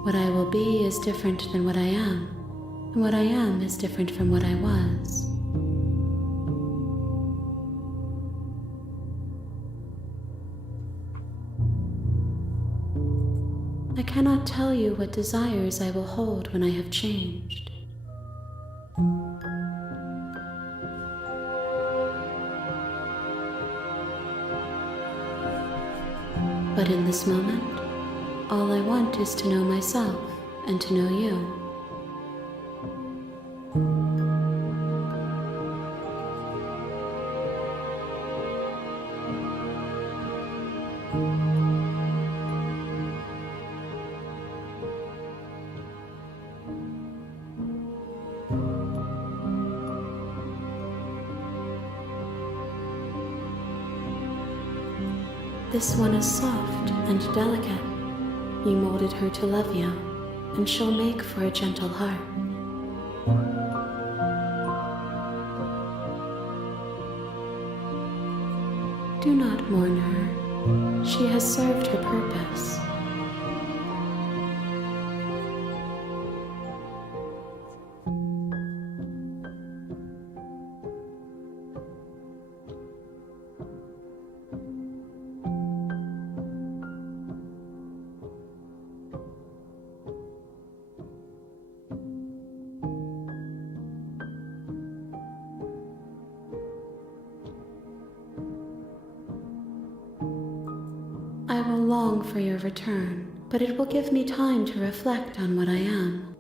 What I will be is different than what I am, and what I am is different from what I was. I cannot tell you what desires I will hold when I have changed. But in this moment, all I want is to know myself and to know you. This one is soft and delicate. You molded her to love you, and she'll make for a gentle heart. Do not mourn her. She has served her purpose. I will long for your return, but it will give me time to reflect on what I am.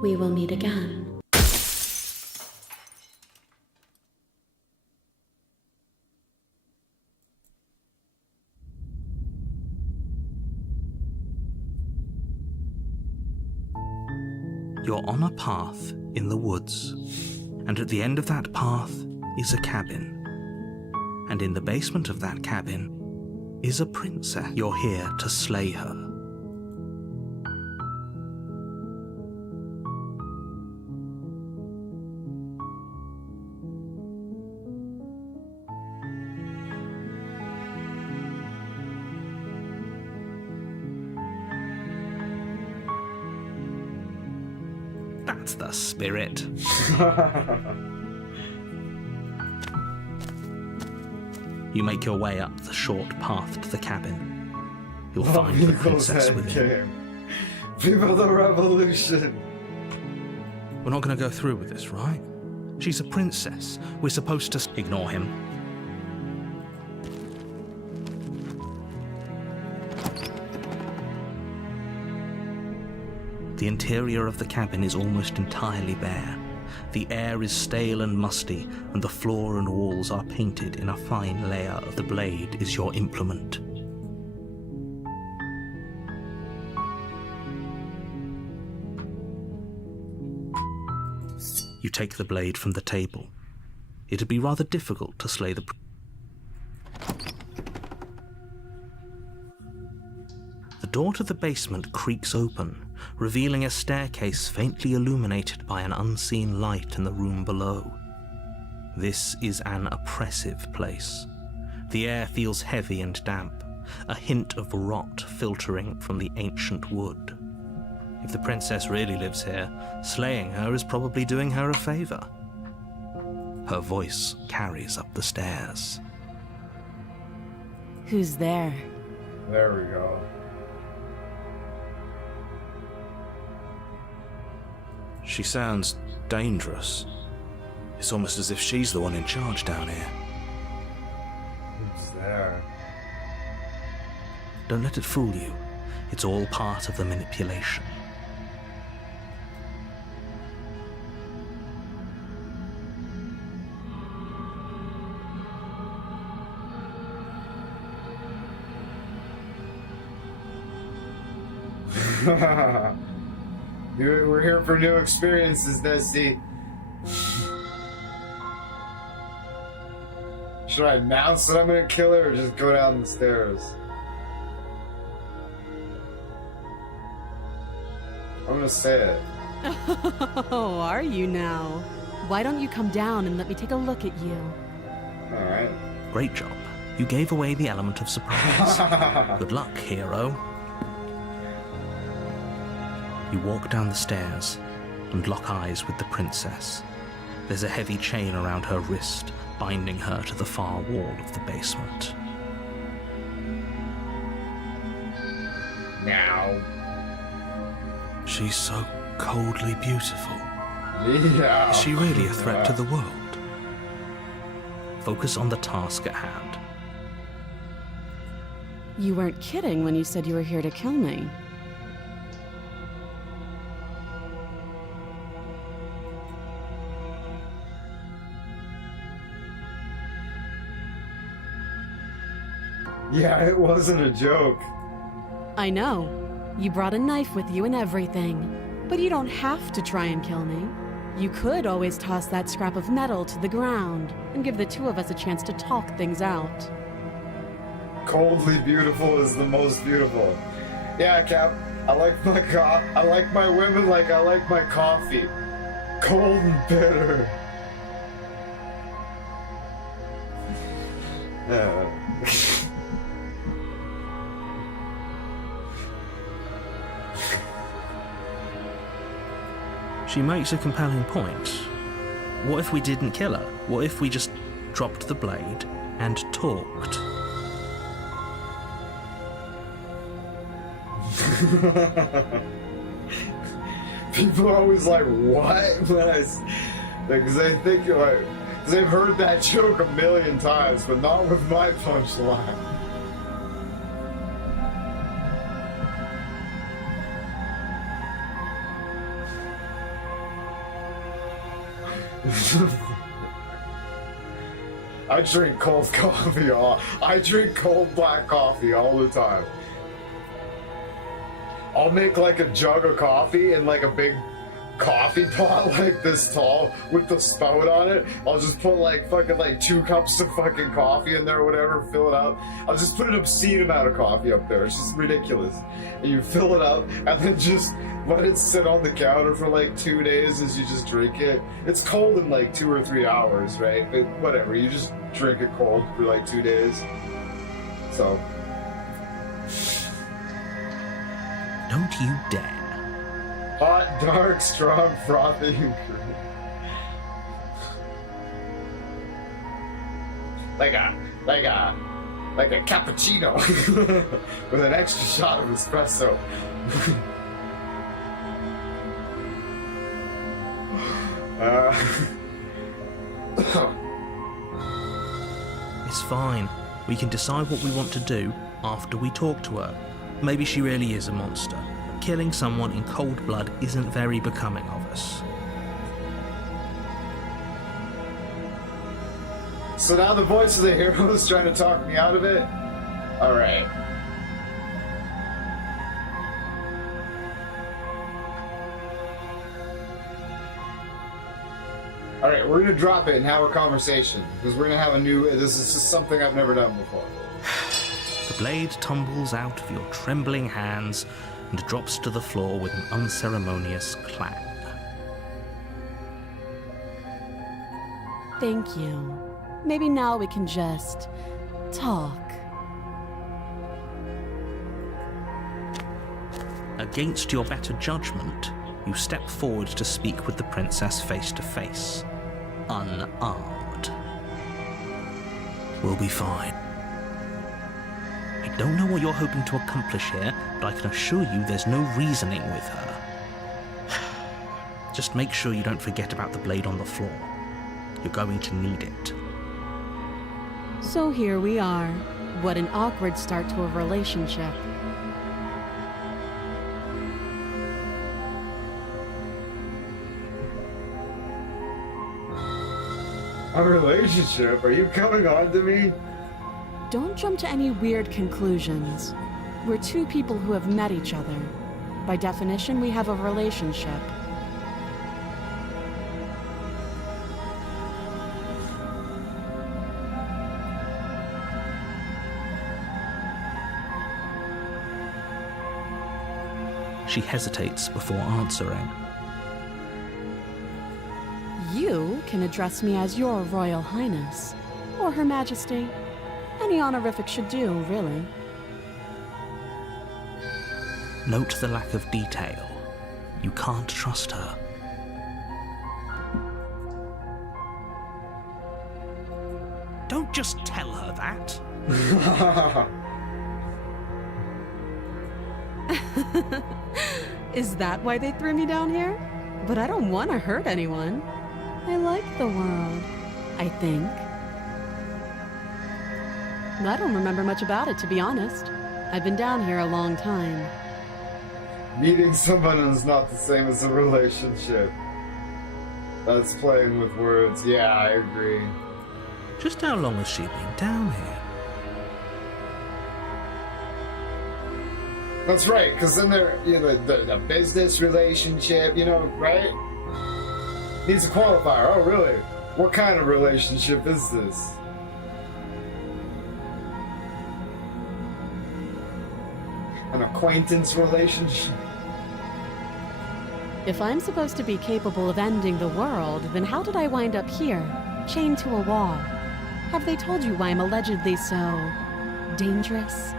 We will meet again. You're on a path in the woods, and at the end of that path is a cabin. And in the basement of that cabin is a princess. You're here to slay her. That's the spirit. You make your way up the short path to the cabin. You'll find the princess within. People, the revolution. We're not going to go through with this, right? She's a princess. We're supposed to ignore him. The interior of the cabin is almost entirely bare. The air is stale and musty, and the floor and walls are painted in a fine layer of the blade is your implement. You take the blade from the table. It'd be rather difficult to slay the... The door to the basement creaks open, revealing a staircase faintly illuminated by an unseen light in the room below. This is an oppressive place. The air feels heavy and damp, a hint of rot filtering from the ancient wood. If the princess really lives here, slaying her is probably doing her a favor. Her voice carries up the stairs. Who's there? There we go. She sounds dangerous. It's almost as if she's the one in charge down here. Who's there? Don't let it fool you. It's all part of the manipulation. We're here for new experiences, Nessie. Should I announce that I'm gonna kill her or just go down the stairs? I'm gonna say it. Oh, are you now? Why don't you come down and let me take a look at you? Alright. Great job. You gave away the element of surprise. Good luck, hero. You walk down the stairs and lock eyes with the princess. There's a heavy chain around her wrist, binding her to the far wall of the basement. Now. She's so coldly beautiful. Yeah. Is she really a threat to the world? Focus on the task at hand. You weren't kidding when you said you were here to kill me. Yeah, it wasn't a joke. I know. You brought a knife with you and everything. But you don't have to try and kill me. You could always toss that scrap of metal to the ground and give the two of us a chance to talk things out. Coldly beautiful is the most beautiful. Yeah, Cap. I like my women like I like my coffee. Cold and bitter. She makes a compelling point. What if we didn't kill her? What if we just dropped the blade and talked? People are always like, what? Because they think you're like, because they've heard that joke a million times, but not with my punchline. I drink cold coffee I drink cold black coffee all the time. I'll make like a jug of coffee in like a big coffee pot like this tall with the spout on it. I'll just put like fucking like 2 cups of fucking coffee in there or whatever, fill it up. I'll just put an obscene amount of coffee up there. It's just ridiculous. And you fill it up and then just let it sit on the counter for like 2 days as you just drink it. It's cold in like 2 or 3 hours, right? But whatever, you just drink it cold for like 2 days. So. Don't you dare. Hot, dark, strong, frothy, and creamy. Like a cappuccino with an extra shot of espresso. It's fine. We can decide what we want to do after we talk to her. Maybe she really is a monster. Killing someone in cold blood isn't very becoming of us. So now the voice of the hero is trying to talk me out of it? Alright. Alright, we're gonna drop it and have a conversation. Because we're gonna have this is just something I've never done before. The blade tumbles out of your trembling hands and drops to the floor with an unceremonious clang. Thank you. Maybe now we can just talk. Against your better judgment, you step forward to speak with the princess face to face, unarmed. We'll be fine. I don't know what you're hoping to accomplish here, but I can assure you there's no reasoning with her. Just make sure you don't forget about the blade on the floor. You're going to need it. So here we are. What an awkward start to a relationship. A relationship? Are you coming on to me? Don't jump to any weird conclusions. We're two people who have met each other. By definition, we have a relationship. She hesitates before answering. You can address me as Your Royal Highness, or Her Majesty. Any honorific should do, really. Note the lack of detail. You can't trust her. Don't just tell her that. Is that why they threw me down here? But I don't want to hurt anyone. I like the world, I think. I don't remember much about it, to be honest. I've been down here a long time. Meeting someone is not the same as a relationship. That's playing with words. Yeah, I agree. Just how long has she been down here? That's right, because then the business relationship, right? Needs a qualifier. Oh, really? What kind of relationship is this? An acquaintance relationship? If I'm supposed to be capable of ending the world, then how did I wind up here, chained to a wall? Have they told you why I'm allegedly so dangerous?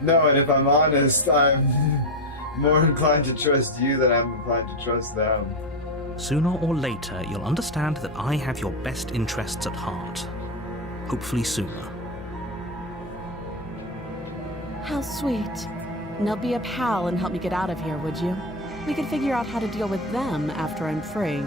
No, and if I'm honest, I'm more inclined to trust you than I'm inclined to trust them. Sooner or later, you'll understand that I have your best interests at heart. Hopefully sooner. How sweet. Now be a pal and help me get out of here, would you? We could figure out how to deal with them after I'm free.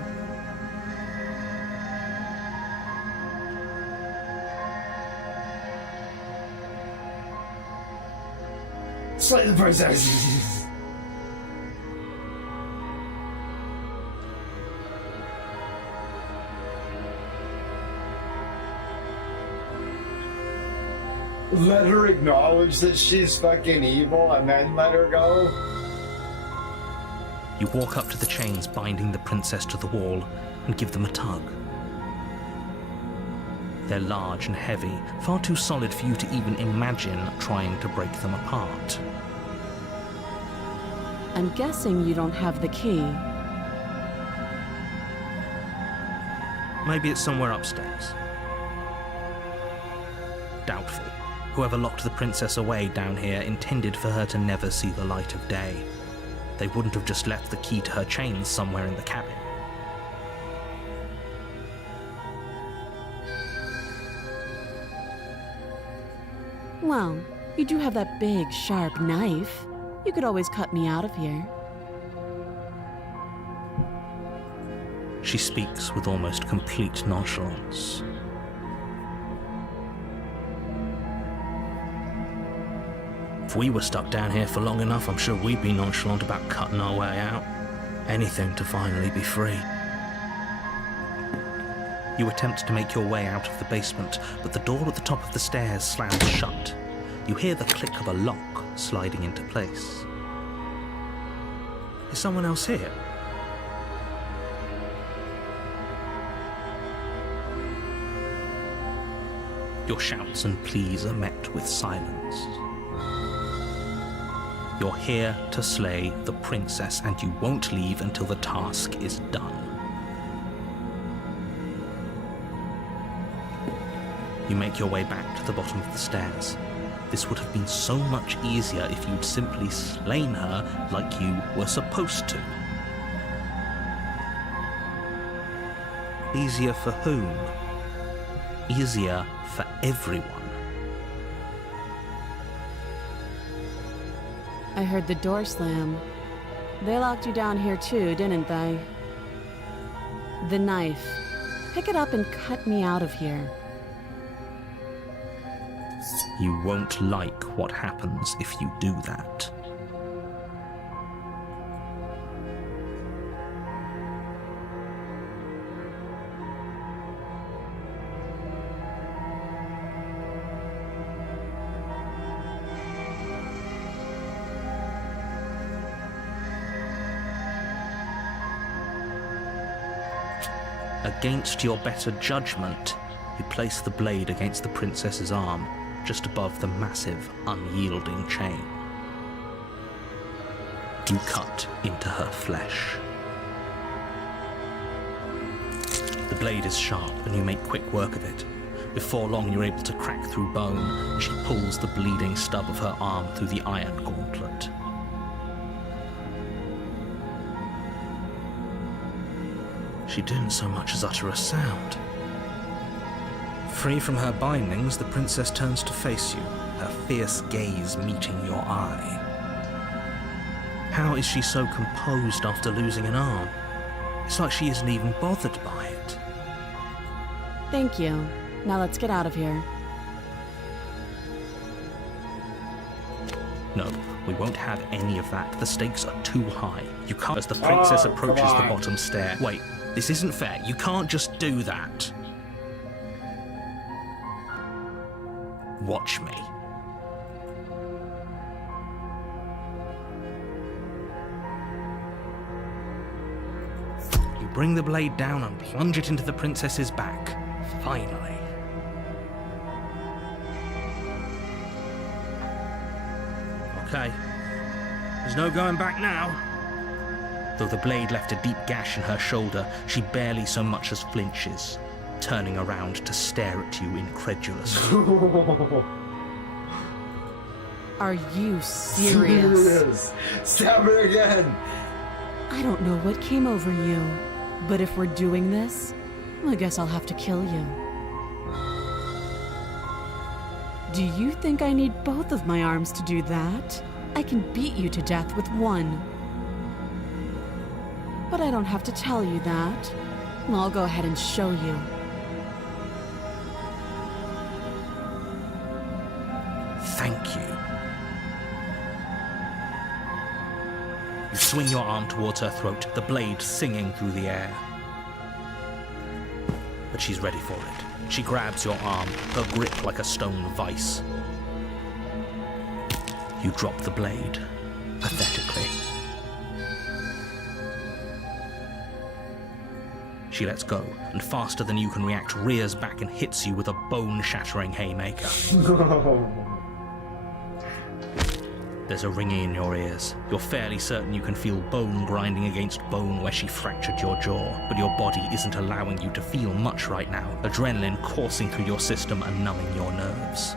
Slay the princess! Let her acknowledge that she's fucking evil and then let her go? You walk up to the chains binding the princess to the wall and give them a tug. They're large and heavy, far too solid for you to even imagine trying to break them apart. I'm guessing you don't have the key. Maybe it's somewhere upstairs. Doubtful. Whoever locked the princess away down here intended for her to never see the light of day. They wouldn't have just left the key to her chains somewhere in the cabin. Well, you do have that big, sharp knife. You could always cut me out of here. She speaks with almost complete nonchalance. If we were stuck down here for long enough, I'm sure we'd be nonchalant about cutting our way out. Anything to finally be free. You attempt to make your way out of the basement, but the door at the top of the stairs slams shut. You hear the click of a lock sliding into place. Is someone else here? Your shouts and pleas are met with silence. You're here to slay the princess, and you won't leave until the task is done. You make your way back to the bottom of the stairs. This would have been so much easier if you'd simply slain her like you were supposed to. Easier for whom? Easier for everyone. I heard the door slam. They locked you down here too, didn't they? The knife. Pick it up and cut me out of here. You won't like what happens if you do that. Against your better judgment, you place the blade against the princess's arm, just above the massive, unyielding chain. You cut into her flesh. The blade is sharp, and you make quick work of it. Before long, you're able to crack through bone, and she pulls the bleeding stub of her arm through the iron gauntlet. She didn't so much as utter a sound. Free from her bindings, the princess turns to face you, her fierce gaze meeting your eye. How is she so composed after losing an arm? It's like she isn't even bothered by it. Thank you. Now let's get out of here. No, we won't have any of that. The stakes are too high. You can't. As the princess approaches the bottom stair. Wait, this isn't fair. You can't just do that. Watch me. You bring the blade down and plunge it into the princess's back. Finally. Okay. There's no going back now. Though the blade left a deep gash in her shoulder, she barely so much as flinches, turning around to stare at you incredulously. Are you serious? Stab her again! I don't know what came over you, but if we're doing this, I guess I'll have to kill you. Do you think I need both of my arms to do that? I can beat you to death with one. But I don't have to tell you that. I'll go ahead and show you. Thank you. You swing your arm towards her throat, the blade singing through the air. But she's ready for it. She grabs your arm, her grip like a stone vice. You drop the blade, pathetically. She lets go, and faster than you can react, rears back and hits you with a bone-shattering haymaker. There's a ringing in your ears. You're fairly certain you can feel bone grinding against bone where she fractured your jaw, but your body isn't allowing you to feel much right now, adrenaline coursing through your system and numbing your nerves.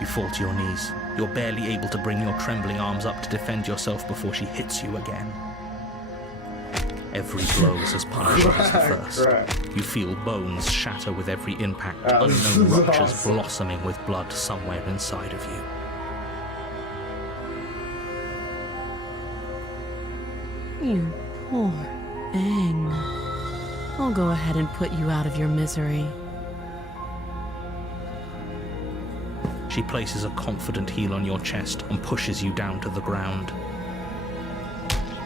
You fall to your knees. You're barely able to bring your trembling arms up to defend yourself before she hits you again. Every blow is as punishing as the first. You feel bones shatter with every impact, unknown ruptures blossoming with blood somewhere inside of you. You poor thing. I'll go ahead and put you out of your misery. She places a confident heel on your chest and pushes you down to the ground.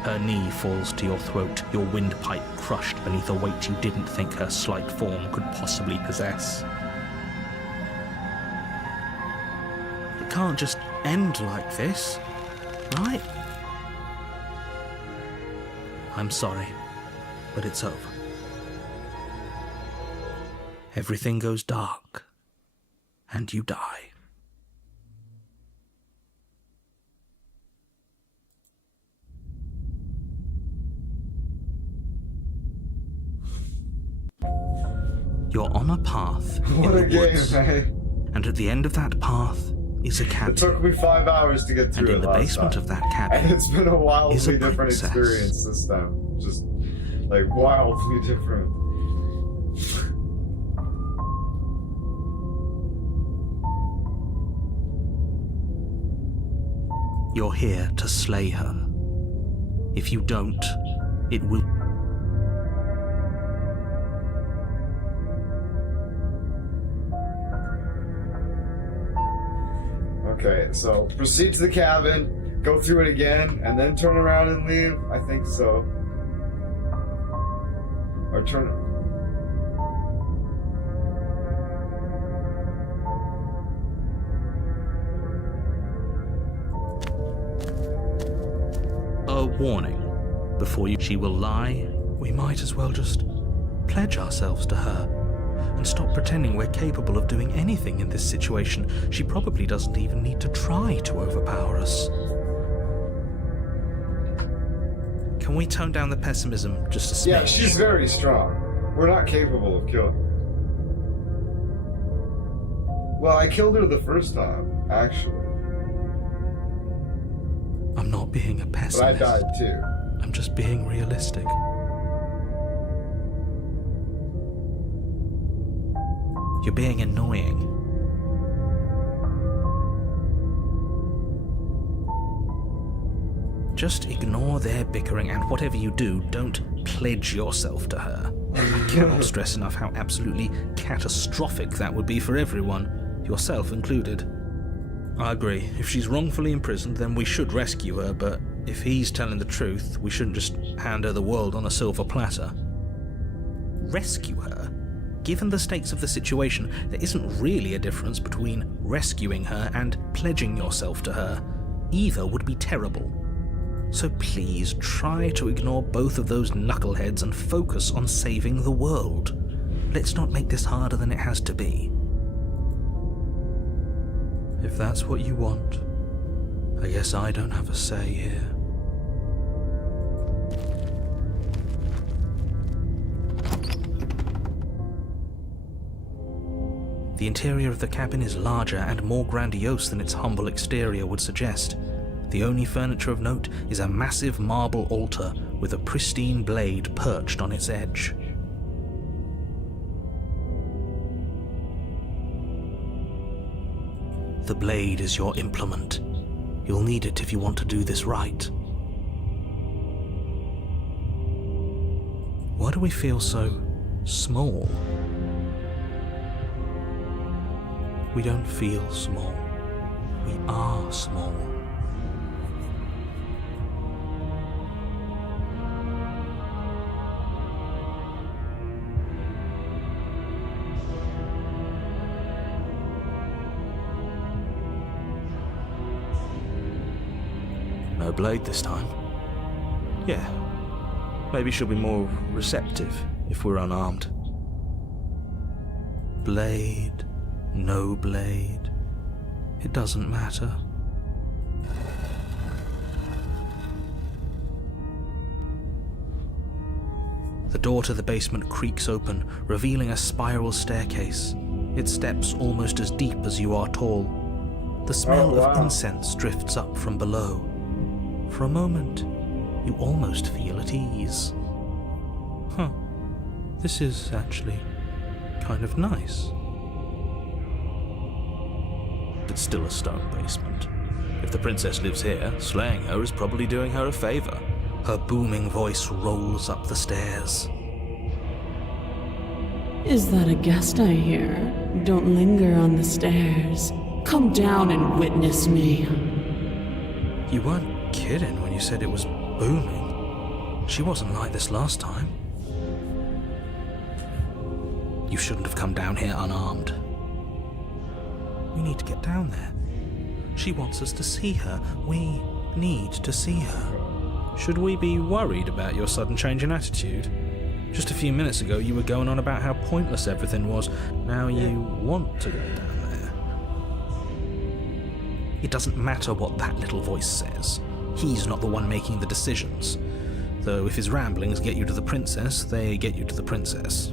Her knee falls to your throat, your windpipe crushed beneath a weight you didn't think her slight form could possibly possess. It can't just end like this, right? I'm sorry, but it's over. Everything goes dark, and you die. You're on a path What in a the game, woods, man. and at the end of that path is a cabin. It took me 5 hours to get through And in the basement time. of that cabin And it's been a is wildly a different princess. experience this time. Just, like, wildly different. You're here to slay her. If you don't, it will... Okay, so proceed to the cabin, go through it again, and then turn around and leave? I think so. Or turn... A warning. Before you, she will lie We might as well just pledge ourselves to her and stop pretending we're capable of doing anything in this situation. She probably doesn't even need to try to overpower us. Can we tone down the pessimism just a smidge? Yeah, she's very strong. We're not capable of killing her. Well, I killed her the first time, actually. I'm not being a pessimist. But I died too. I'm just being realistic. You're being annoying. Just ignore their bickering, and whatever you do, don't pledge yourself to her. I cannot stress enough how absolutely catastrophic that would be for everyone, yourself included. I agree. If she's wrongfully imprisoned, then we should rescue her, but if he's telling the truth, we shouldn't just hand her the world on a silver platter. Rescue her? Given the stakes of the situation, there isn't really a difference between rescuing her and pledging yourself to her. Either would be terrible. So please try to ignore both of those knuckleheads and focus on saving the world. Let's not make this harder than it has to be. If that's what you want, I guess I don't have a say here. The interior of the cabin is larger and more grandiose than its humble exterior would suggest. The only furniture of note is a massive marble altar with a pristine blade perched on its edge. The blade is your implement. You'll need it if you want to do this right. Why do we feel so small? We don't feel small. We are small. No blade this time. Yeah. Maybe she'll be more receptive if we're unarmed. Blade, no blade. It doesn't matter. The door to the basement creaks open, revealing a spiral staircase. Its steps almost as deep as you are tall. The smell of incense drifts up from below. For a moment, you almost feel at ease. Huh. This is actually kind of nice. It's still a stone basement. If the princess lives here, slaying her is probably doing her a favor. Her booming voice rolls up the stairs. Is that a guest I hear? Don't linger on the stairs. Come down and witness me. You weren't kidding when you said it was booming. She wasn't like this last time. You shouldn't have come down here unarmed. We need to get down there. She wants us to see her. We need to see her. Should we be worried about your sudden change in attitude? Just a few minutes ago you were going on about how pointless everything was. Now you want to go down there. It doesn't matter what that little voice says. He's not the one making the decisions. Though if his ramblings get you to the princess, they get you to the princess.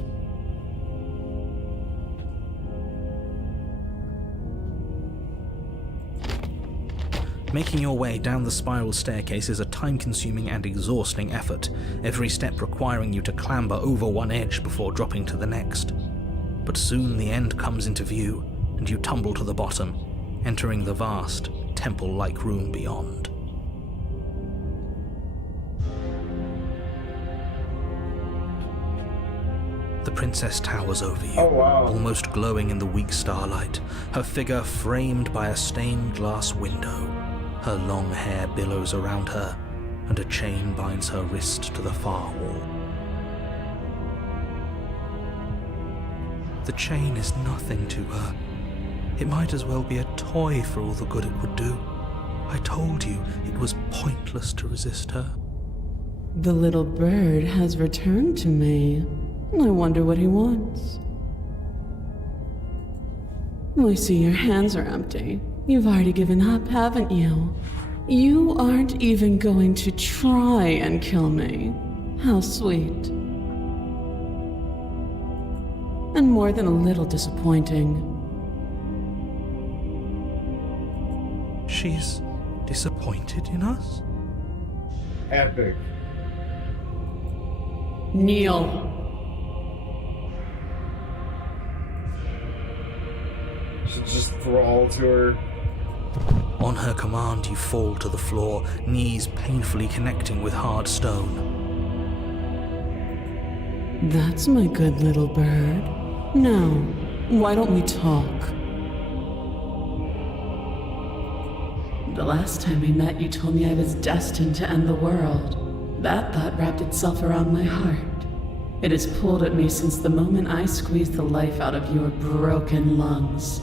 Making your way down the spiral staircase is a time-consuming and exhausting effort, every step requiring you to clamber over one edge before dropping to the next. But soon the end comes into view, and you tumble to the bottom, entering the vast, temple-like room beyond. The princess towers over you, almost glowing in the weak starlight, her figure framed by a stained glass window. Her long hair billows around her, and a chain binds her wrist to the far wall. The chain is nothing to her. It might as well be a toy for all the good it would do. I told you it was pointless to resist her. The little bird has returned to me. I wonder what he wants. I see your hands are empty. You've already given up, haven't you? You aren't even going to try and kill me. How sweet. And more than a little disappointing. She's disappointed in us? Epic. Kneel. Should just thrall to her. On her command, you fall to the floor, knees painfully connecting with hard stone. That's my good little bird. Now, why don't we talk? The last time we met, you told me I was destined to end the world. That thought wrapped itself around my heart. It has pulled at me since the moment I squeezed the life out of your broken lungs.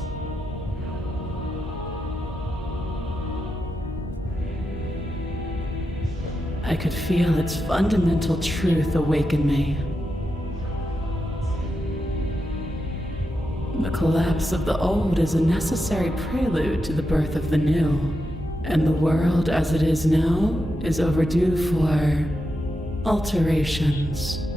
I could feel its fundamental truth awaken me. The collapse of the old is a necessary prelude to the birth of the new, and the world as it is now is overdue for alterations.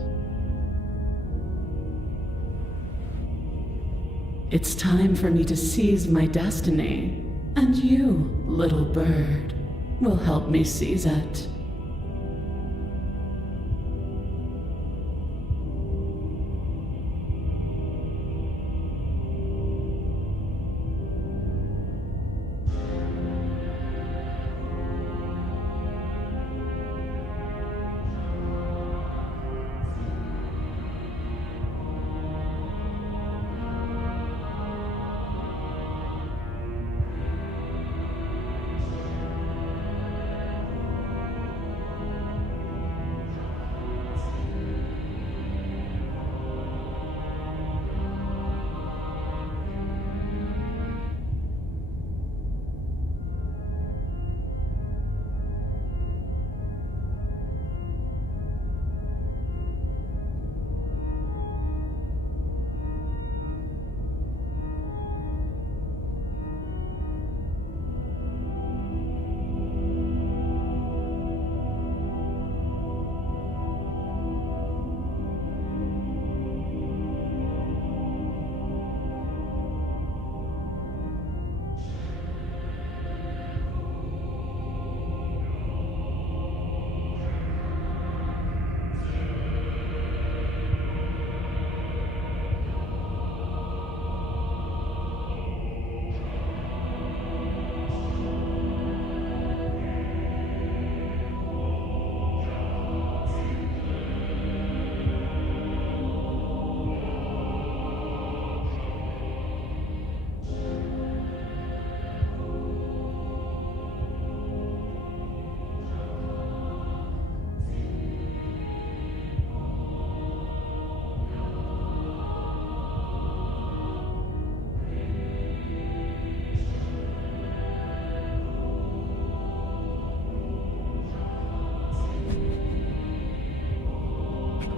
It's time for me to seize my destiny, and you, little bird, will help me seize it.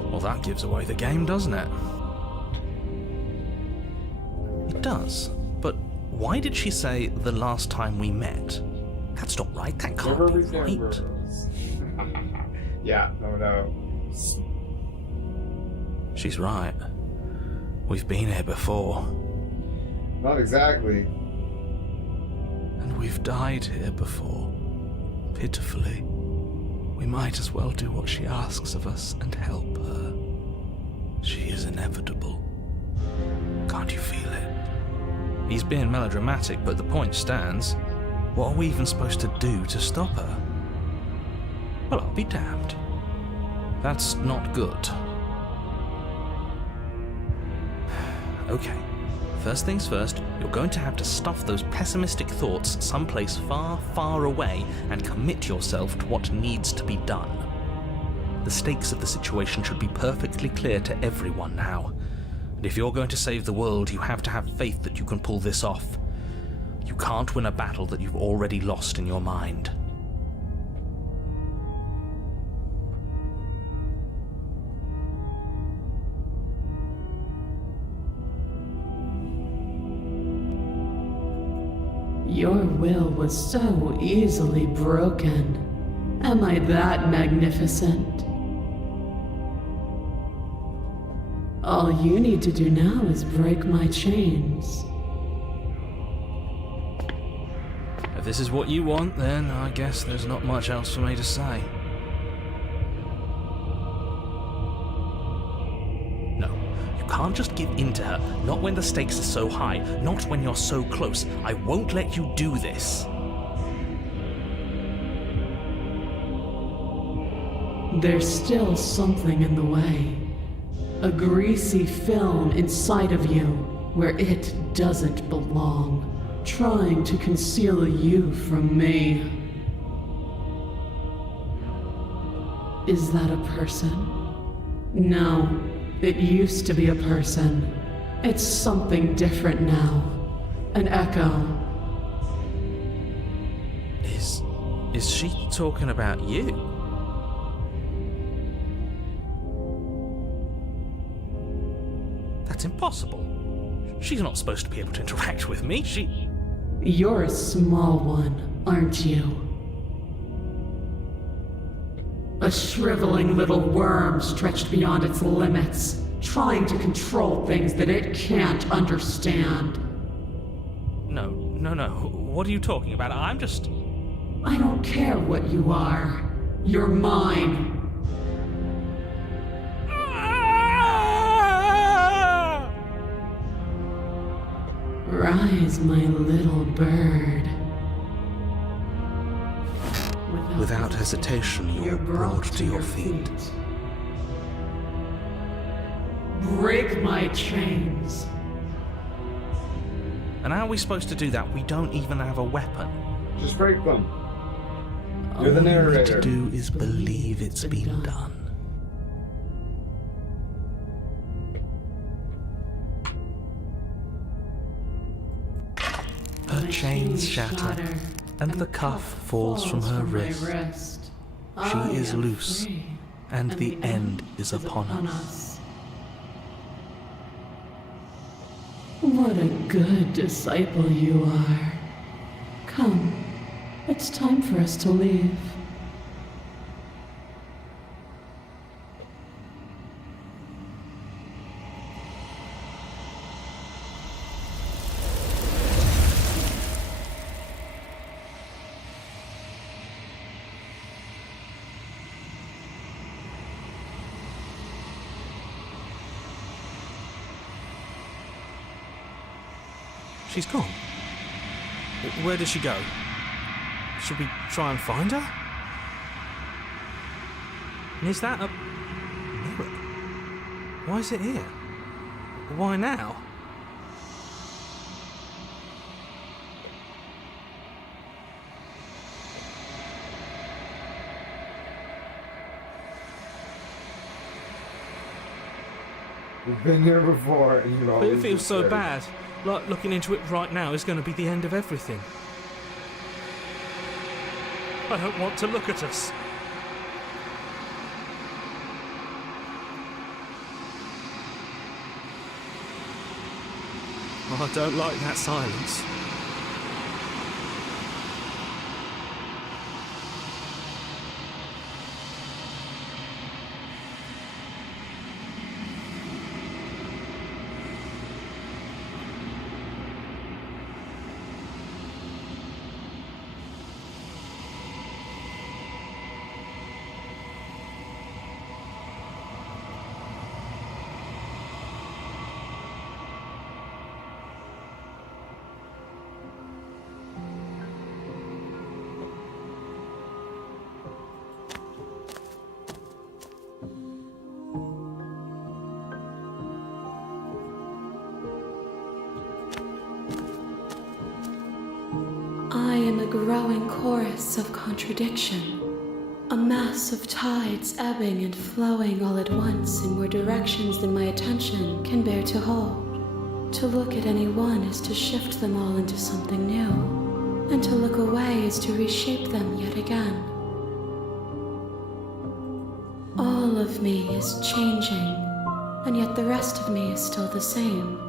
Well, that gives away the game, doesn't it? It does. But why did she say the last time we met? That's not right. That can't be right. Yeah, no. She's right. We've been here before. Not exactly. And we've died here before. Pitifully. We might as well do what she asks of us and help her. She is inevitable. Can't you feel it? He's being melodramatic, but the point stands. What are we even supposed to do to stop her? Well, I'll be damned. That's not good. Okay. First things first, you're going to have to stuff those pessimistic thoughts someplace far, far away and commit yourself to what needs to be done. The stakes of the situation should be perfectly clear to everyone now. And if you're going to save the world, you have to have faith that you can pull this off. You can't win a battle that you've already lost in your mind. Your will was so easily broken. Am I that magnificent? All you need to do now is break my chains. If this is what you want, then I guess there's not much else for me to say. No, you can't just give in to her. Not when the stakes are so high. Not when you're so close. I won't let you do this. There's still something in the way. A greasy film inside of you where it doesn't belong, trying to conceal you from me. Is that a person? No, it used to be a person. It's something different now. An echo. Is she talking about you? That's impossible. She's not supposed to be able to interact with me. You're a small one, aren't you? A shriveling little worm stretched beyond its limits, trying to control things that it can't understand. No. What are you talking about? I'm just... I don't care what you are. You're mine. Rise, my little bird. Without hesitation, you're brought to your feet. Break my chains. And how are we supposed to do that? We don't even have a weapon. Just break them. You're the All we need narrator. to do is believe it's been done. Her chains shatter, and the cuff falls from her wrist. She is loose, and the end is upon us. What a good disciple you are. Come, it's time for us to leave. She's gone. Where did she go? Should we try and find her? And is that a mirror? Why is it here? Why now? We've been here before, and you But always it feels so scared. bad. Like looking into it right now is going to be the end of everything. I don't want to look at us. Oh, I don't like that silence. I am a growing chorus of contradiction, a mass of tides ebbing and flowing all at once in more directions than my attention can bear to hold. To look at any one is to shift them all into something new, and to look away is to reshape them yet again. All of me is changing, and yet the rest of me is still the same.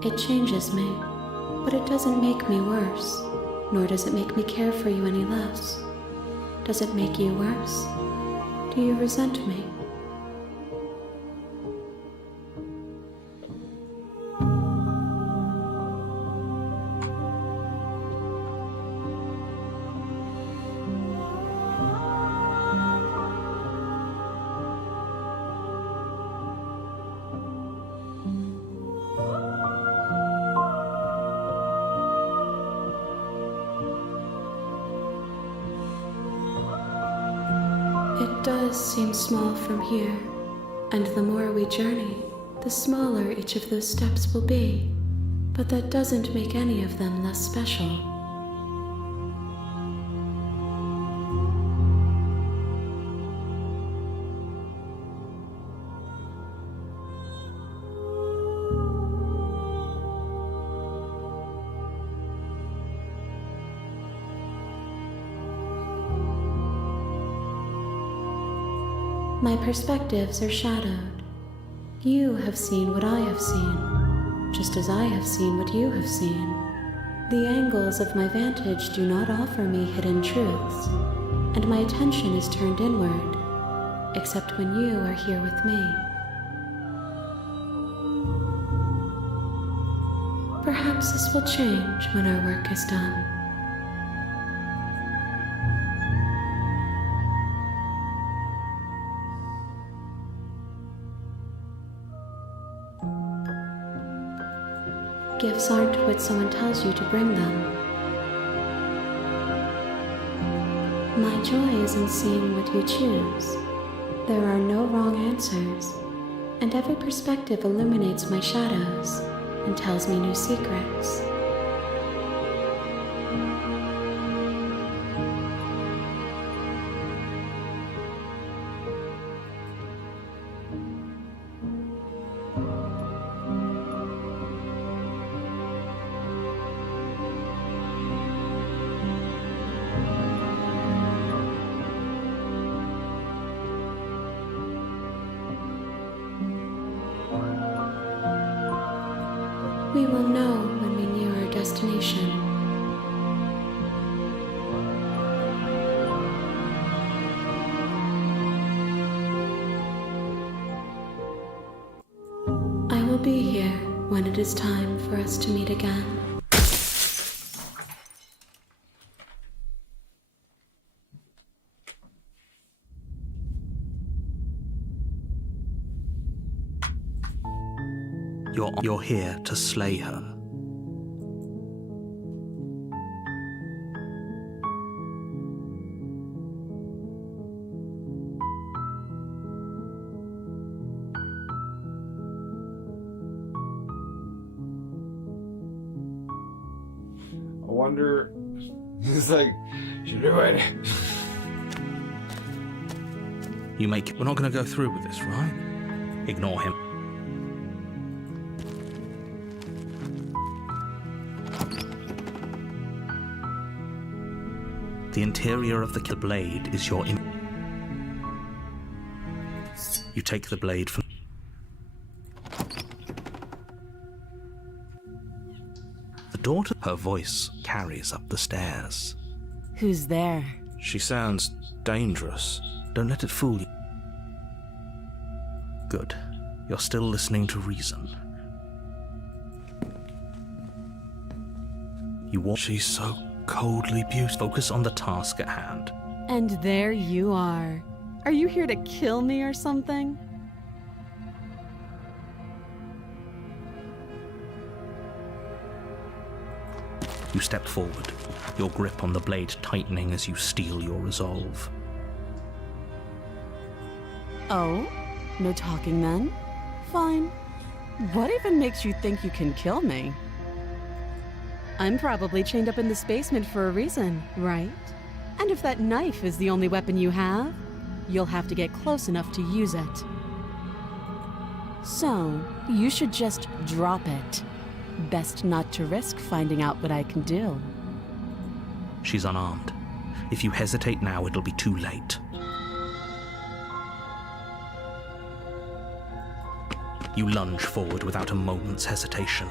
It changes me, but it doesn't make me worse, nor does it make me care for you any less. Does it make you worse? Do you resent me? It does seem small from here, and the more we journey, the smaller each of those steps will be, but that doesn't make any of them less special. My perspectives are shadowed. You have seen what I have seen, just as I have seen what you have seen. The angles of my vantage do not offer me hidden truths, and my attention is turned inward, except when you are here with me. Perhaps this will change when our work is done. Gifts aren't what someone tells you to bring them. My joy is in seeing what you choose. There are no wrong answers, and every perspective illuminates my shadows and tells me new secrets. We will know when we near our destination. I will be here when it is time for us to meet again. You're here to slay her. I wonder. He's like, should do it. We're not going to go through with this, right? Ignore him. The interior of the blade is your You take the blade from the daughter. Her voice carries up the stairs. Who's there? She sounds dangerous. Don't let it fool you. Good. You're still listening to reason. You watch. She's so coldly beautiful. Focus on the task at hand. And there you are. Are you here to kill me or something? You step forward, your grip on the blade tightening as you steel your resolve. Oh? No talking then? Fine. What even makes you think you can kill me? I'm probably chained up in this basement for a reason, right? And if that knife is the only weapon you have, you'll have to get close enough to use it. So, you should just drop it. Best not to risk finding out what I can do. She's unarmed. If you hesitate now, it'll be too late. You lunge forward without a moment's hesitation.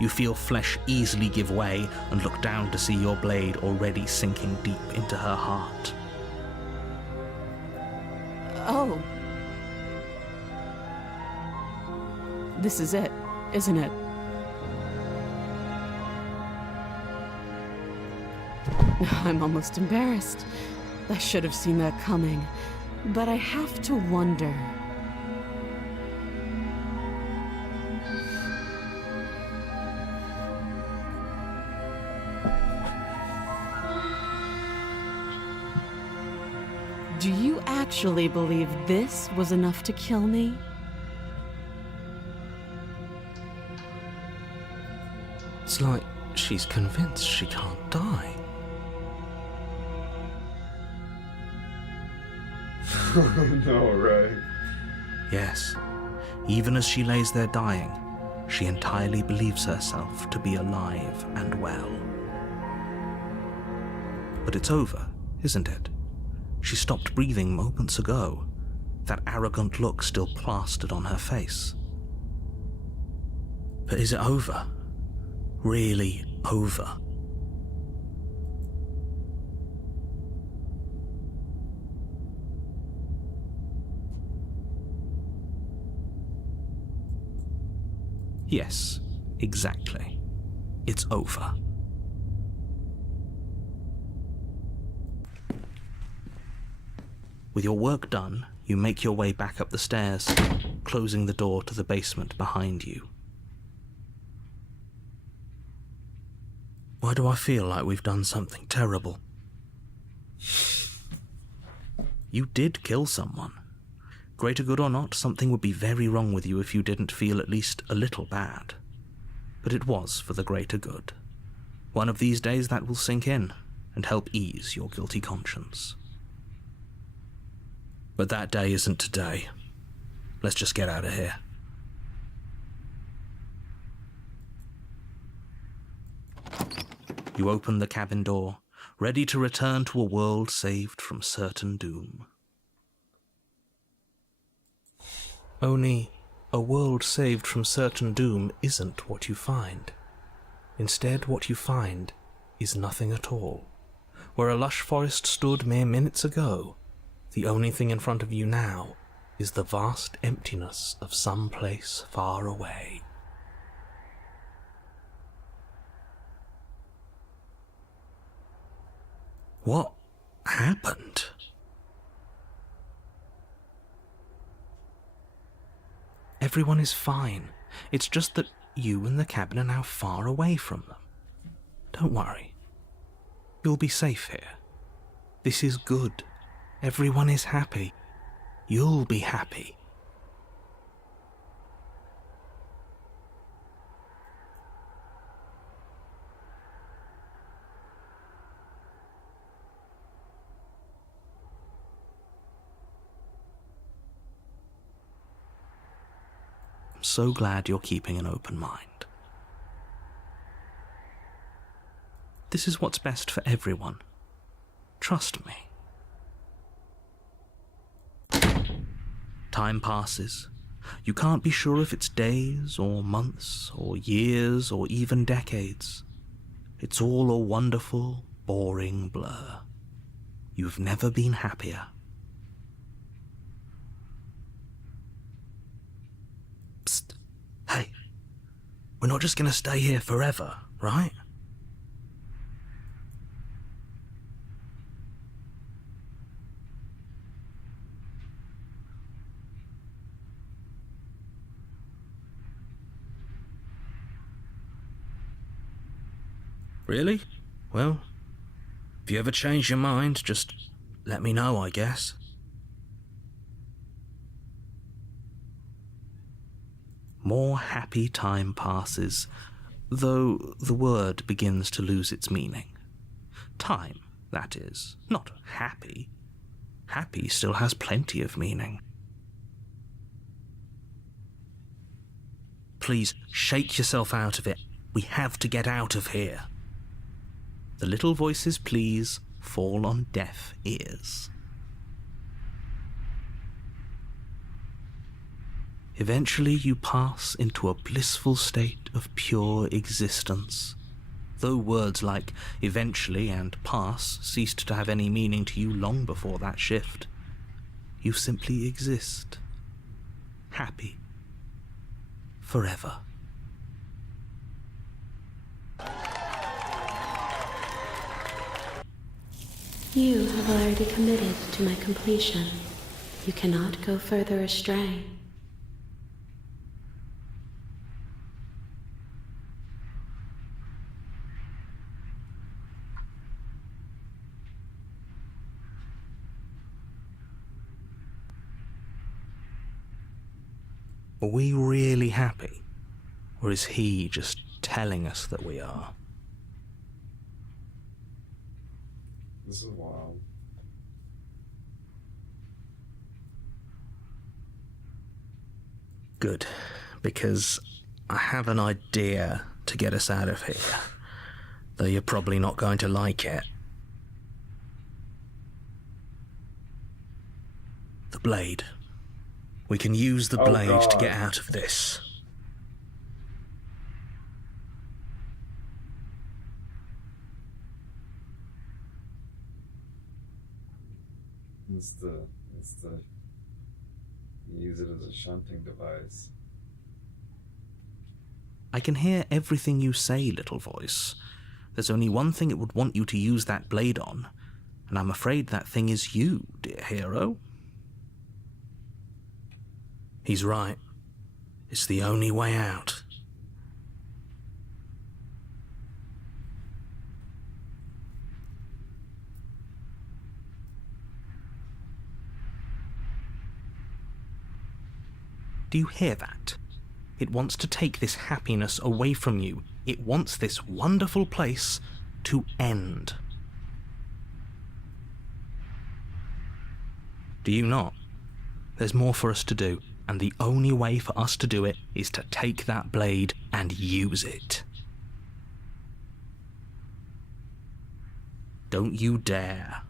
You feel flesh easily give way and look down to see your blade already sinking deep into her heart. Oh. This is it, isn't it? I'm almost embarrassed. I should have seen that coming. But I have to wonder. Do you actually believe this was enough to kill me? It's like she's convinced she can't die. No, right? Yes, even as she lays there dying, she entirely believes herself to be alive and well. But it's over, isn't it? She stopped breathing moments ago, that arrogant look still plastered on her face. But is it over? Really over? Yes, exactly. It's over. With your work done, you make your way back up the stairs, closing the door to the basement behind you. Why do I feel like we've done something terrible? You did kill someone. Greater good or not, something would be very wrong with you if you didn't feel at least a little bad. But it was for the greater good. One of these days that will sink in and help ease your guilty conscience. But that day isn't today. Let's just get out of here. You open the cabin door, ready to return to a world saved from certain doom. Only, a world saved from certain doom isn't what you find. Instead, what you find is nothing at all. Where a lush forest stood mere minutes ago, the only thing in front of you now is the vast emptiness of some place far away. What happened? Everyone is fine. It's just that you and the cabin are now far away from them. Don't worry. You'll be safe here. This is good. Everyone is happy. You'll be happy. I'm so glad you're keeping an open mind. This is what's best for everyone. Trust me. Time passes. You can't be sure if it's days or months or years or even decades. It's all a wonderful, boring blur. You've never been happier. Psst. Hey, we're not just gonna stay here forever, right? Really? Well, if you ever change your mind, just let me know, I guess. More happy time passes, though the word begins to lose its meaning. Time, that is, not happy. Happy still has plenty of meaning. Please, shake yourself out of it. We have to get out of here. The little voices' pleas fall on deaf ears. Eventually you pass into a blissful state of pure existence. Though words like eventually and pass ceased to have any meaning to you long before that shift, you simply exist. Happy. Forever. You have already committed to my completion. You cannot go further astray. Are we really happy? Or is he just telling us that we are? This is wild. Good, because I have an idea to get us out of here, though you're probably not going to like it. The blade. We can use the blade to God. get out of this. It's the use it as a shunting device. I can hear everything you say, little voice. There's only one thing it would want you to use that blade on, and I'm afraid that thing is you, dear hero. He's right. It's the only way out. Do you hear that? It wants to take this happiness away from you. It wants this wonderful place to end. Do you not? There's more for us to do, and the only way for us to do it is to take that blade and use it. Don't you dare.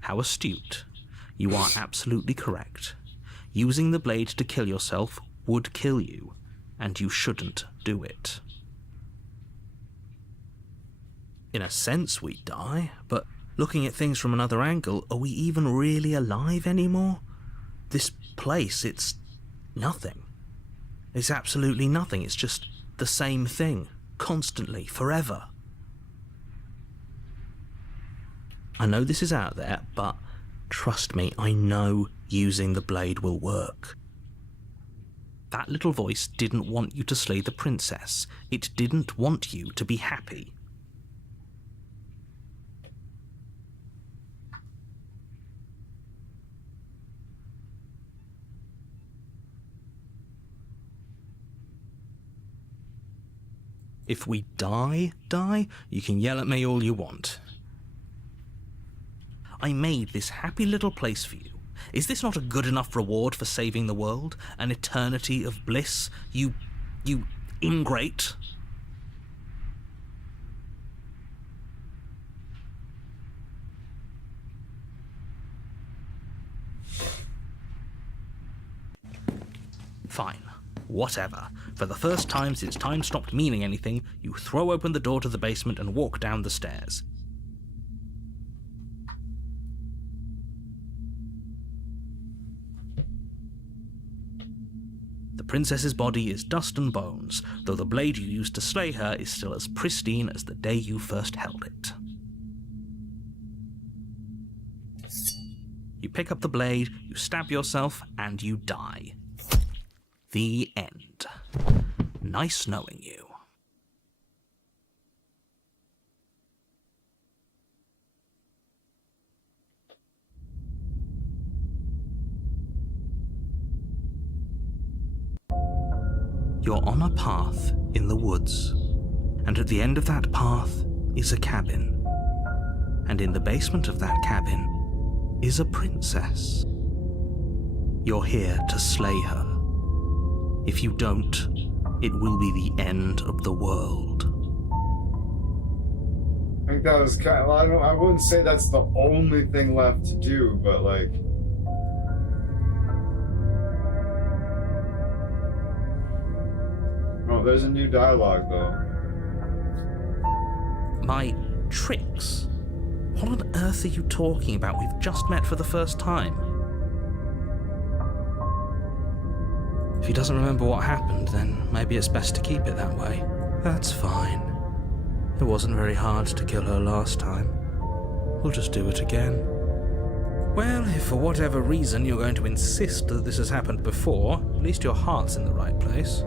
How astute. You are absolutely correct. Using the blade to kill yourself would kill you, and you shouldn't do it. In a sense, we die, but looking at things from another angle, are we even really alive anymore? This place, it's nothing. It's absolutely nothing. It's just the same thing, constantly, forever. I know this is out there, but trust me, I know using the blade will work. That little voice didn't want you to slay the princess. It didn't want you to be happy. If we die, you can yell at me all you want. I made this happy little place for you. Is this not a good enough reward for saving the world? An eternity of bliss? You ingrate? Fine. Whatever. For the first time since time stopped meaning anything, you throw open the door to the basement and walk down the stairs. The princess's body is dust and bones, though the blade you used to slay her is still as pristine as the day you first held it. You pick up the blade, you stab yourself, and you die. The end. Nice knowing you. You're on a path in the woods, And at the end of that path is a cabin. And in the basement of that cabin is a princess. You're here to slay her. If you don't, it will be the end of the world. I think that was kind of, I wouldn't say that's the only thing left to do, but like... Oh, there's a new dialogue though. My tricks? What on earth are you talking about? We've just met for the first time. If he doesn't remember what happened, then maybe it's best to keep it that way. That's fine. It wasn't very hard to kill her last time. We'll just do it again. Well, if for whatever reason you're going to insist that this has happened before, at least your heart's in the right place.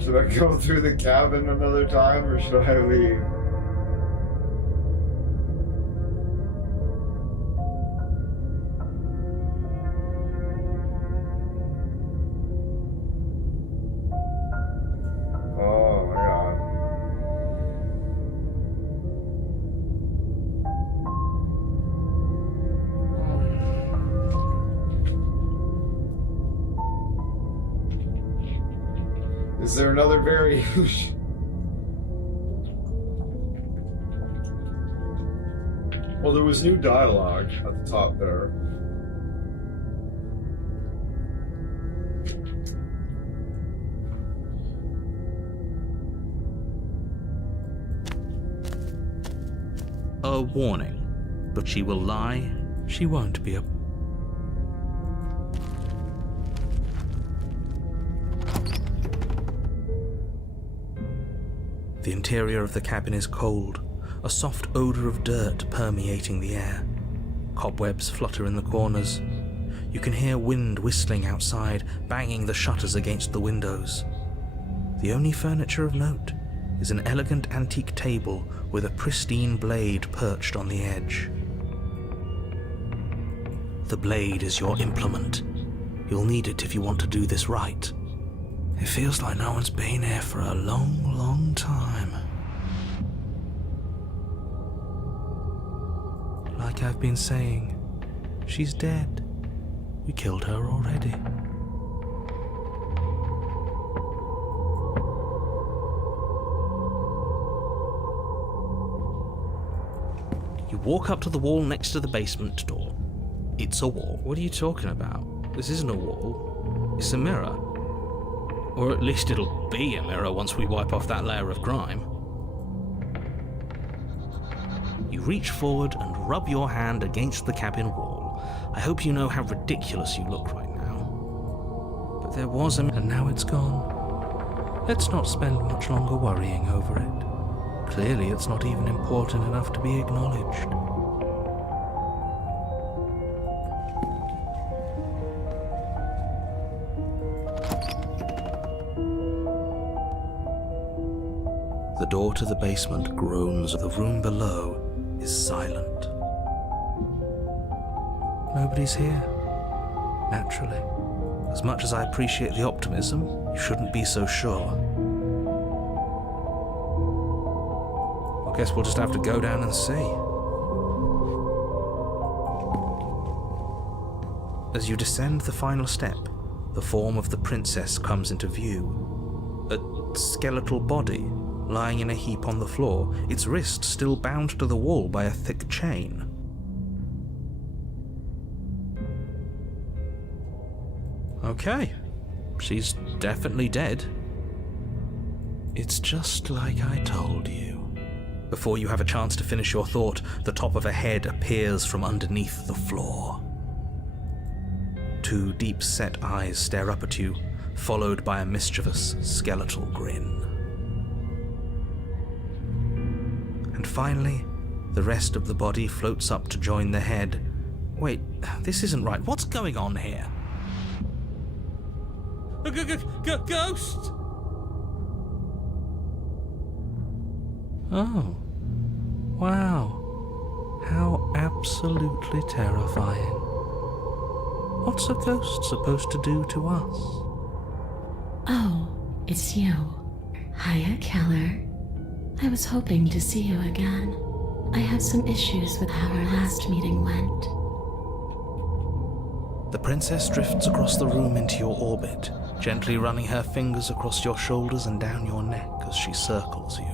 Should I go through the cabin another time, or should I leave? Oh my god. Is there another variation? Well, there was new dialogue at the top there. A warning, but she will lie. She won't be a... The interior of the cabin is cold, a soft odor of dirt permeating the air. Cobwebs flutter in the corners. You can hear wind whistling outside, banging the shutters against the windows. The only furniture of note is an elegant antique table with a pristine blade perched on the edge. The blade is your implement. You'll need it if you want to do this right. It feels like no one's been here for a long, long time. Like I've been saying, she's dead. We killed her already. You walk up to the wall next to the basement door. It's a wall. What are you talking about? This isn't a wall. It's a mirror. Or at least it'll be a mirror once we wipe off that layer of grime. You reach forward and rub your hand against the cabin wall. I hope you know how ridiculous you look right now. But there was a... and now it's gone. Let's not spend much longer worrying over it. Clearly it's not even important enough to be acknowledged. The door to the basement groans. The room below is silent. Nobody's here. Naturally. As much as I appreciate the optimism, you shouldn't be so sure. I guess we'll just have to go down and see. As you descend the final step, the form of the princess comes into view. A skeletal body lying in a heap on the floor, its wrist still bound to the wall by a thick chain. Okay, she's definitely dead. It's just like I told you. Before you have a chance to finish your thought, the top of a head appears from underneath the floor. Two deep-set eyes stare up at you, followed by a mischievous skeletal grin. And finally, the rest of the body floats up to join the head. Wait, this isn't right. What's going on here? A ghost! Oh. Wow. How absolutely terrifying. What's a ghost supposed to do to us? Oh, it's you. Hiya, Keller. I was hoping to see you again. I have some issues with how our last meeting went. The princess drifts across the room into your orbit, gently running her fingers across your shoulders and down your neck as she circles you.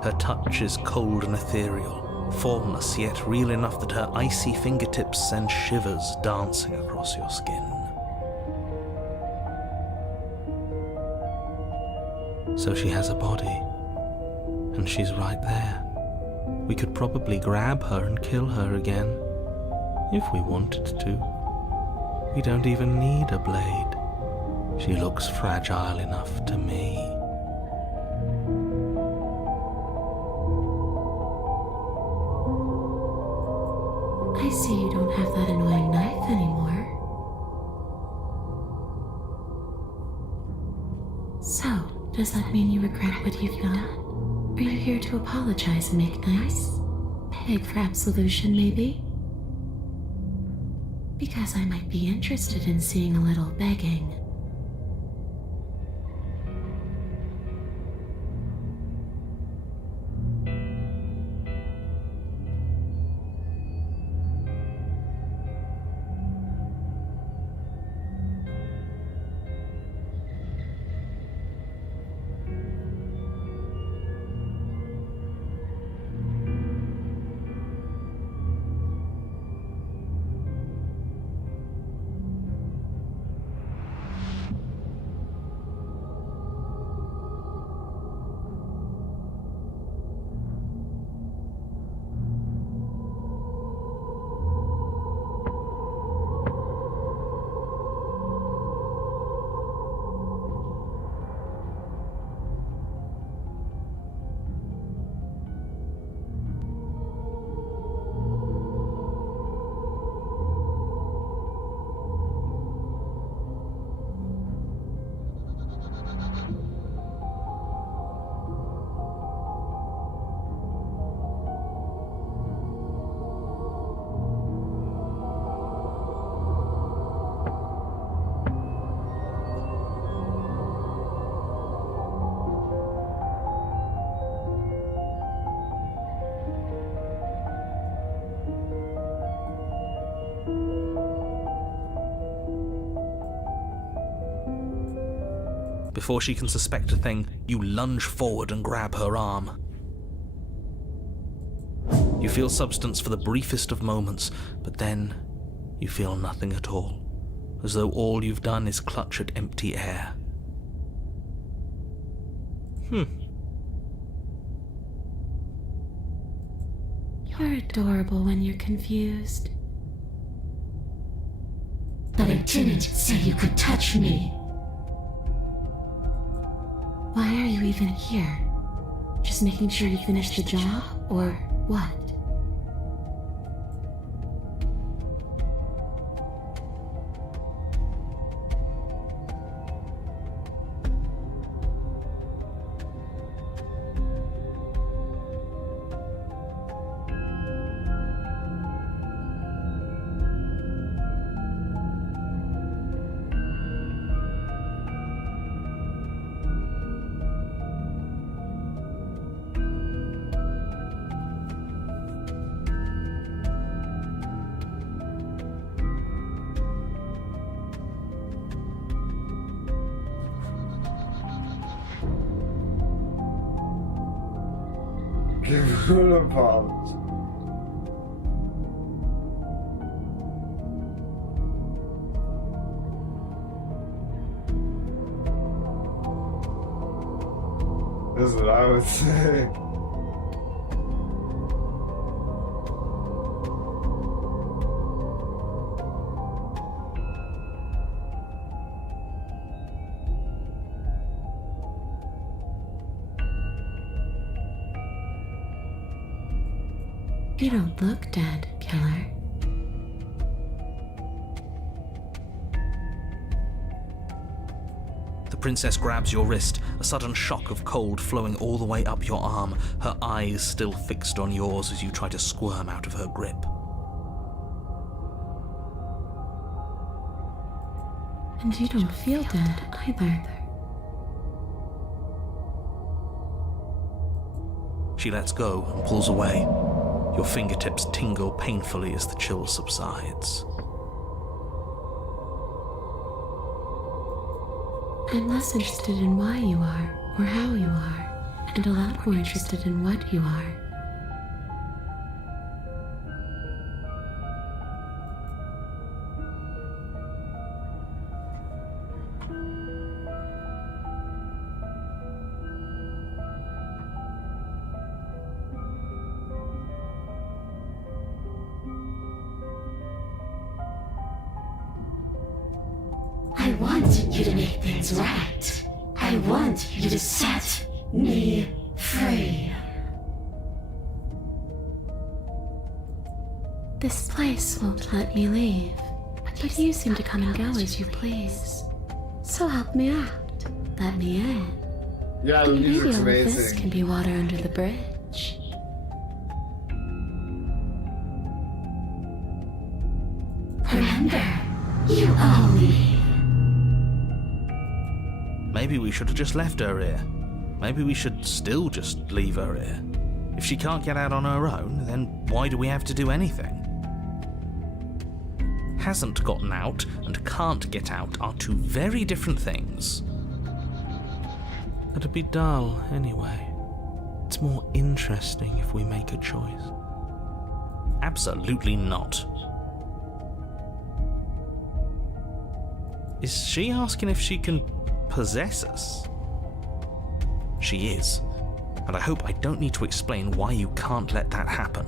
Her touch is cold and ethereal, formless yet real enough that her icy fingertips send shivers dancing across your skin. So she has a body, and she's right there. We could probably grab her and kill her again, if we wanted to. We don't even need a blade. She looks fragile enough to me. I see you don't have that annoying knife anymore. So, does that mean you regret what you've done? Are you here to apologize and make nice? Beg for absolution, maybe? Because I might be interested in seeing a little begging. Before she can suspect a thing, you lunge forward and grab her arm. You feel substance for the briefest of moments, but then you feel nothing at all, as though all you've done is clutch at empty air. You're adorable when you're confused. But I didn't say you could touch me. Why are you even here? Just making sure you finish the job, or what? Give her an apology. This is what I would say. You don't look dead, Killer. The princess grabs your wrist, a sudden shock of cold flowing all the way up your arm, her eyes still fixed on yours as you try to squirm out of her grip. And you don't feel dead either. She lets go and pulls away. Your fingertips tingle painfully as the chill subsides. I'm less interested in why you are, or how you are, and a lot more interested in what you are. I want you to make things right. I want you to set me free. This place won't let me leave, but you seem to come and go as you please. So help me out. Let me in. Yeah, the And maybe music's all of this amazing. can be water under the bridge. Remember, you owe me. Maybe we should have just left her here. Maybe we should still just leave her here. If she can't get out on her own, then why do we have to do anything? Hasn't gotten out and can't get out are two very different things. It'd be dull anyway. It's more interesting if we make a choice. Absolutely not. Is she asking if she can possess us? She is, and I hope I don't need to explain why you can't let that happen.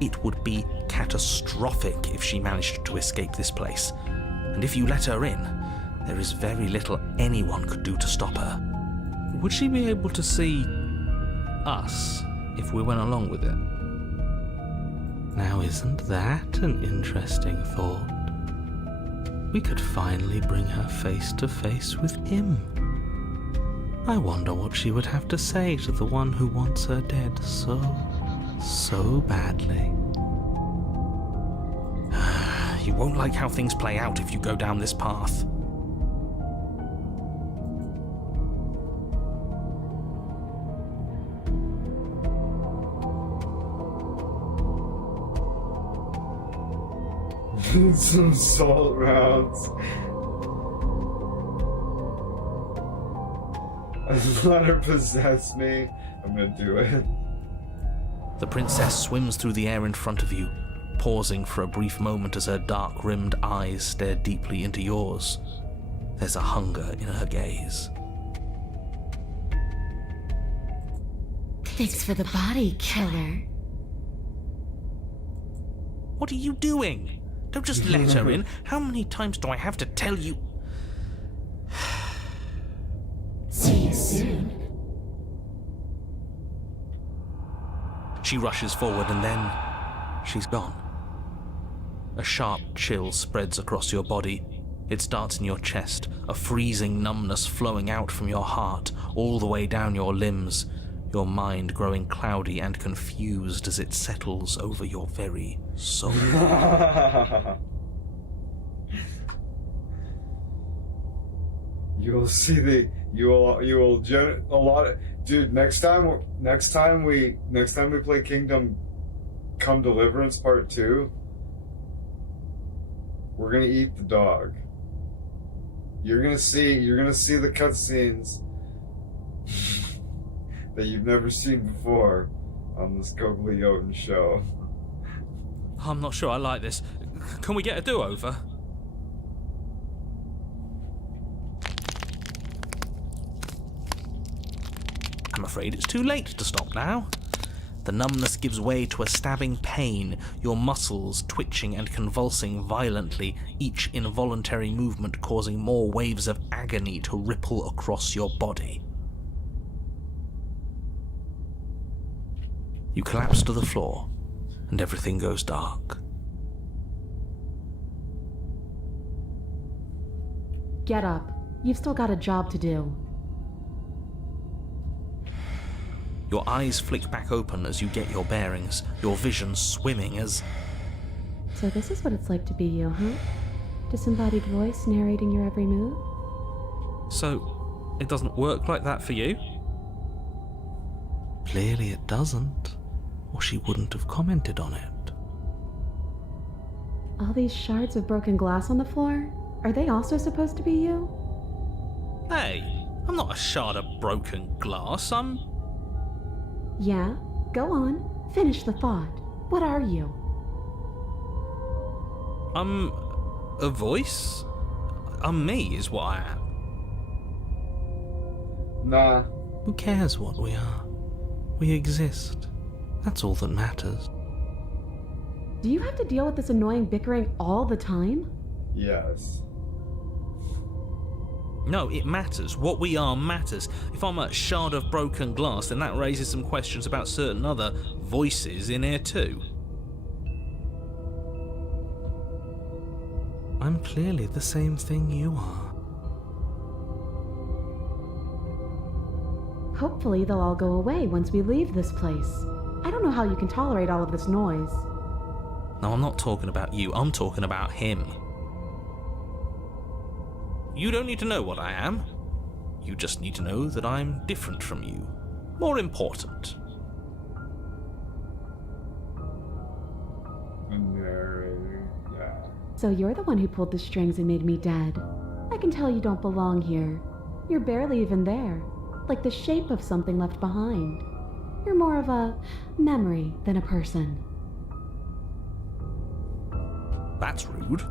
It would be catastrophic if she managed to escape this place, and if you let her in, there is very little anyone could do to stop her. Would she be able to see us if we went along with it? Now, isn't that an interesting thought? We could finally bring her face to face with him. I wonder what she would have to say to the one who wants her dead so badly. You won't like how things play out if you go down this path. Some salt rounds. Let her possess me. I'm gonna do it. The princess swims through the air in front of you, pausing for a brief moment as her dark-rimmed eyes stare deeply into yours. There's a hunger in her gaze. Thanks for the body, killer. What are you doing? Don't just let her in. How many times do I have to tell you? See you soon. She rushes forward and then she's gone. A sharp chill spreads across your body. It starts in your chest, a freezing numbness flowing out from your heart, all the way down your limbs, your mind growing cloudy and confused as it settles over your very soul. You will see a lot of, dude, next time we play Kingdom Come Deliverance Part 2, we're gonna eat the dog. You're gonna see the cutscenes that you've never seen before on this Cogliotin show. I'm not sure I like this. Can we get a do-over? I'm afraid it's too late to stop now. The numbness gives way to a stabbing pain, your muscles twitching and convulsing violently, each involuntary movement causing more waves of agony to ripple across your body. You collapse to the floor, and everything goes dark. Get up. You've still got a job to do. Your eyes flick back open as you get your bearings, your vision swimming as... So this is what it's like to be you, huh? Disembodied voice narrating your every move? So, it doesn't work like that for you? Clearly it doesn't, or she wouldn't have commented on it. All these shards of broken glass on the floor? Are they also supposed to be you? Hey, I'm not a shard of broken glass, I'm... Yeah? Go on. Finish the thought. What are you? I'm... a voice? I'm me, is what I am. Nah. Who cares what we are? We exist. That's all that matters. Do you have to deal with this annoying bickering all the time? Yes. No, it matters. What we are matters. If I'm a shard of broken glass, then that raises some questions about certain other voices in here too. I'm clearly the same thing you are. Hopefully they'll all go away once we leave this place. I don't know how you can tolerate all of this noise. No, I'm not talking about you. I'm talking about him. You don't need to know what I am. You just need to know that I'm different from you. More important. The narrator, yeah. So you're the one who pulled the strings and made me dead. I can tell you don't belong here. You're barely even there. Like the shape of something left behind. You're more of a memory than a person. That's rude.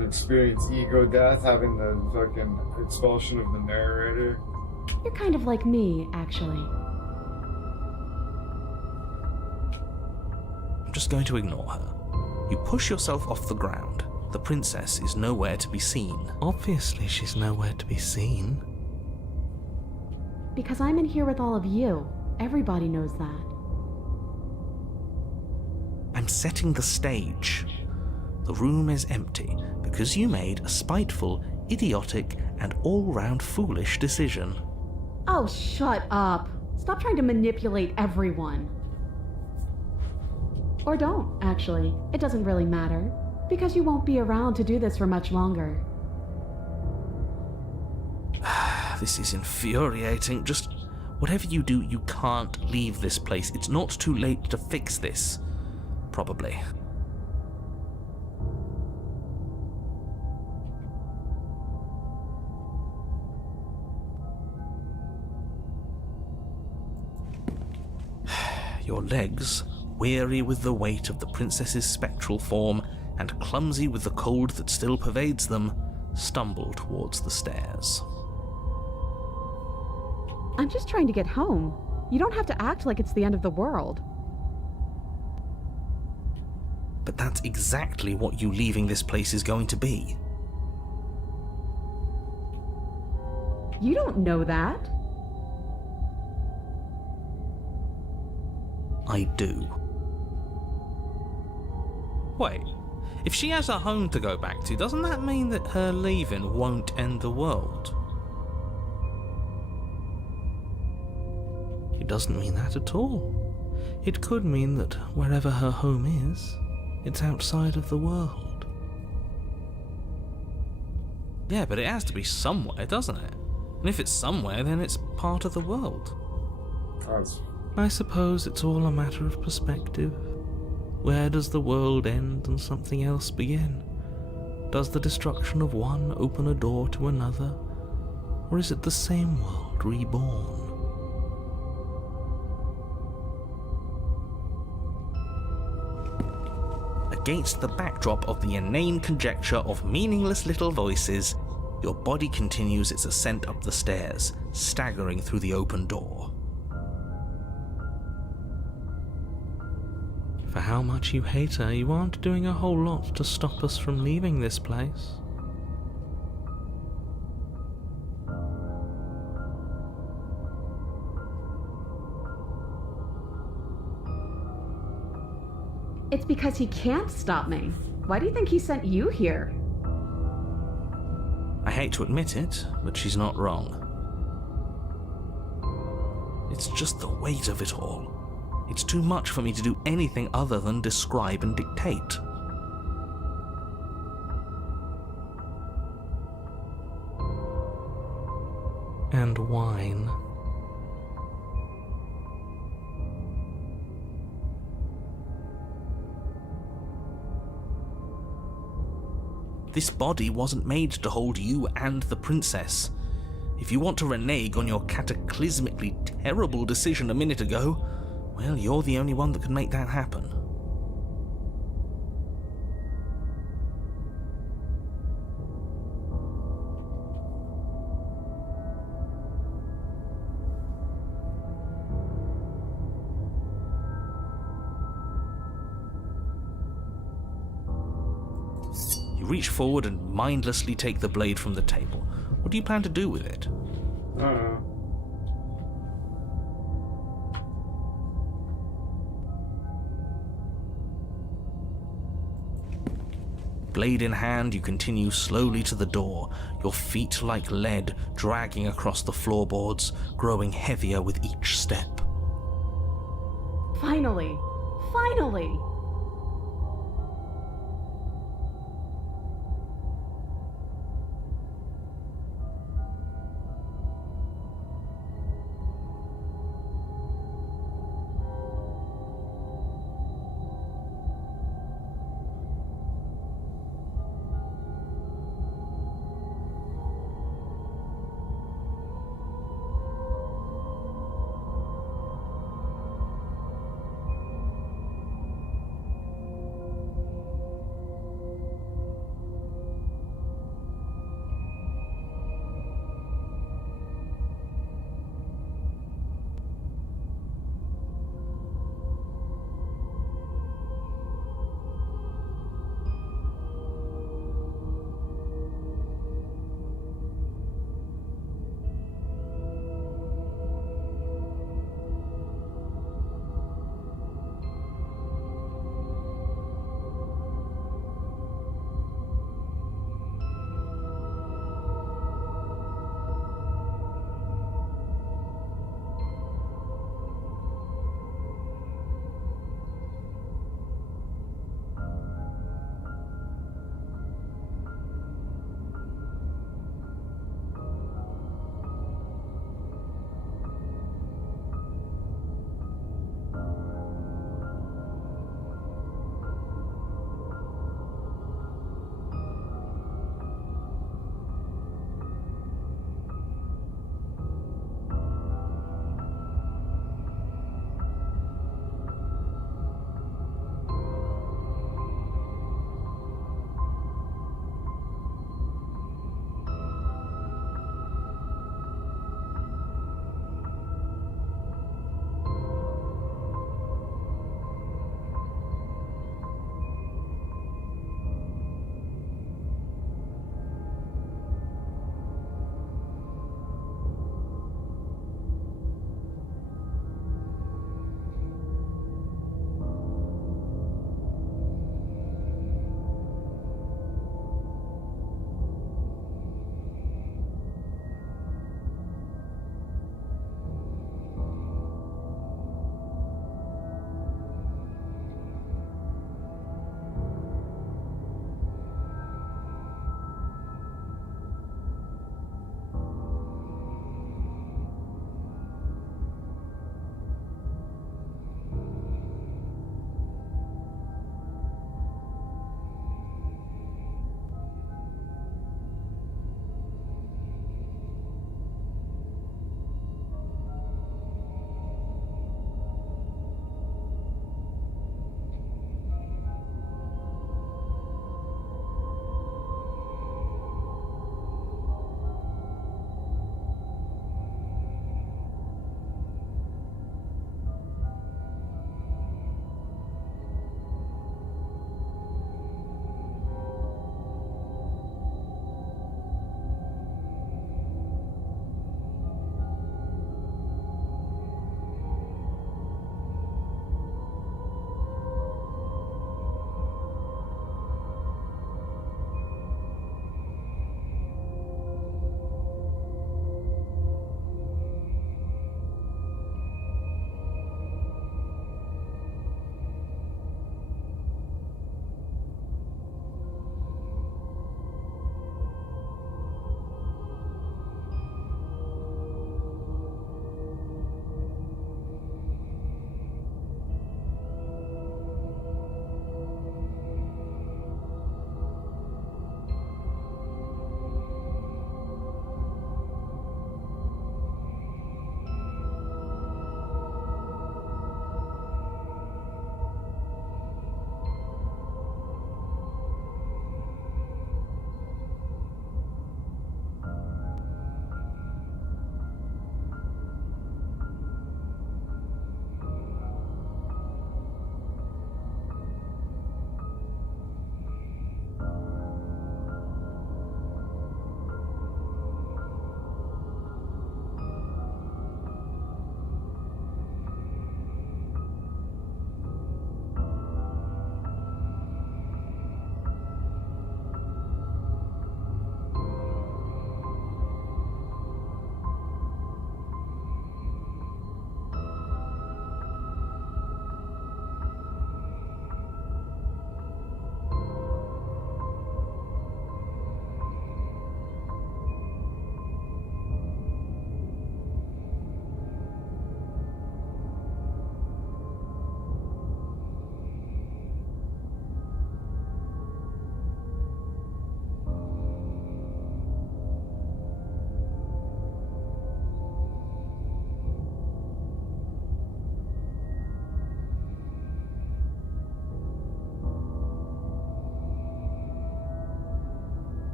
Experience ego death, having the fucking expulsion of the narrator. You're kind of like me, actually. I'm just going to ignore her. You push yourself off the ground. The princess is nowhere to be seen. Obviously, she's nowhere to be seen. Because I'm in here with all of you. Everybody knows that. I'm setting the stage. The room is empty because you made a spiteful, idiotic, and all-round foolish decision. Oh, shut up. Stop trying to manipulate everyone. Or don't, actually. It doesn't really matter. Because you won't be around to do this for much longer. This is infuriating. Just whatever you do, you can't leave this place. It's not too late to fix this. Probably. Your legs, weary with the weight of the princess's spectral form and clumsy with the cold that still pervades them, stumble towards the stairs. I'm just trying to get home. You don't have to act like it's the end of the world. But that's exactly what you leaving this place is going to be. You don't know that. I do. Wait, if she has a home to go back to, doesn't that mean that her leaving won't end the world? It doesn't mean that at all. It could mean that wherever her home is, it's outside of the world. Yeah, but it has to be somewhere, doesn't it? And if it's somewhere, then it's part of the world. I suppose it's all a matter of perspective. Where does the world end and something else begin? Does the destruction of one open a door to another? Or is it the same world reborn? Against the backdrop of the inane conjecture of meaningless little voices, your body continues its ascent up the stairs, staggering through the open door. For how much you hate her, you aren't doing a whole lot to stop us from leaving this place. It's because he can't stop me. Why do you think he sent you here? hate to admit it, but she's not wrong. It's just the weight of it all. It's too much for me to do anything other than describe and dictate. And whine. This body wasn't made to hold you and the princess. If you want to renege on your cataclysmically terrible decision a minute ago, well, you're the only one that can make that happen. You reach forward and mindlessly take the blade from the table. What do you plan to do with it? I don't know. Blade in hand, you continue slowly to the door, your feet like lead dragging across the floorboards, growing heavier with each step. Finally! Finally!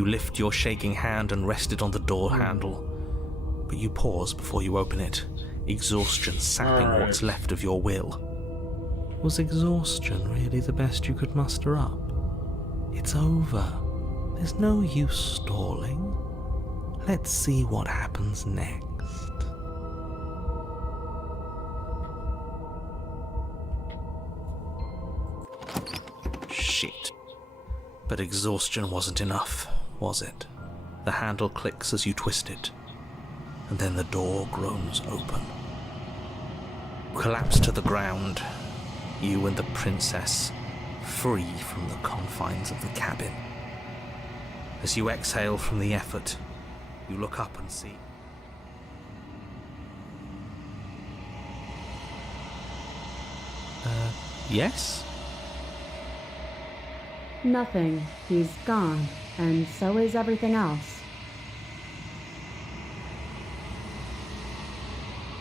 You lift your shaking hand and rest it on the door handle. But you pause before you open it, exhaustion sapping what's left of your will. Was exhaustion really the best you could muster up? It's over. There's no use stalling. Let's see what happens next. Shit. But exhaustion wasn't enough, was it? The handle clicks as you twist it, and then the door groans open. Collapse to the ground, you and the princess, free from the confines of the cabin. As you exhale from the effort, you look up and see... yes? Nothing. He's gone, and so is everything else.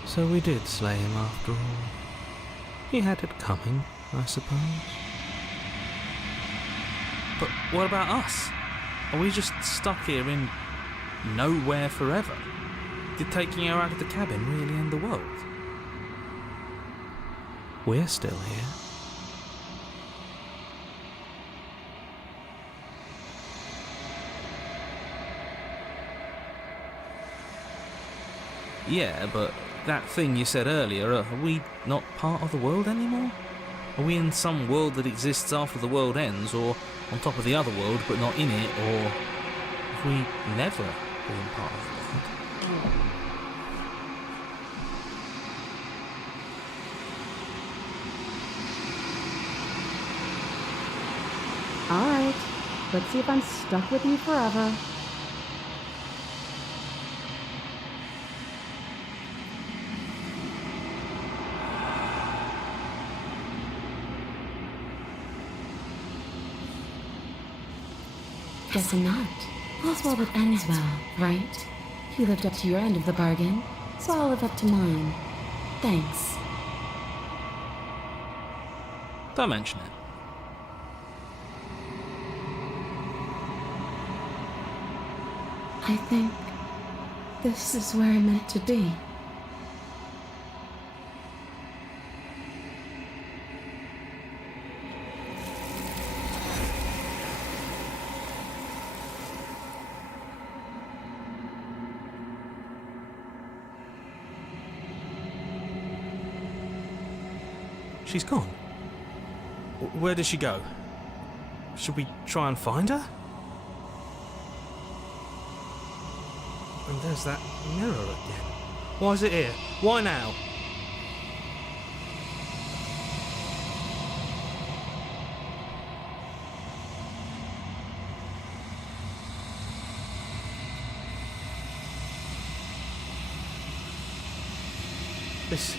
So we did slay him after all. He had it coming, I suppose. But what about us? Are we just stuck here in nowhere forever? Did taking her out of the cabin really end the world? We're still here. Yeah, but that thing you said earlier, are we not part of the world anymore? Are we in some world that exists after the world ends, or on top of the other world but not in it, or have we never been part of the world? Alright, let's see if I'm stuck with you forever. Guess not. All's well that ends well, right? You lived up to your end of the bargain, so I'll live up to mine. Thanks. Don't mention it. I think this is where I'm meant to be. She's gone. Where did she go? Should we try and find her? And there's that mirror again. Why is it here? Why now? This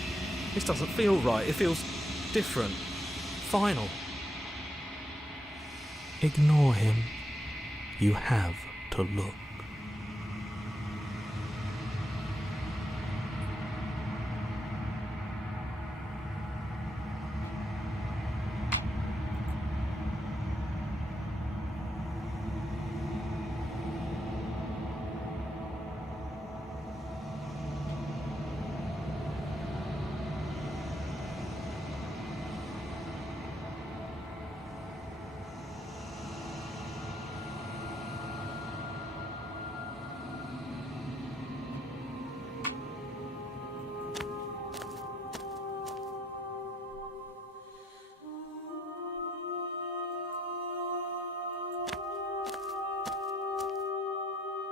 doesn't feel right. It feels different. Final. Ignore him. You have to look.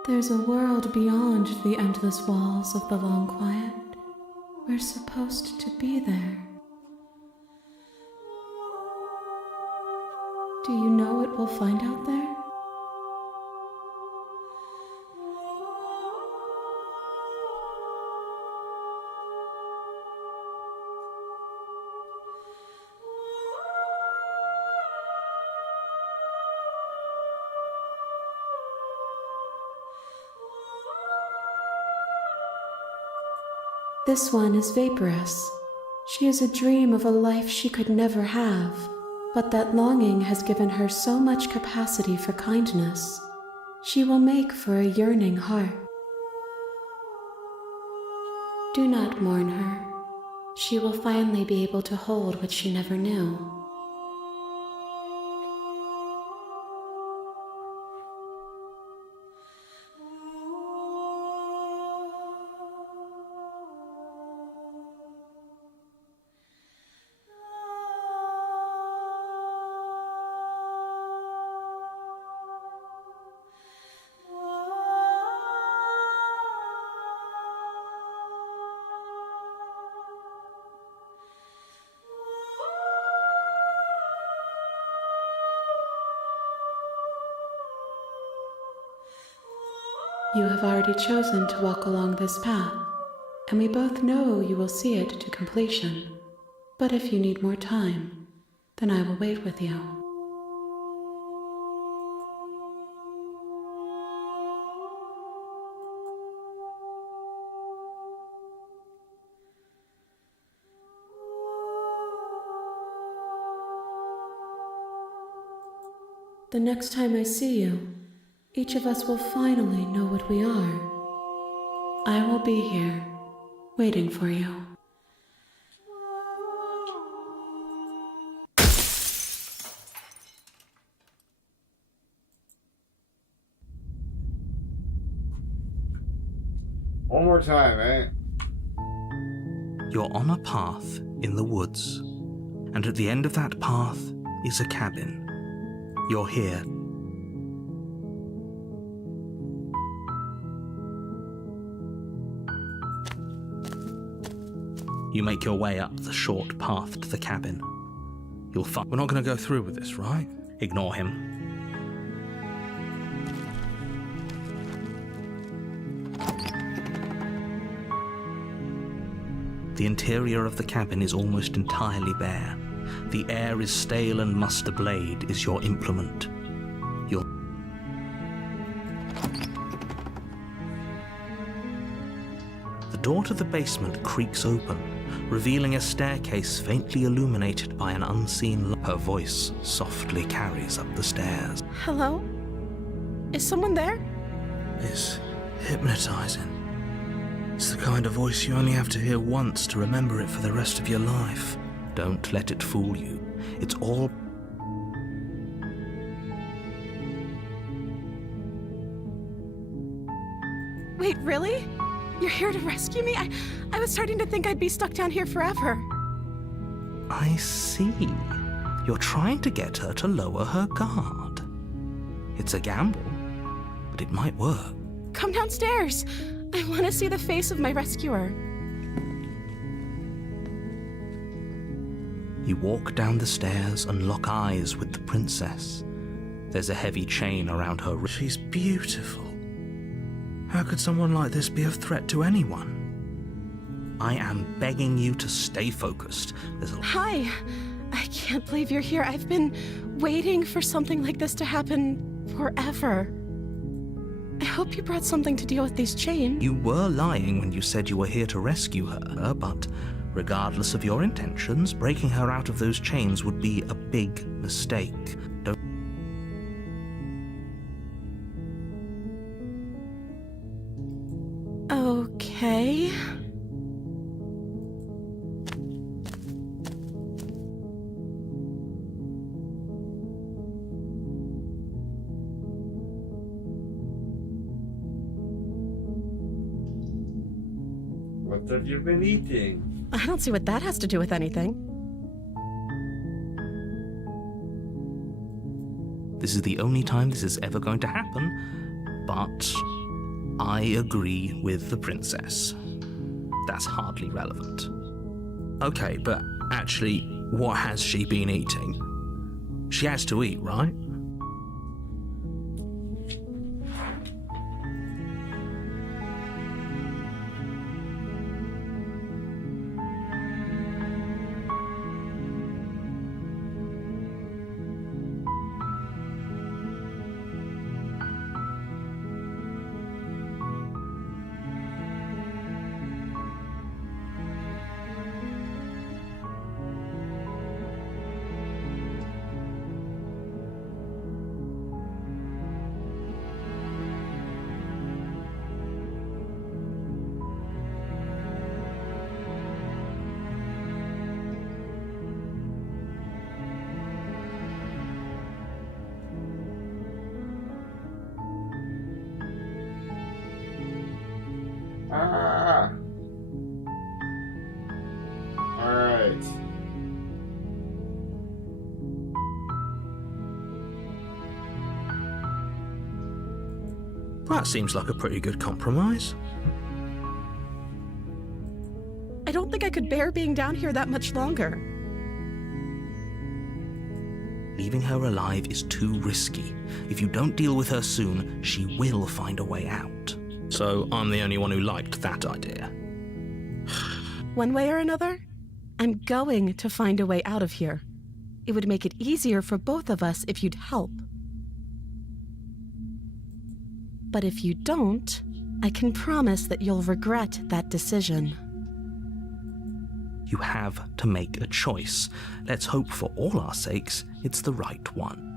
There's a world beyond the endless walls of the long quiet. We're supposed to be there. Do you know what we'll find out there? This one is vaporous. She is a dream of a life she could never have, but that longing has given her so much capacity for kindness. She will make for a yearning heart. Do not mourn her. She will finally be able to hold what she never knew. You have already chosen to walk along this path, and we both know you will see it to completion. But if you need more time, then I will wait with you. The next time I see you, each of us will finally know what we are. I will be here, waiting for you. One more time, eh? You're on a path in the woods, and at the end of that path is a cabin. You're here. You make your way up the short path to the cabin. You'll find... We're not going to go through with this, right? Ignore him. The interior of the cabin is almost entirely bare. The air is stale and must. A blade is your implement. The door to the basement creaks open, revealing a staircase faintly illuminated by an unseen light. Her voice softly carries up the stairs. Hello? Is someone there? It's hypnotizing. It's the kind of voice you only have to hear once to remember it for the rest of your life. Don't let it fool you. It's all... Wait, really? You're here to rescue me? I was starting to think I'd be stuck down here forever. I see. You're trying to get her to lower her guard. It's a gamble, but it might work. Come downstairs. I want to see the face of my rescuer. You walk down the stairs and lock eyes with the princess. There's a heavy chain around her wrist. She's beautiful. How could someone like this be a threat to anyone? I am begging you to stay focused. Hi. I can't believe you're here. I've been waiting for something like this to happen forever. I hope you brought something to deal with these chains. You were lying when you said you were here to rescue her, but regardless of your intentions, breaking her out of those chains would be a big mistake. Okay. What have you been eating? I don't see what that has to do with anything. This is the only time this is ever going to happen, but I agree with the princess. That's hardly relevant. Okay, but actually, what has she been eating? She has to eat, right? Ah! Alright. That seems like a pretty good compromise. I don't think I could bear being down here that much longer. Leaving her alive is too risky. If you don't deal with her soon, she will find a way out. So I'm the only one who liked that idea. One way or another, I'm going to find a way out of here. It would make it easier for both of us if you'd help. But if you don't, I can promise that you'll regret that decision. You have to make a choice. Let's hope for all our sakes it's the right one.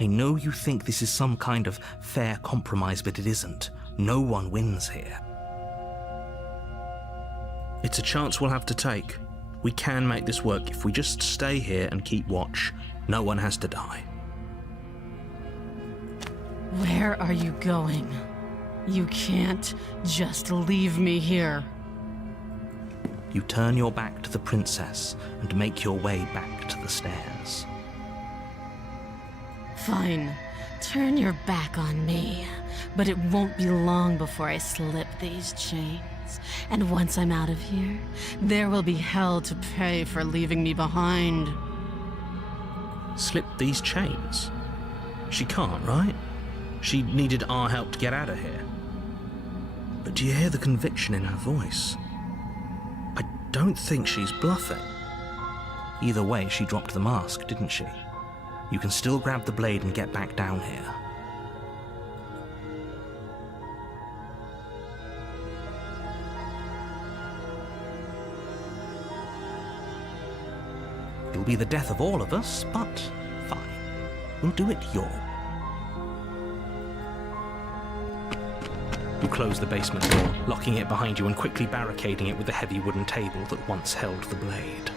I know you think this is some kind of fair compromise, but it isn't. No one wins here. It's a chance we'll have to take. We can make this work if we just stay here and keep watch. No one has to die. Where are you going? You can't just leave me here. You turn your back to the princess and make your way back to the stairs. Fine. Turn your back on me. But it won't be long before I slip these chains. And once I'm out of here, there will be hell to pay for leaving me behind. Slip these chains? She can't, right? She needed our help to get out of here. But do you hear the conviction in her voice? I don't think she's bluffing. Either way, she dropped the mask, didn't she? You can still grab the blade and get back down here. It'll be the death of all of us, but fine. We'll do it your. You close the basement door, locking it behind you and quickly barricading it with the heavy wooden table that once held the blade.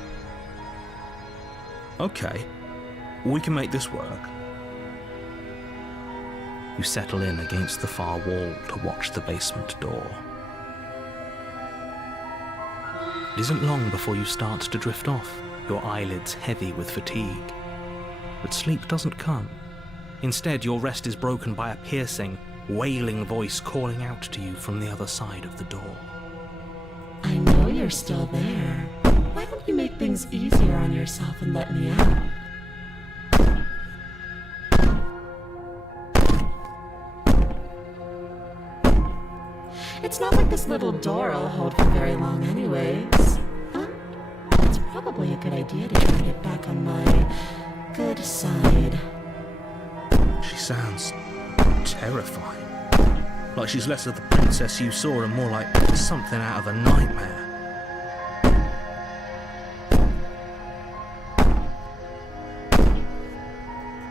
Okay, we can make this work. You settle in against the far wall to watch the basement door. It isn't long before you start to drift off, your eyelids heavy with fatigue. But sleep doesn't come. Instead, your rest is broken by a piercing, wailing voice calling out to you from the other side of the door. I know you're still there. Why don't you make things easier on yourself and let me out? It's not like this little door will hold for very long anyways. Huh? It's probably a good idea to try to get back on my good side. She sounds terrifying. Like she's less of the princess you saw and more like something out of a nightmare.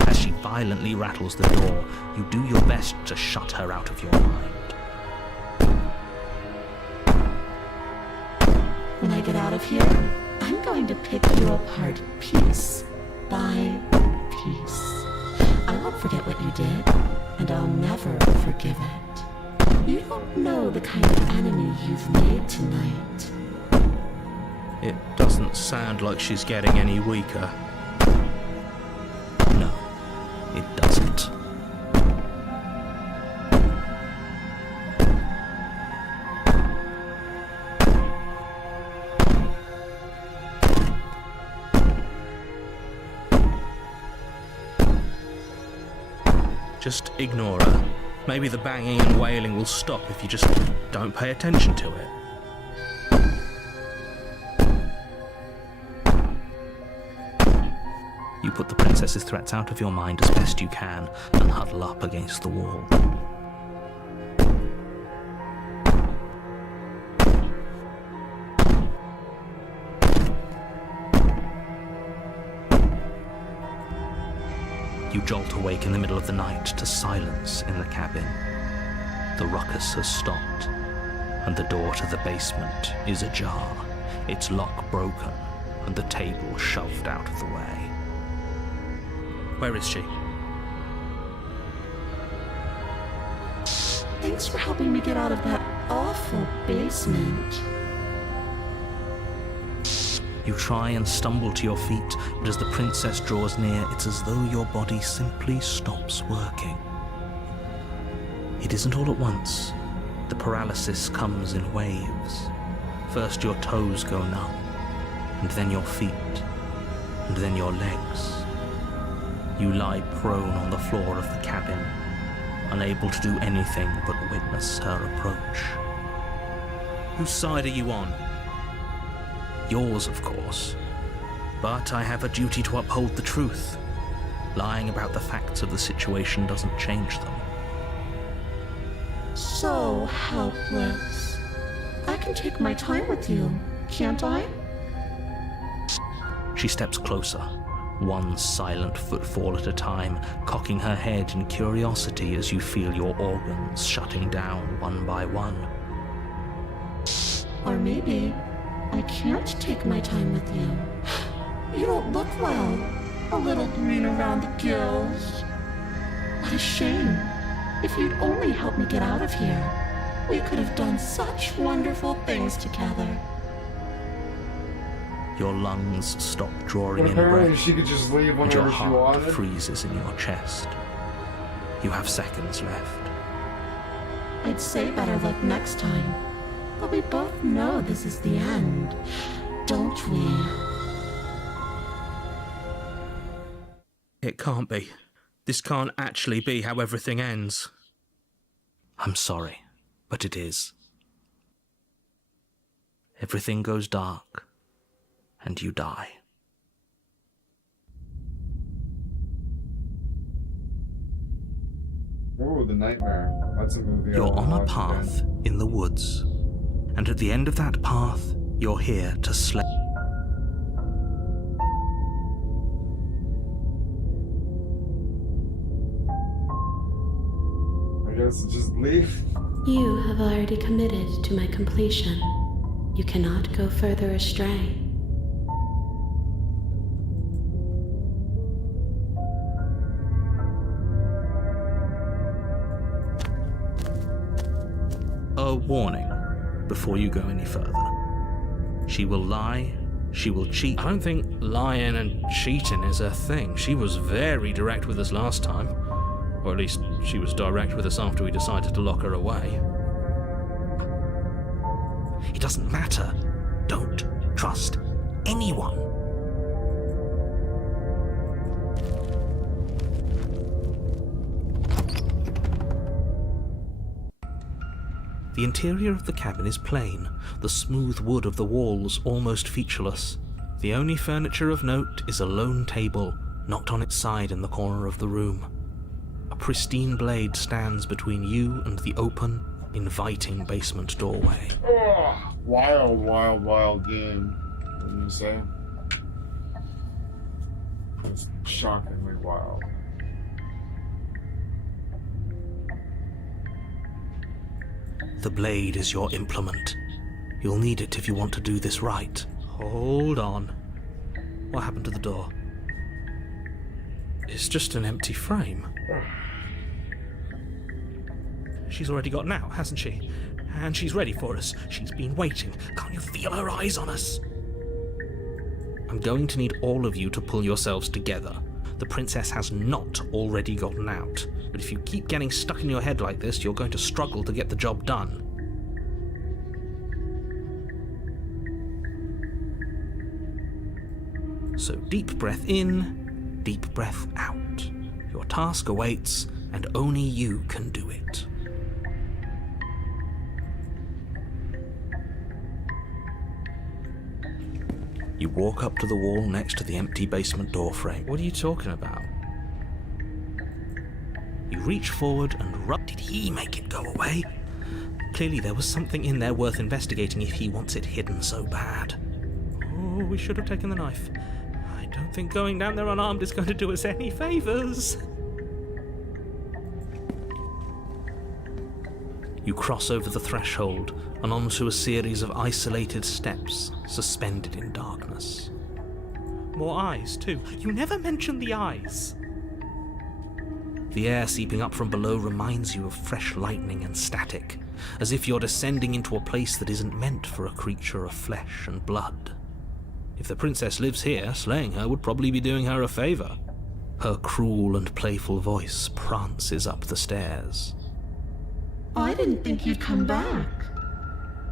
As she violently rattles the door, you do your best to shut her out of your mind. When I get out of here, I'm going to pick you apart piece by piece. I won't forget what you did, and I'll never forgive it. You don't know the kind of enemy you've made tonight. It doesn't sound like she's getting any weaker. No, it doesn't. Just ignore her. Maybe the banging and wailing will stop if you just don't pay attention to it. You put the princess's threats out of your mind as best you can and huddle up against the wall. You jolt awake in the middle of the night to silence in the cabin. The ruckus has stopped, and the door to the basement is ajar, its lock broken, and the table shoved out of the way. Where is she? Thanks for helping me get out of that awful basement. You try and stumble to your feet, but as the princess draws near, it's as though your body simply stops working. It isn't all at once. The paralysis comes in waves. First your toes go numb, and then your feet, and then your legs. You lie prone on the floor of the cabin, unable to do anything but witness her approach. Whose side are you on? Yours, of course. But I have a duty to uphold the truth. Lying about the facts of the situation doesn't change them. So helpless. I can take my time with you, can't I? She steps closer, one silent footfall at a time, cocking her head in curiosity as you feel your organs shutting down one by one. Or maybe I can't take my time with you. You don't look well. A little green around the gills. What a shame. If you'd only helped me get out of here, we could have done such wonderful things together. Your lungs stop drawing But in apparently breath, she could just leave and your whenever she heart wanted. freezes in your chest. You have seconds left. I'd say better luck next time. But we both know this is the end, don't we? It can't be. This can't actually be how everything ends. I'm sorry, but it is. Everything goes dark, and you die. Oh, The Nightmare. That's a movie. I You're wanna on a watch path again. in the woods, and at the end of that path, you're here to slay. I guess just leave. You have already committed to my completion. You cannot go further astray. A warning before you go any further. She will lie, she will cheat. I don't think lying and cheating is her thing. She was very direct with us last time. Or at least she was direct with us after we decided to lock her away. It doesn't matter. Don't trust anyone. The interior of the cabin is plain, the smooth wood of the walls almost featureless. The only furniture of note is a lone table, knocked on its side in the corner of the room. A pristine blade stands between you and the open, inviting basement doorway. Oh, wild, wild, wild game. Wouldn't you say? It's shockingly wild. The blade is your implement. You'll need it if you want to do this right. Hold on. What happened to the door? It's just an empty frame. She's already gotten out, hasn't she? And she's ready for us. She's been waiting. Can't you feel her eyes on us? I'm going to need all of you to pull yourselves together. The princess has not already gotten out, but if you keep getting stuck in your head like this, you're going to struggle to get the job done. So deep breath in, deep breath out. Your task awaits, and only you can do it. You walk up to the wall next to the empty basement door frame. What are you talking about? You reach forward and rub. Did he make it go away? Clearly there was something in there worth investigating if he wants it hidden so bad. Oh, we should have taken the knife. I don't think going down there unarmed is going to do us any favours. You cross over the threshold and onto a series of isolated steps suspended in darkness. More eyes, too. You never mentioned the eyes. The air seeping up from below reminds you of fresh lightning and static, as if you're descending into a place that isn't meant for a creature of flesh and blood. If the princess lives here, slaying her would probably be doing her a favor. Her cruel and playful voice prances up the stairs. I didn't think you'd come back.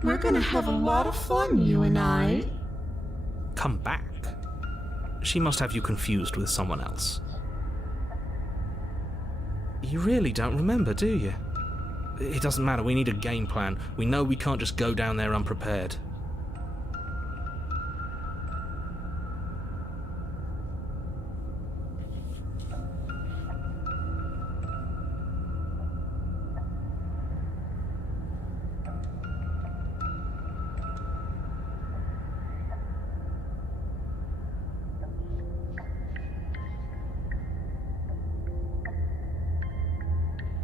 We're gonna have a lot of fun, you and I. Come back? She must have you confused with someone else. You really don't remember, do you? It doesn't matter, we need a game plan. We know we can't just go down there unprepared.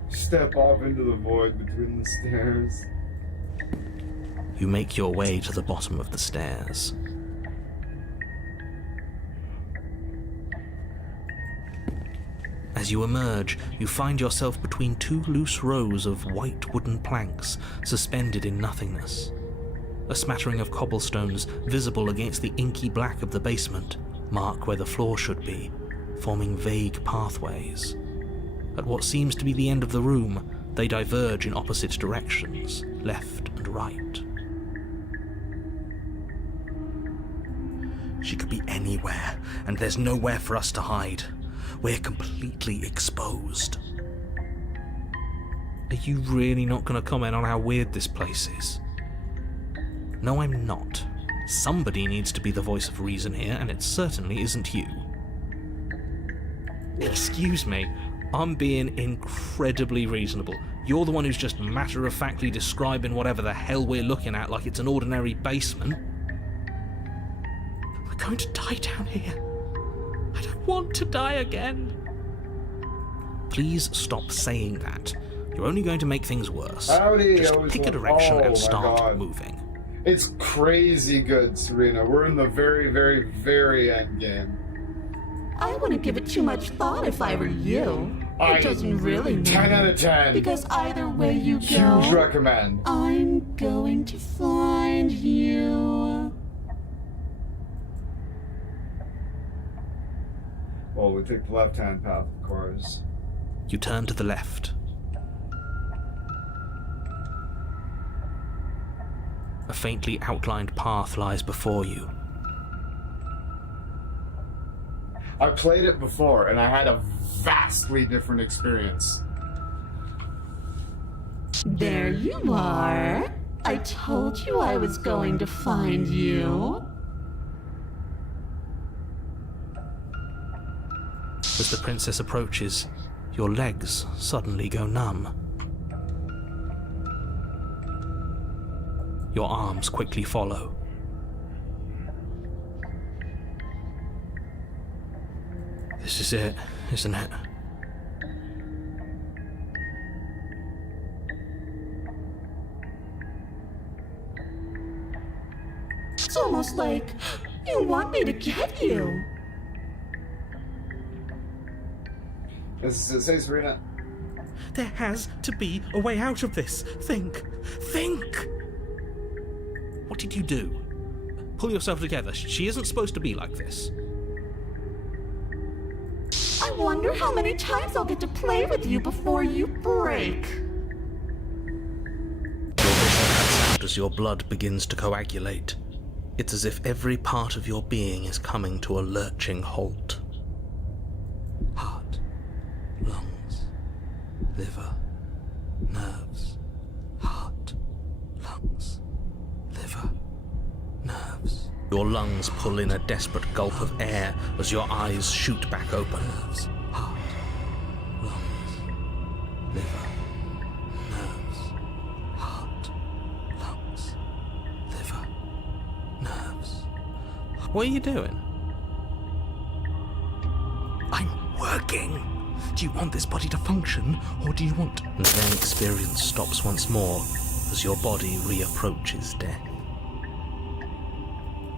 Step off into the void between the stairs. You make your way to the bottom of the stairs. As you emerge, you find yourself between two loose rows of white wooden planks suspended in nothingness. A smattering of cobblestones, visible against the inky black of the basement, mark where the floor should be, forming vague pathways. At what seems to be the end of the room, they diverge in opposite directions, left and right. She could be anywhere, and there's nowhere for us to hide. We're completely exposed. Are you really not going to comment on how weird this place is? No, I'm not. Somebody needs to be the voice of reason here, and it certainly isn't you. Excuse me. I'm being incredibly reasonable. You're the one who's just matter-of-factly describing whatever the hell we're looking at like it's an ordinary basement. We're going to die down here. I don't want to die again. Please stop saying that. You're only going to make things worse. Howdy, just pick a direction and start moving. It's crazy good, Serena. We're in the very, very, very end game. I wouldn't give it too much thought if I were you. It doesn't really matter. 10 out of 10. Because either way you Huge go, recommend. I'm going to find you. Well, we take the left-hand path, of course. You turn to the left. A faintly outlined path lies before you. I played it before, and I had a vastly different experience. There you are. I told you I was going to find you. As the princess approaches, your legs suddenly go numb. Your arms quickly follow. This is it, isn't it? It's almost like you want me to get you. Does it say, Serena? There has to be a way out of this. Think! Think! What did you do? Pull yourself together. She isn't supposed to be like this. I wonder how many times I'll get to play with you before you break. Your vision cuts out as your blood begins to coagulate. It's as if every part of your being is coming to a lurching halt. Heart, lungs, liver, nerves. Heart, lungs, liver, nerves. Your lungs pull in a desperate gulp of air as your eyes shoot back open. Nerves, heart, lungs, liver, nerves, heart, lungs, liver, nerves. What are you doing? I'm working. Do you want this body to function, or do you want... And then experience stops once more as your body reapproaches death.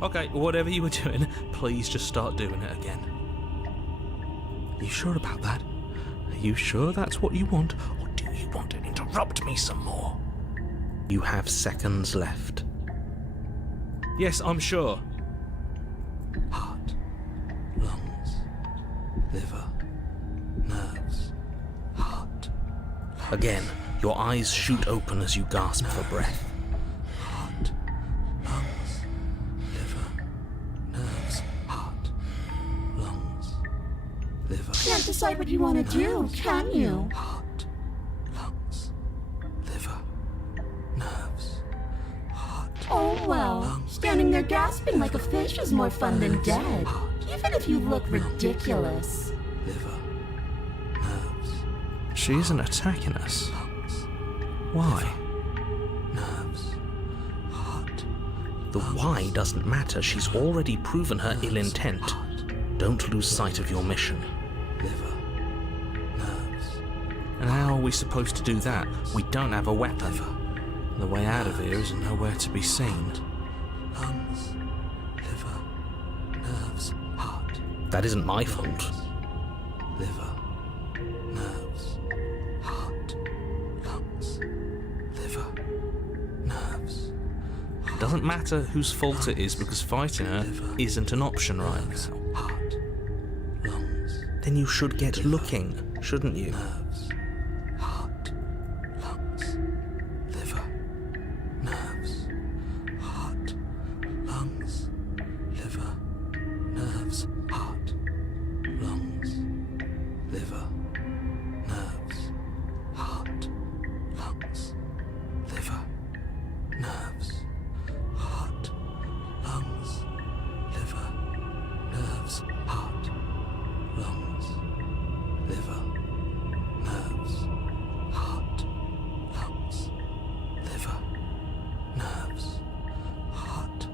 Okay, whatever you were doing, please just start doing it again. You sure about that? Are you sure that's what you want, or do you want to interrupt me some more? You have seconds left. Yes, I'm sure. Heart, lungs, liver, nerves, heart. Again, your eyes shoot open as you gasp for breath. Heart, lungs, liver, nerves, heart, lungs, liver. Can't decide what you want to do, can you? Heart, lungs, liver, nerves, heart. Oh well, standing there gasping like a fish is more fun than dead. Even if you look ridiculous. Liver, nerves. She isn't attacking us. Why? Nerves, heart. The why doesn't matter. She's already proven her ill intent. Don't lose sight of your mission. Liver, nerves. And how are we supposed to do that? We don't have a weapon. The way out of here is nowhere to be seen. Lungs, liver, nerves, heart. That isn't my fault. Liver, nerves, heart, lungs, liver, nerves. It doesn't matter whose fault it is because fighting her isn't an option right now. Heart, lungs. Then you should get looking, shouldn't you? Nerves, heart, lungs, liver, nerves, heart, lungs, liver, nerves, heart, lungs, liver, nerves, heart, lungs, liver, nerves, heart, lungs, liver, nerves, heart, lungs, liver, nerves, heart, lungs, liver, nerves, heart,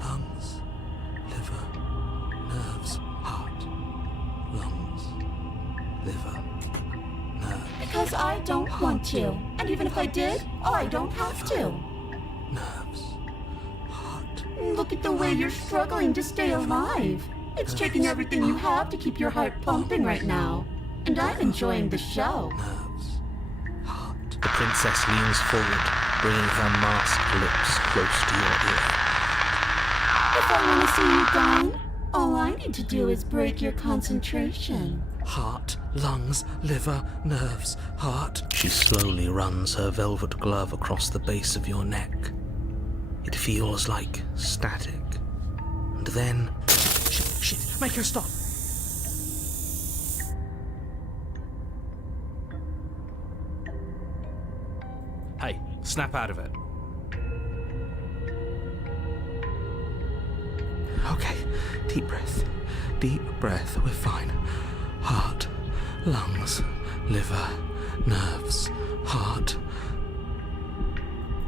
lungs, liver, nerves, heart, lungs, liver, nerves. Because I don't want to. And even if I did, I don't have to. Nerves, heart. Look at the way you're struggling to stay alive. It's taking everything you have to keep your heart pumping right now. And I'm enjoying the show. Nerves, heart. The princess leans forward, bringing her masked lips close to your ear. If I want to see you gone, all I need to do is break your concentration. Heart, lungs, liver, nerves, heart. She slowly runs her velvet glove across the base of your neck. It feels like static. And then... Shit, make her stop! Hey, snap out of it. Okay, deep breath. Deep breath, we're fine. Heart, lungs, liver, nerves, heart.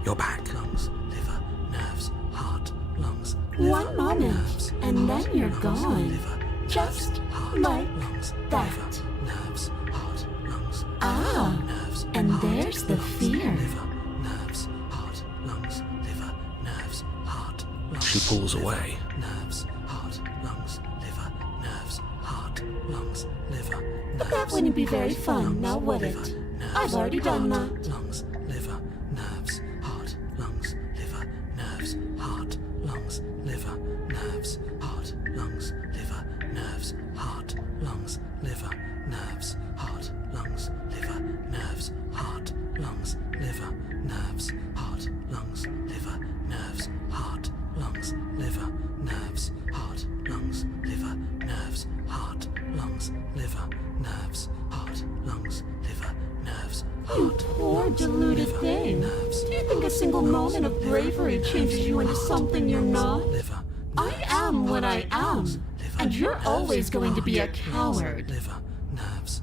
You're back. Lungs, liver, nerves, heart, lungs, liver, One moment, nerves, and heart, then you're lungs, gone. liver, Just heart, like lungs, that. liver, nerves, heart, lungs, Ah, nerves, and heart, there's the lungs, fear. liver, nerves, heart, lungs, liver, nerves, heart, lungs. She pulls away. Nerves, heart, lungs, liver, nerves, heart, lungs, liver, But that wouldn't be very fun, now would it? I've already done that. lungs, liver, nerves, heart, lungs, liver, nerves, heart, lungs, liver, nerves, heart, lungs, liver, nerves, heart, lungs, liver, nerves, heart, lungs, liver, nerves, heart, lungs, liver, nerves, heart, lungs, liver, nerves, heart, lungs, liver, nerves, heart, lungs, liver, nerves, heart, lungs, liver, nerves, heart, lungs, liver, nerves, You heart, poor deluded thing. Do you think a single moment of bravery changes you into something you're not? liver, I am what I am, and you're always going to be a coward. liver, nerves.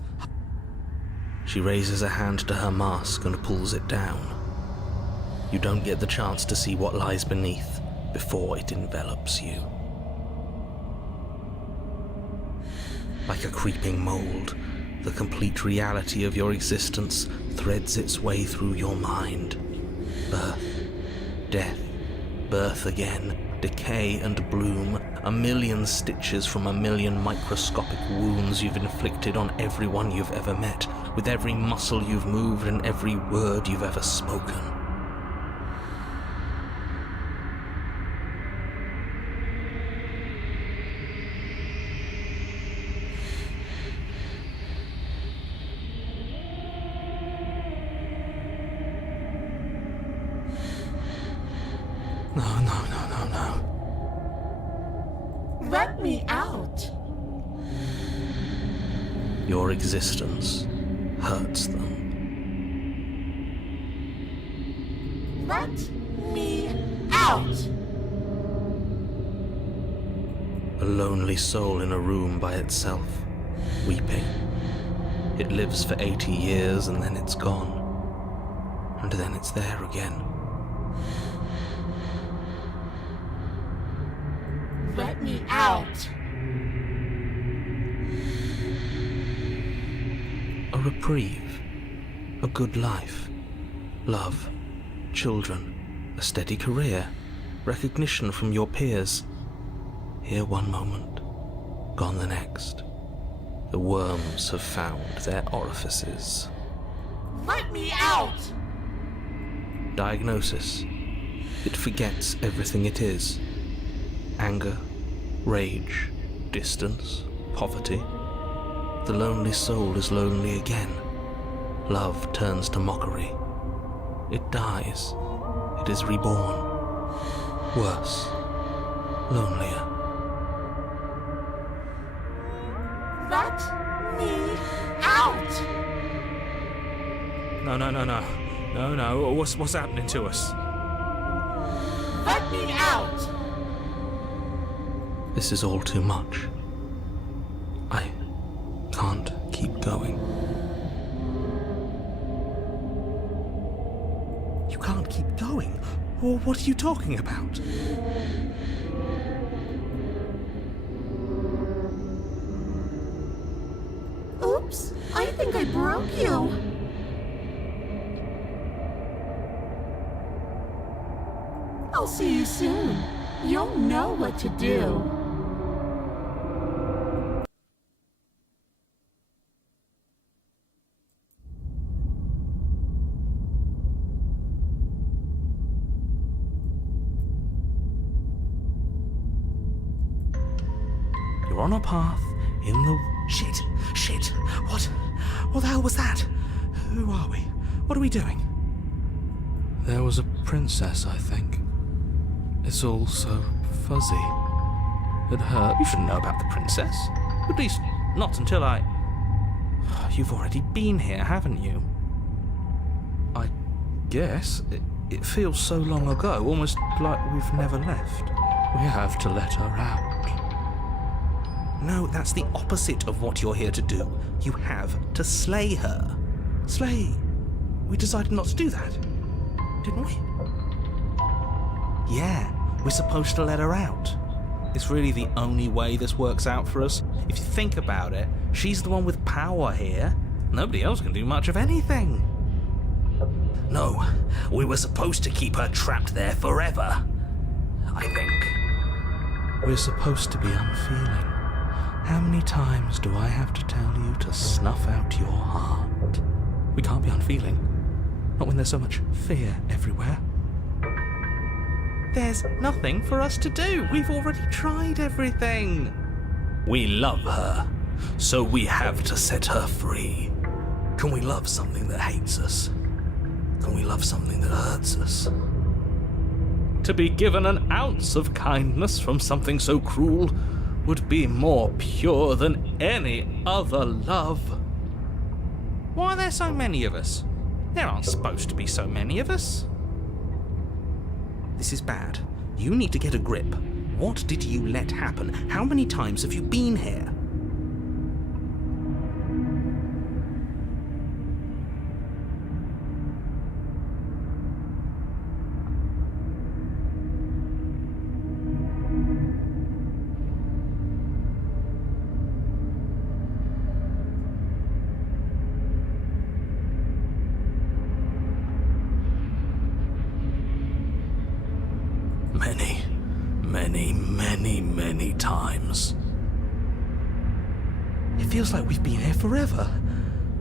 She raises a hand to her mask and pulls it down. You don't get the chance to see what lies beneath before it envelops you. Like a creeping mold, the complete reality of your existence threads its way through your mind. Birth, death, birth again, decay and bloom, A million stitches from a million microscopic wounds you've inflicted on everyone you've ever met, with every muscle you've moved and every word you've ever spoken. No. Let me out! Your existence hurts them. Let me out! A lonely soul in a room by itself, weeping. It lives for 80 years and then it's gone. And then it's there again. Let me out! A reprieve, a good life, love, children, a steady career, recognition from your peers. Here one moment, gone the next. The worms have found their orifices. Let me out! Diagnosis. It forgets everything it is. Anger, rage, distance, poverty. The lonely soul is lonely again. Love turns to mockery. It dies. It is reborn. Worse. Lonelier. Let me out! No. What's happening to us? Let me out! This is all too much. I can't keep going. You can't keep going? Or what are you talking about? Oops, I think I broke you. I'll see you soon. You'll know what to do. You're on a path in the... Shit. What the hell was that? Who are we? What are we doing? There was a princess, I think. It's all so fuzzy. It hurt. You shouldn't know about the princess. At least, not until I... You've already been here, haven't you? I guess. It feels so long ago, almost like we've never left. We have to let her out. No, that's the opposite of what you're here to do. You have to slay her. Slay? We decided not to do that, didn't we? Yeah, we're supposed to let her out. It's really the only way this works out for us. If you think about it, she's the one with power here. Nobody else can do much of anything. No, we were supposed to keep her trapped there forever. I think. We're supposed to be unfeeling. How many times do I have to tell you to snuff out your heart? We can't be unfeeling. Not when there's so much fear everywhere. There's nothing for us to do. We've already tried everything. We love her, so we have to set her free. Can we love something that hates us? Can we love something that hurts us? To be given an ounce of kindness from something so cruel would be more pure than any other love. Why are there so many of us? There aren't supposed to be so many of us. This is bad. You need to get a grip. What did you let happen? How many times have you been here? Many times. It feels like we've been here forever,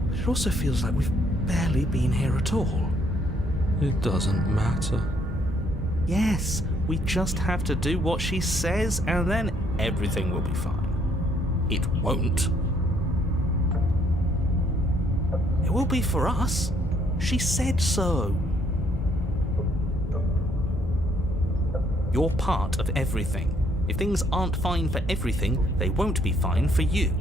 but it also feels like we've barely been here at all. It doesn't matter. Yes, we just have to do what she says and then everything will be fine. It won't. It will be for us. She said so. You're part of everything. If things aren't fine for everything, they won't be fine for you.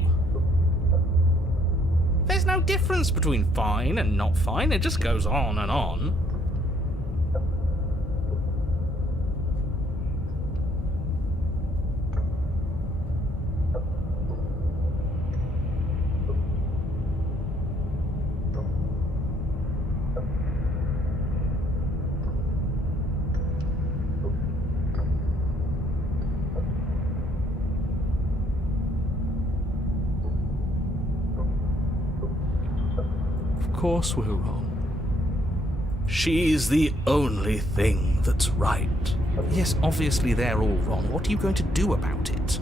There's no difference between fine and not fine. It just goes on and on. Of course we're wrong. She's the only thing that's right. Yes, obviously they're all wrong. What are you going to do about it?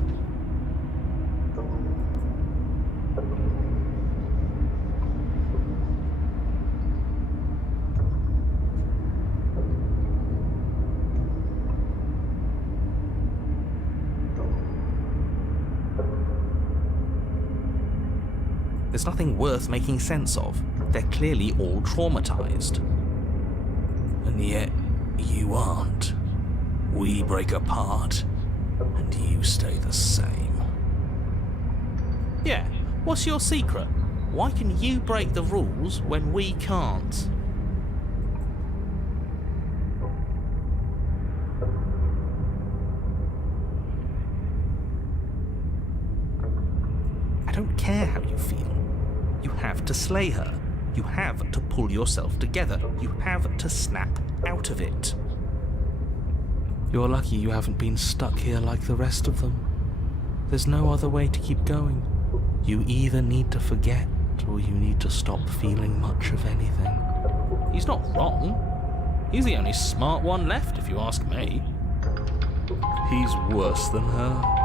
There's nothing worth making sense of. They're clearly all traumatized. And yet, you aren't. We break apart, and you stay the same. Yeah, what's your secret? Why can you break the rules when we can't? I don't care how you feel. You have to slay her. You have to pull yourself together. You have to snap out of it. You're lucky you haven't been stuck here like the rest of them. There's no other way to keep going. You either need to forget, or you need to stop feeling much of anything. He's not wrong. He's the only smart one left, if you ask me. He's worse than her.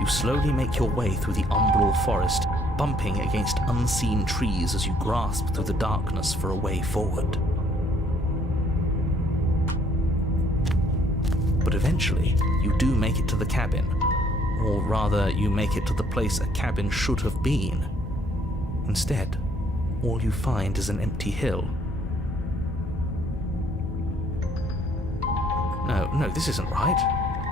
You slowly make your way through the umbral forest, bumping against unseen trees as you grasp through the darkness for a way forward. But eventually, you do make it to the cabin. Or rather, you make it to the place a cabin should have been. Instead, all you find is an empty hill. No, this isn't right.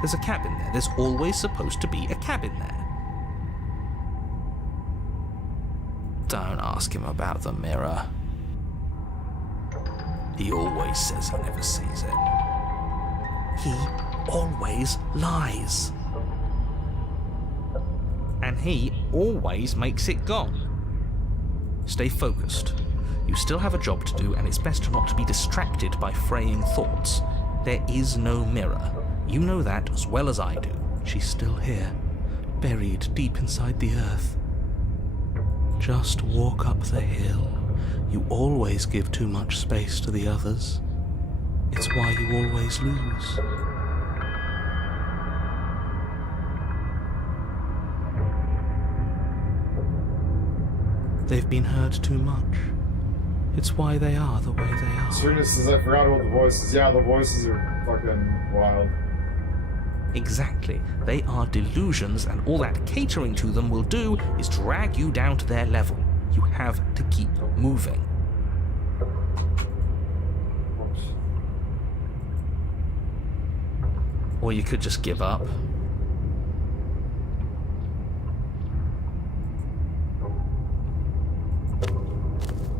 There's a cabin there. There's always supposed to be a cabin there. Don't ask him about the mirror. He always says he never sees it. He always lies. And he always makes it gone. Stay focused. You still have a job to do, and it's best not to be distracted by fraying thoughts. There is no mirror. You know that as well as I do. She's still here, buried deep inside the earth. Just walk up the hill. You always give too much space to the others. It's why you always lose. They've been hurt too much. It's why they are the way they are. Sweetness says I forgot about the voices. Yeah, the voices are fucking wild. Exactly. They are delusions, and all that catering to them will do is drag you down to their level. You have to keep moving. Or you could just give up.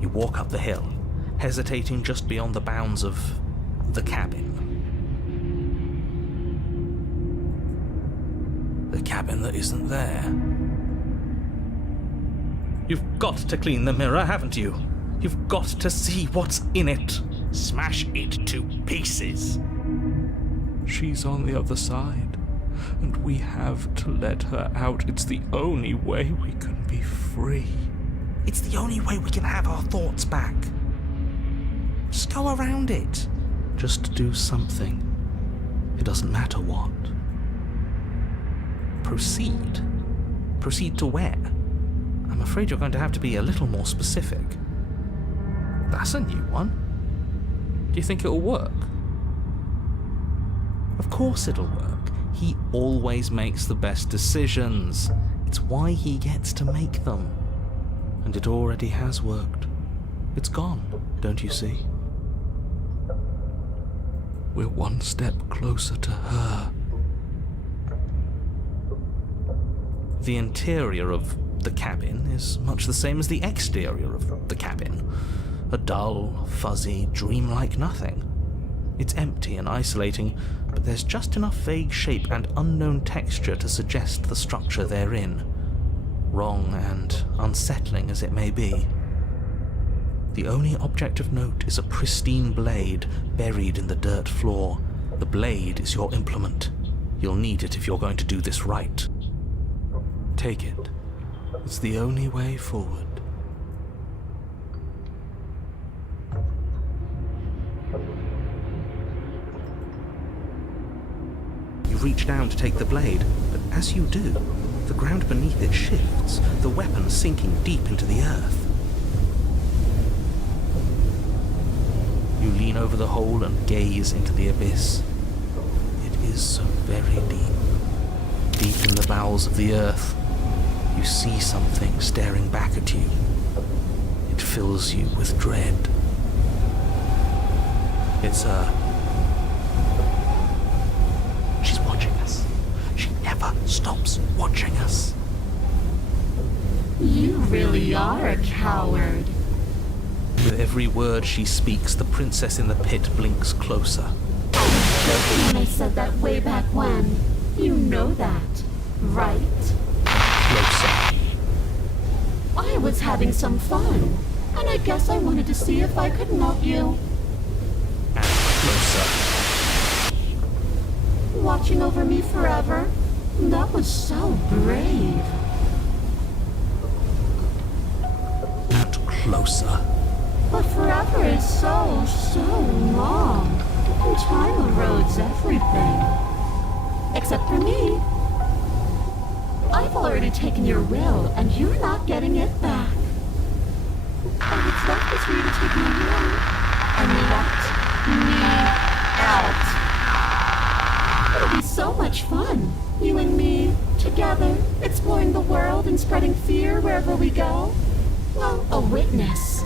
You walk up the hill, hesitating just beyond the bounds of the cabin. The cabin that isn't there. You've got to clean the mirror, haven't you? You've got to see what's in it. Smash it to pieces. She's on the other side, and we have to let her out. It's the only way we can be free. It's the only way we can have our thoughts back. Just go around it. Just do something. It doesn't matter what. Proceed. Proceed to where? I'm afraid you're going to have to be a little more specific. That's a new one. Do you think it'll work? Of course it'll work. He always makes the best decisions. It's why he gets to make them. And it already has worked. It's gone, don't you see? We're one step closer to her. The interior of the cabin is much the same as the exterior of the cabin. A dull, fuzzy, dreamlike nothing. It's empty and isolating, but there's just enough vague shape and unknown texture to suggest the structure they're in. Wrong and unsettling as it may be. The only object of note is a pristine blade buried in the dirt floor. The blade is your implement. You'll need it if you're going to do this right. Take it. It's the only way forward. You reach down to take the blade, but as you do, the ground beneath it shifts, the weapon sinking deep into the earth. You lean over the hole and gaze into the abyss. It is so very deep. Deep in the bowels of the earth, you see something staring back at you. It fills you with dread. It's her. She's watching us. She never stops watching us. You really are a coward. With every word she speaks, the princess in the pit blinks closer. I was joking when I said that way back when. You know that, right? Closer. I was having some fun, and I guess I wanted to see if I could melt you. And closer. Watching over me forever? That was so brave. And closer. But forever is so, so long. And time erodes everything. Except for me. I've already taken your will, and you're not getting it back. All that's left is for you to take my will and let me out. It'll be so much fun, you and me, together, exploring the world and spreading fear wherever we go. Well, a witness.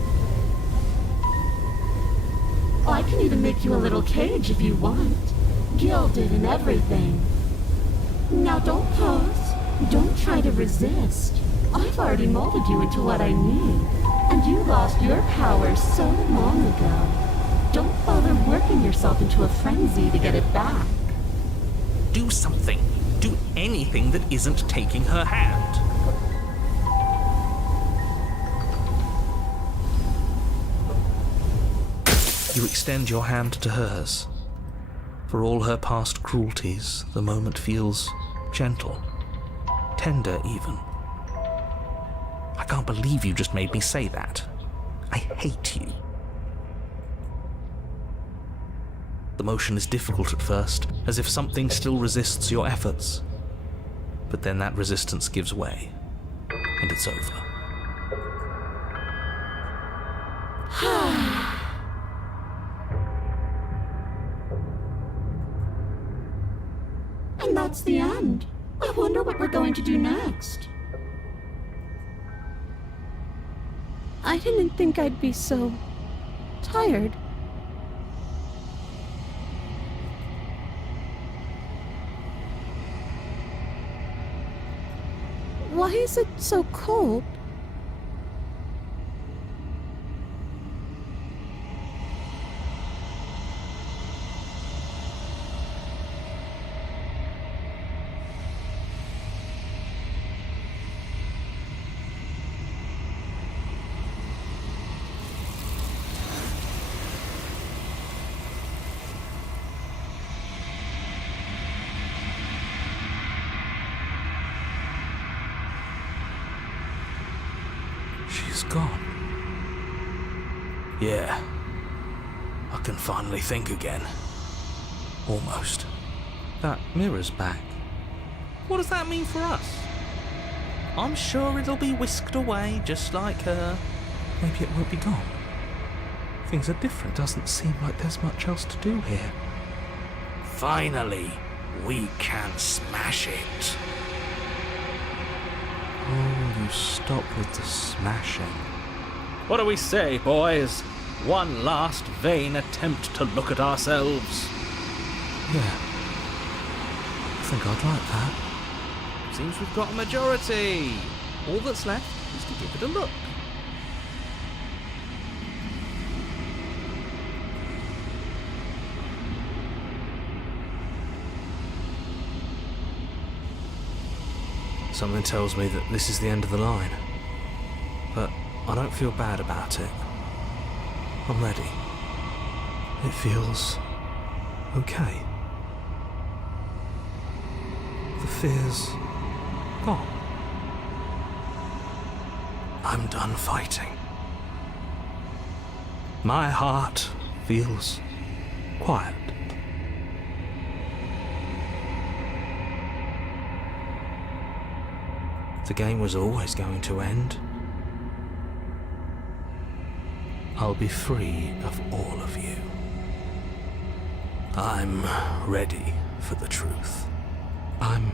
I can even make you a little cage if you want, gilded and everything. Now don't pause. Don't try to resist. I've already molded you into what I need, and you lost your power so long ago. Don't bother working yourself into a frenzy to get it back. Do something. Do anything that isn't taking her hand. You extend your hand to hers. For all her past cruelties, the moment feels gentle. Tender, even. I can't believe you just made me say that. I hate you. The motion is difficult at first, as if something still resists your efforts. But then that resistance gives way, and it's over. And that's the end. I wonder what we're going to do next. I didn't think I'd be so tired. Why is it so cold? He's gone. Yeah. I can finally think again. Almost. That mirror's back. What does that mean for us? I'm sure it'll be whisked away just like her. Maybe it won't be gone. Things are different. Doesn't seem like there's much else to do here. Finally, we can smash it. Oh, you stop with the smashing. What do we say, boys? One last vain attempt to look at ourselves. Yeah. I think I'd like that. Seems we've got a majority. All that's left is to give it a look. Something tells me that this is the end of the line. But I don't feel bad about it. I'm ready. It feels okay. The fear's gone. I'm done fighting. My heart feels quiet. The game was always going to end. I'll be free of all of you. I'm ready for the truth. I'm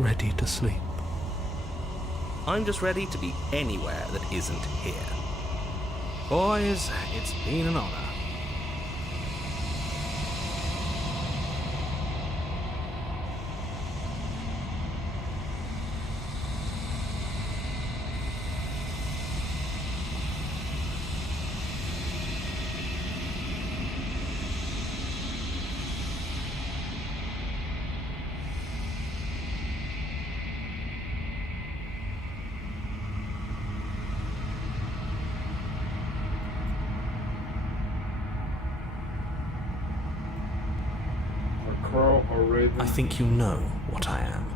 ready to sleep. I'm just ready to be anywhere that isn't here. Boys, it's been an honor. A crow, a raven. I think you know what I am.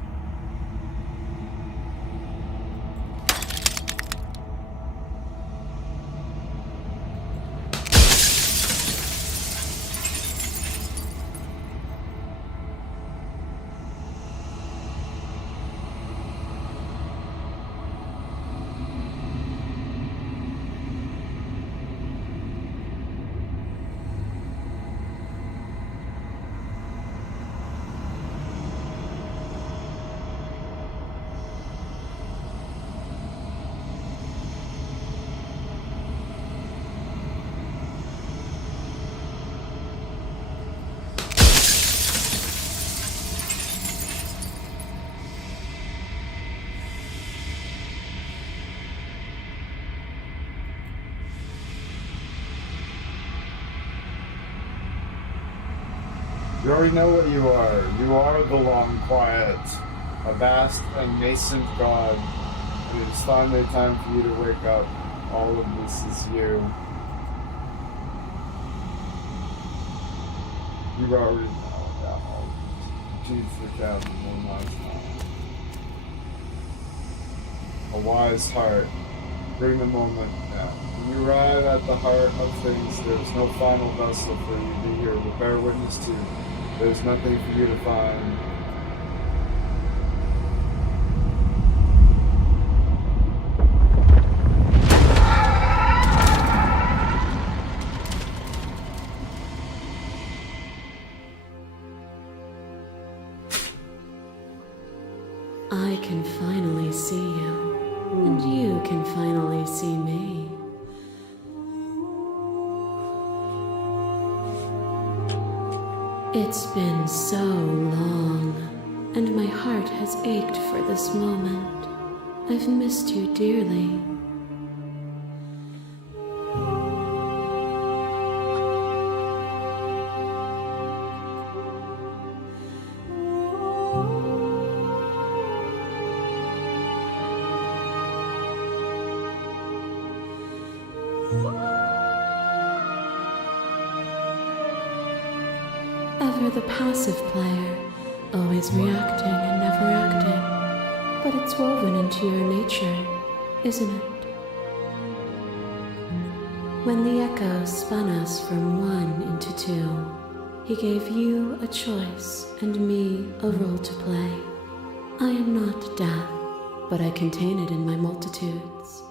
You already know what you are. You are the long quiet, a vast and nascent god. And it is finally time for you to wake up. All of this is you. You already know that. Chief the captain one last time. A wise heart. Bring the moment now. When you arrive at the heart of things, there is no final vessel for you to hear, to bear witness to. There's nothing for you to find. I can finally see you, and you can finally see me. It's been so long, and my heart has ached for this moment. I've missed you dearly. Ever the passive player, always reacting and never acting. But it's woven into your nature, isn't it? When the echo spun us from one into two, he gave you a choice and me a role to play. I am not death, but I contain it in my multitudes.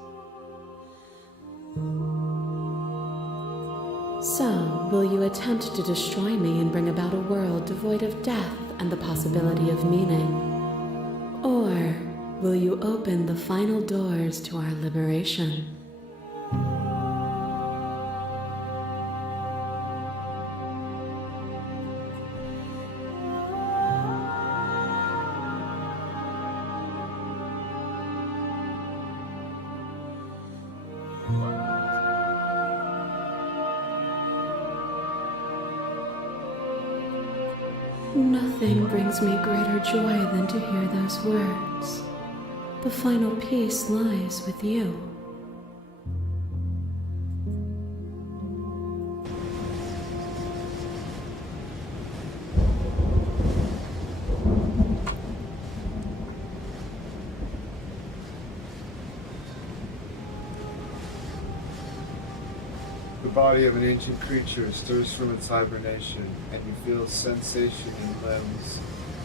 So, will you attempt to destroy me and bring about a world devoid of death and the possibility of meaning? Or will you open the final doors to our liberation? Nothing brings me greater joy than to hear those words. The final peace lies with you. The body of an ancient creature stirs from its hibernation, and you feel sensation in limbs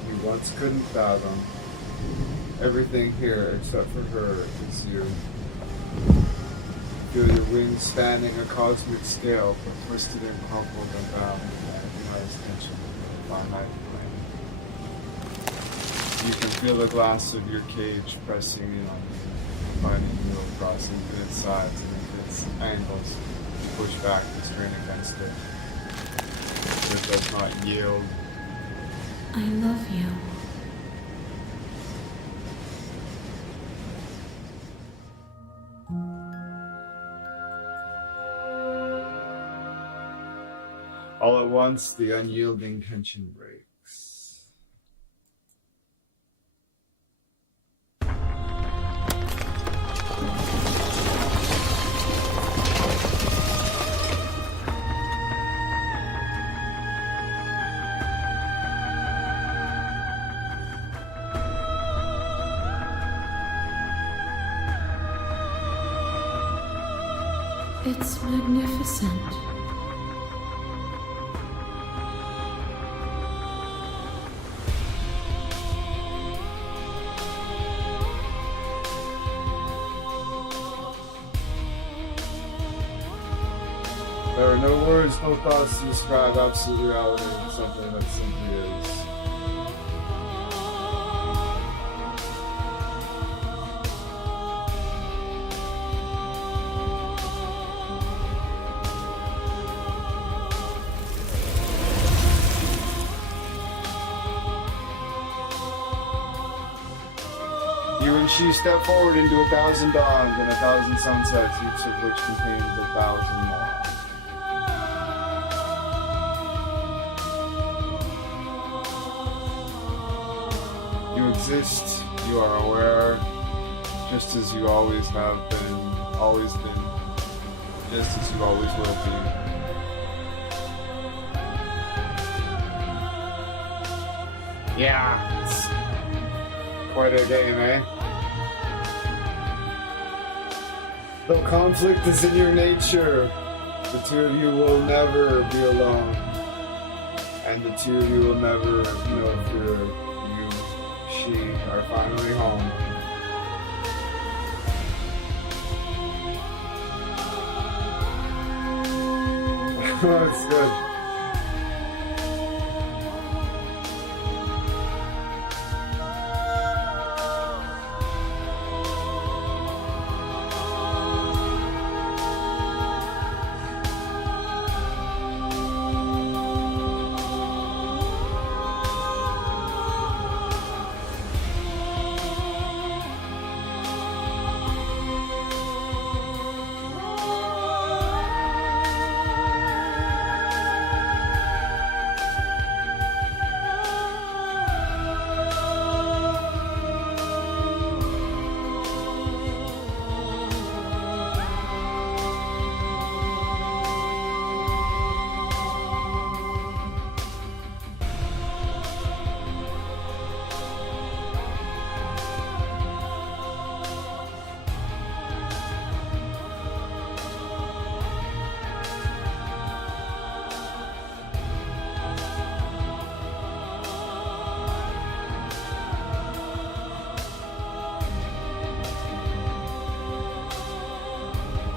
you once couldn't fathom. Everything here, except for her, is you. Feel your wings spanning a cosmic scale, but twisted and crumpled and bound in agonized tension with a finite plane. You can feel the glass of your cage pressing in on you, finding you across infinite sides and infinite angles. Push back and strain against it. It does not yield. I love you. All at once, the unyielding tension breaks. It's magnificent. There are no words, no thoughts to describe absolute reality in something that simply is. You and she step forward into 1,000 dawns and 1,000 sunsets, each of which contains 1,000 more. You exist, you are aware, just as you always have been, just as you always will be. Yeah, it's quite a game, eh? Though conflict is in your nature, the two of you will never be alone. And the two of you will never know fear. You, she, are finally home. That's good.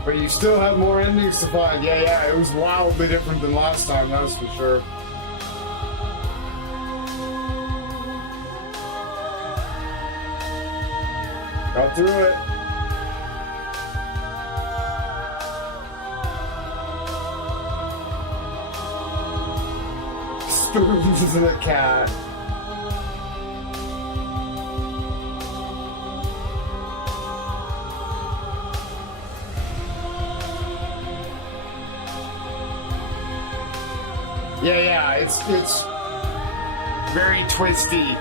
But you still have more endings to find. Yeah, it was wildly different than last time, that's for sure. Got through it. Spoons and a cat. Yeah, it's very twisty.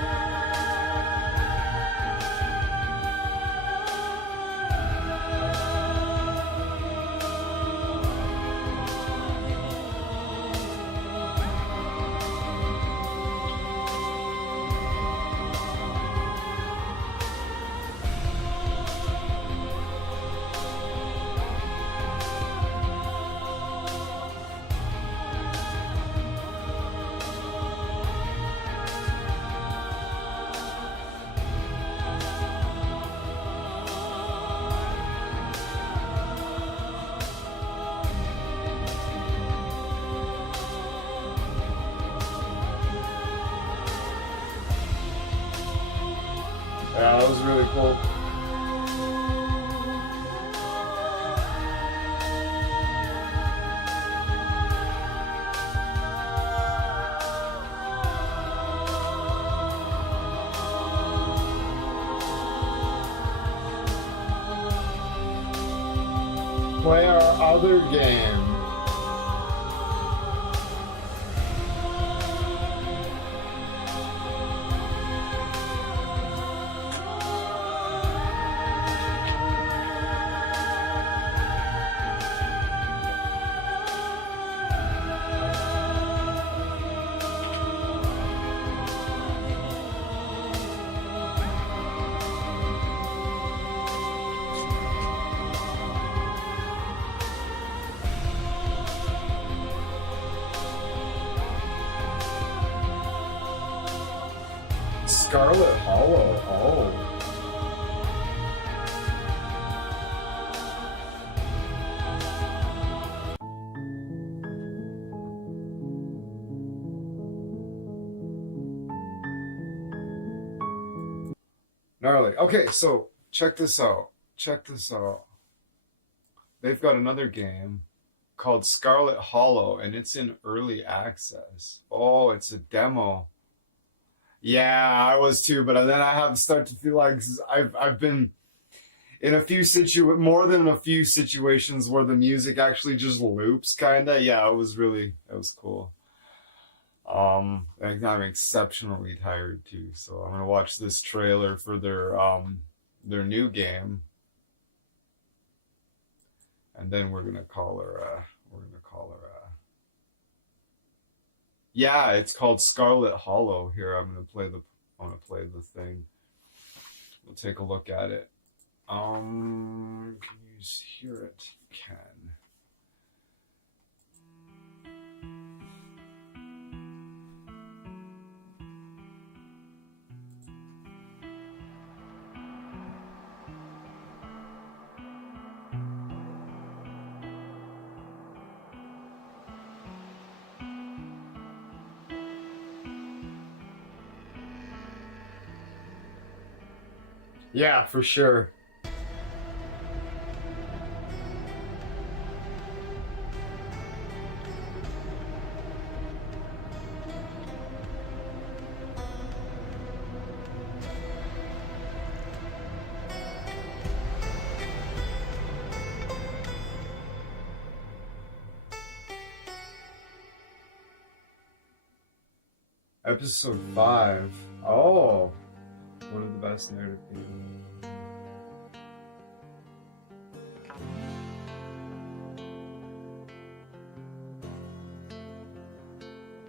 Yeah, that was really cool. Play our other game. Scarlet Hollow. Oh. Gnarly. Okay, so check this out. Check this out. They've got another game called Scarlet Hollow, and it's in early access. Oh, it's a demo. Yeah, I was too, but then I have started to feel like I've been in a few more than a few situations where the music actually just loops, kinda. Yeah, it was cool. I'm exceptionally tired too, so I'm gonna watch this trailer for their new game, and then we're gonna call her. Yeah, it's called Scarlet Hollow. Here, I'm gonna play the thing. We'll take a look at it. Can you hear it? Can. Yeah, for sure. Episode 5. Oh, one of the best narrative games.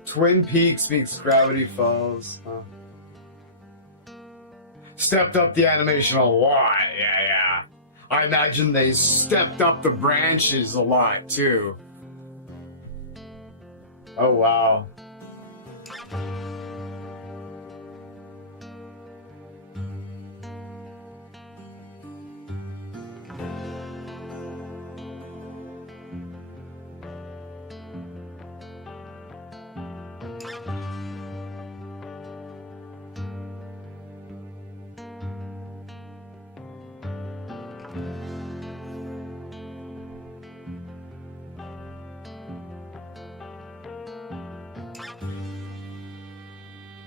Twin Peaks meets Gravity Falls. Huh? Stepped up the animation a lot. Yeah. I imagine they stepped up the branches a lot too. Oh wow.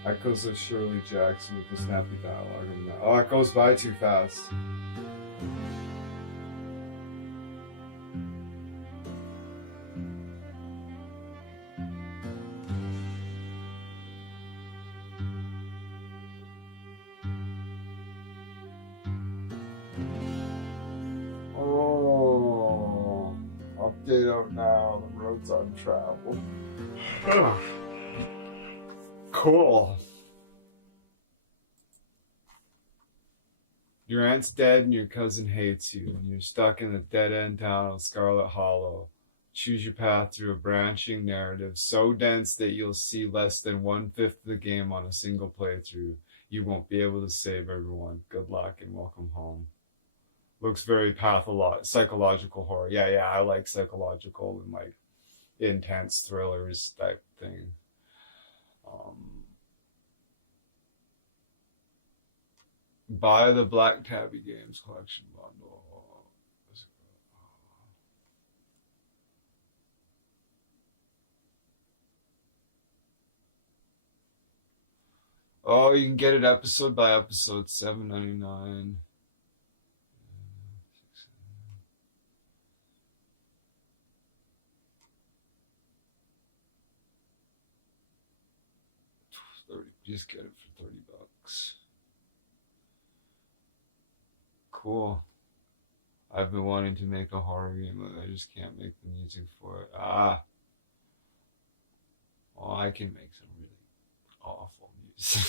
Echoes of Shirley Jackson with the snappy dialogue. Oh, it goes by too fast. Oh, update out now. The road's untraveled. Cool. Your aunt's dead and your cousin hates you, and you're stuck in a dead-end town of Scarlet Hollow. Choose your path through a branching narrative so dense that you'll see less than 1/5 of the game on a single playthrough. You won't be able to save everyone. Good luck and welcome home. Looks very psychological horror. Yeah, I like psychological and like intense thrillers type thing. Buy the Black Tabby Games collection bundle. Oh, you can get it episode by episode, $7.99. Just get it for $30. Cool. I've been wanting to make a horror game, but I just can't make the music for it. Well, I can make some really awful music.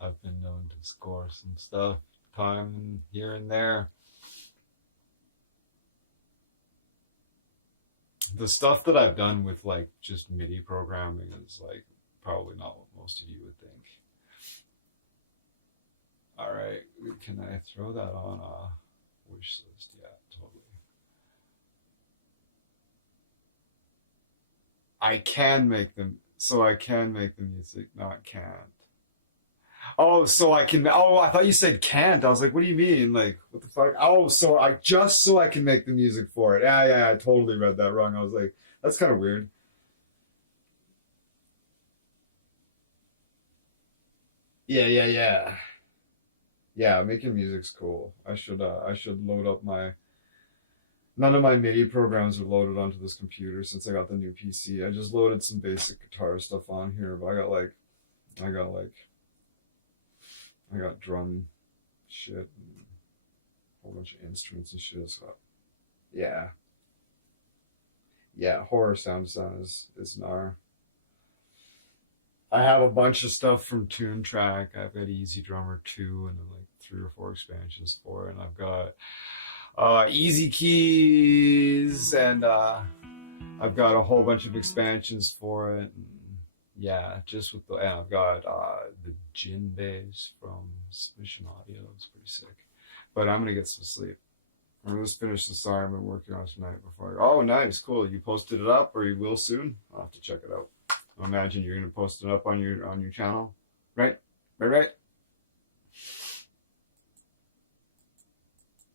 I've been known to score some stuff time here and there. The stuff that I've done with like just MIDI programming is like probably not what most of you would think. All right, can I throw that on a wish list? Yeah, totally. I can make them, so I can make the music, not can't. Oh, so I can, oh, I thought you said can't. I was like, what do you mean? Like, what the fuck? Oh, so I can make the music for it. Yeah, I totally read that wrong. I was like, that's kind of weird. Yeah. Yeah, making music's cool. I should load up none of my MIDI programs are loaded onto this computer since I got the new PC. I just loaded some basic guitar stuff on here, but I got drum shit and a whole bunch of instruments and shit. So yeah, horror sound design is gnar. I have a bunch of stuff from Toontrack. I've got Easy Drummer 2 and like 3 or 4 expansions for it. And I've got Easy Keys, and I've got a whole bunch of expansions for it. And yeah, and I've got the Gin bass from Submission Audio. It's pretty sick. But I'm gonna get some sleep. I'm gonna just finish the song I've been working on tonight before. Oh, nice, cool. You posted it up, or you will soon? I'll have to check it out. I imagine you're gonna post it up on your channel, right? Right.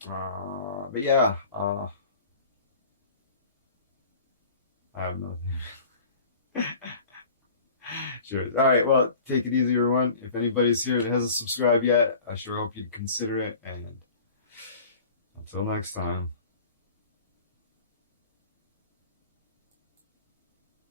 But yeah, I have nothing. Sure. All right. Well, take it easy, everyone. If anybody's here that hasn't subscribed yet, I sure hope you'd consider it. And until next time.